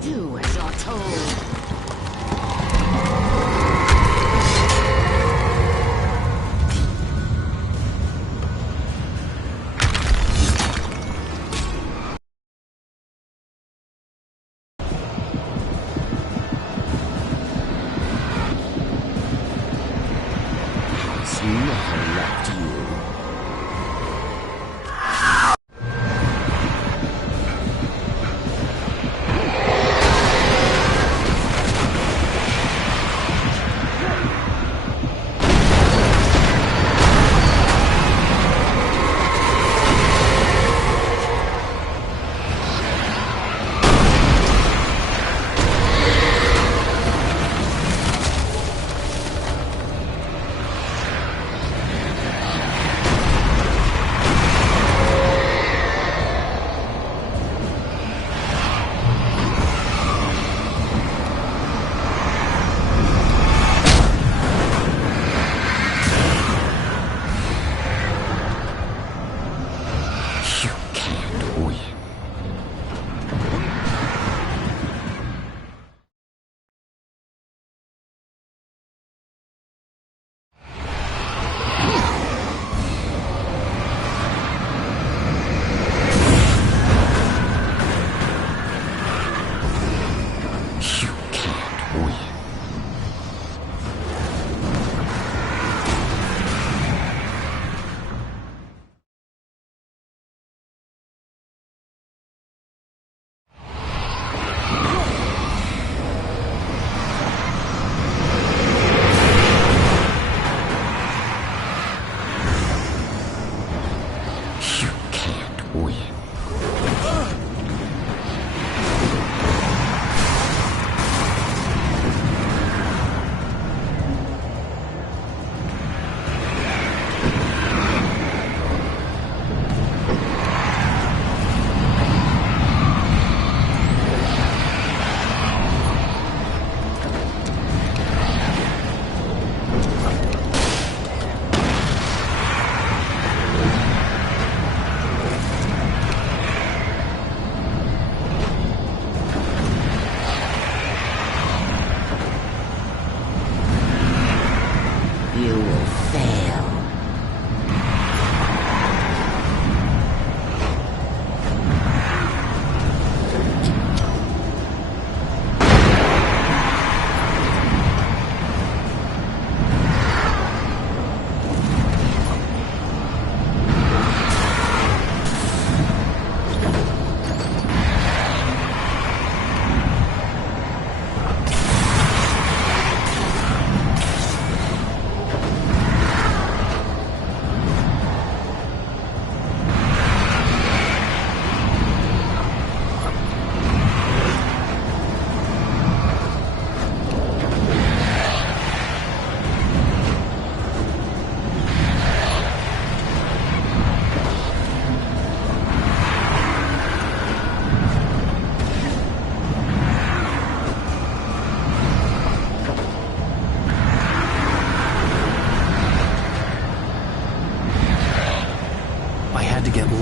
Do as you're told. Has never left you.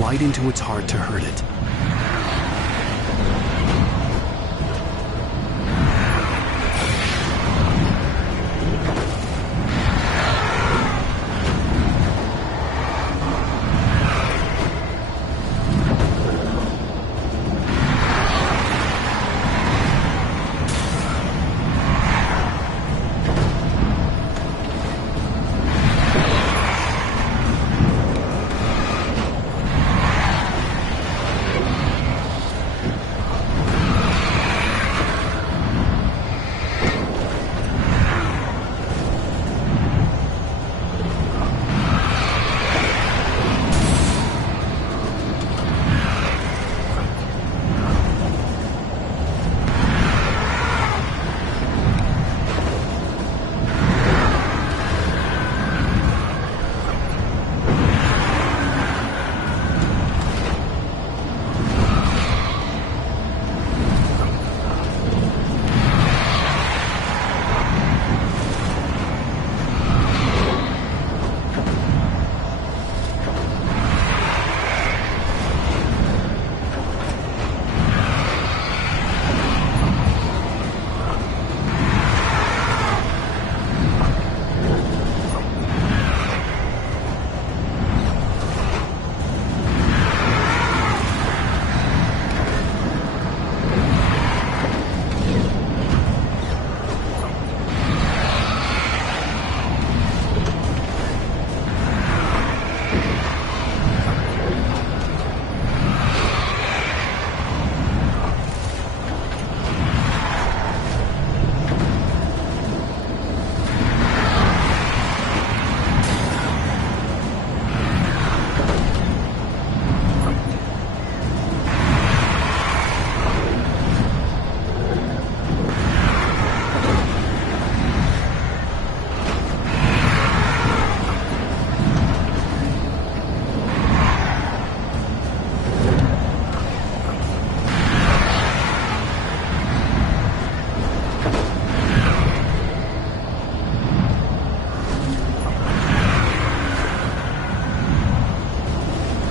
glide into its heart to hurt it.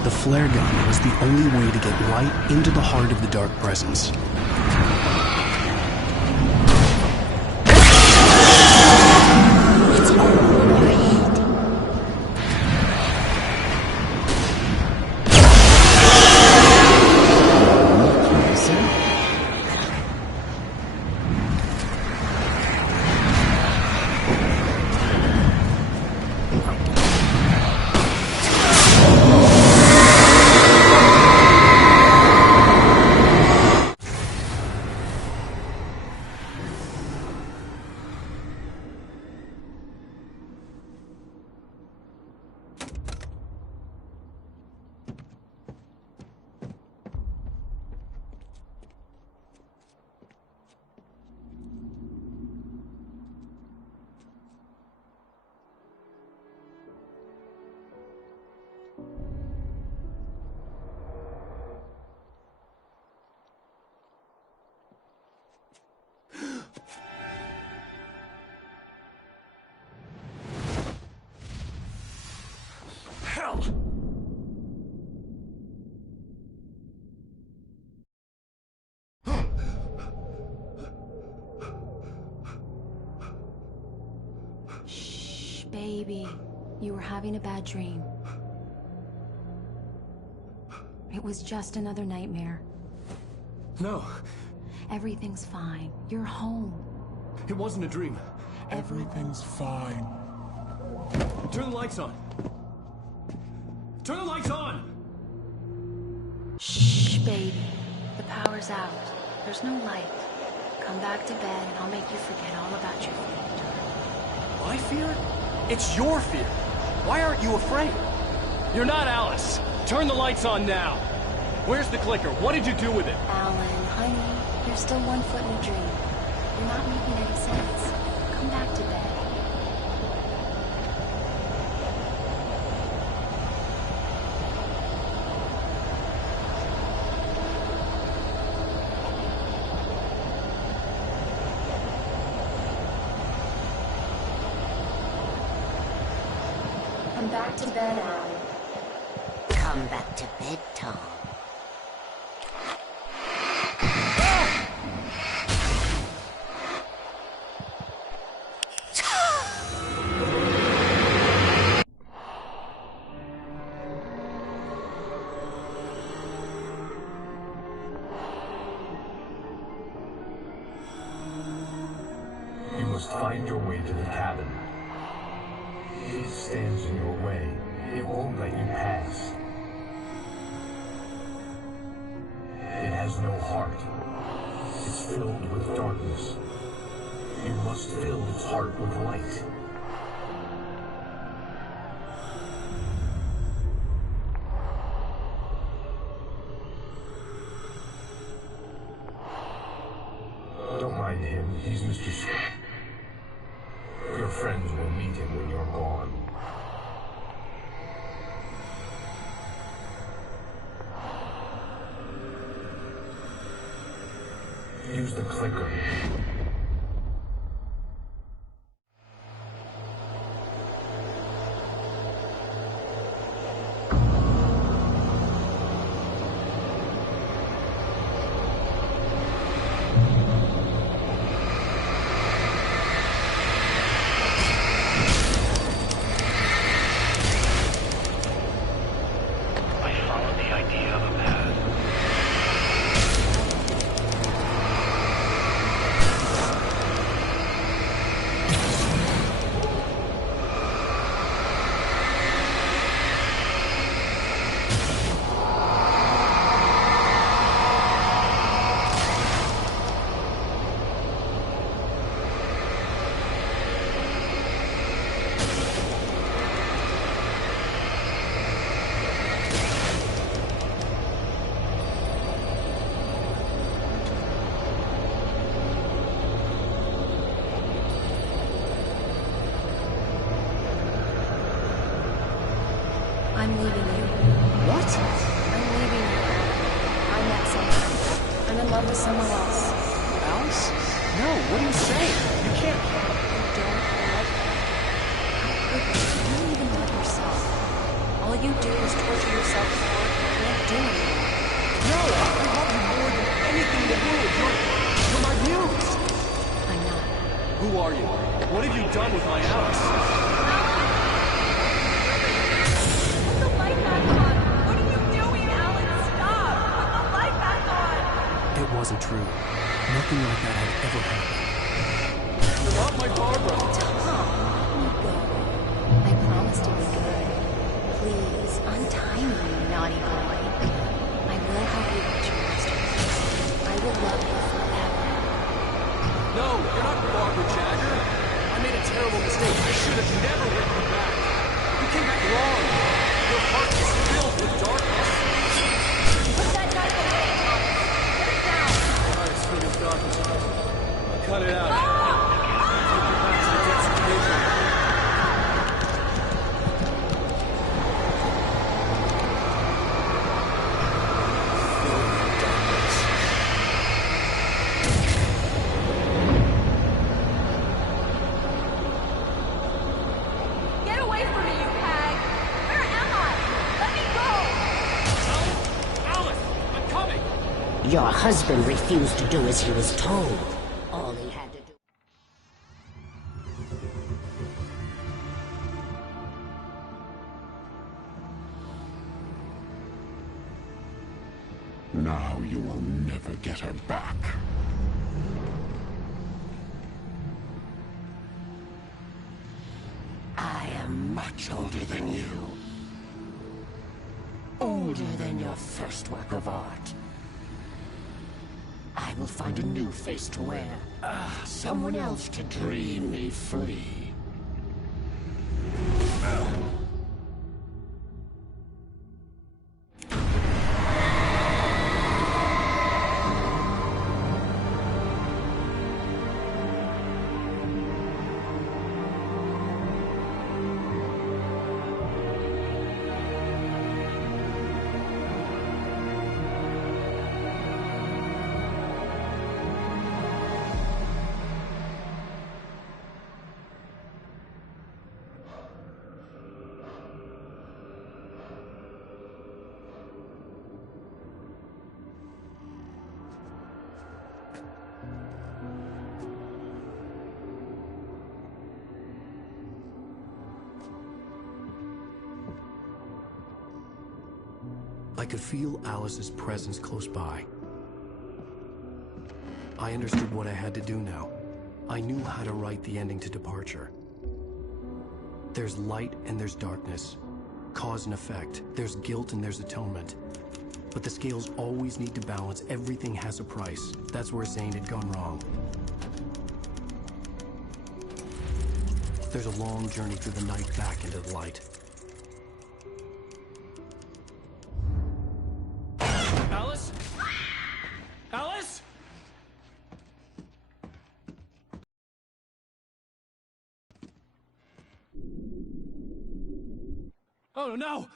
The flare gun was the only way to get light into the heart of the dark presence. Shh, baby. You were having a bad dream. It was just another nightmare. No. Everything's fine. You're home. It wasn't a dream. Everything's fine. Turn the lights on. Turn the lights on! Shh, baby. The power's out. There's no light. Come back to bed and I'll make you forget all about your fear. My fear? It's your fear. Why aren't you afraid? You're not Alice. Turn the lights on now. Where's the clicker? What did you do with it? Alan, honey, you're still 1 foot in a dream. You're not making any sense. Come back to bed. Come back to bed, Alan. Come back to bed, Tom. You must find your way to the cabin. It stands in your way. It won't let you pass. It has no heart. It's filled with darkness. You must fill its heart with light. Don't mind him. He's Mr. Swift. Your friends will meet him when you're gone. Use the clicker. I followed the idea of a path. I'm leaving you. What? I'm leaving you. I met someone. I'm in love with someone else. Alice? No, what are you saying? You can't. You don't love her. How could you? You don't even love yourself. All you do is torture yourself for work you can't do anymore. No, I love you more than anything in the world. You're my muse. I'm not. Who are you? What have you done with my Alice? It wasn't true. Nothing like that had ever happened. You're not my Barbara. Tom, let me go. I promise to be good. Please, untie me, you naughty boy. I will help you get your masterpiece. I will love you forever. No, you're not Barbara Jagger. I made a terrible mistake. I should have never written you back. You came back wrong. Your heart is filled with darkness. Put that knife away, Tom. Put it down. Alright, it's filled with darkness. Cut it out. Take you back to the depths of creation. Get away from me, you hag! Where am I? Let me go! Alice! I'm coming! Your husband refused to do as he was told. All he had to do. Now you will never get her back. I am much older than you. Older than your first work of art. I will find a new face to wear. Someone else to dream me free. I could feel Alice's presence close by. I understood what I had to do now. I knew how to write the ending to Departure. There's light and there's darkness. Cause and effect. There's guilt and there's atonement. But the scales always need to balance. Everything has a price. That's where Zane had gone wrong. There's a long journey through the night back into the light. Alice? Alice? Oh no!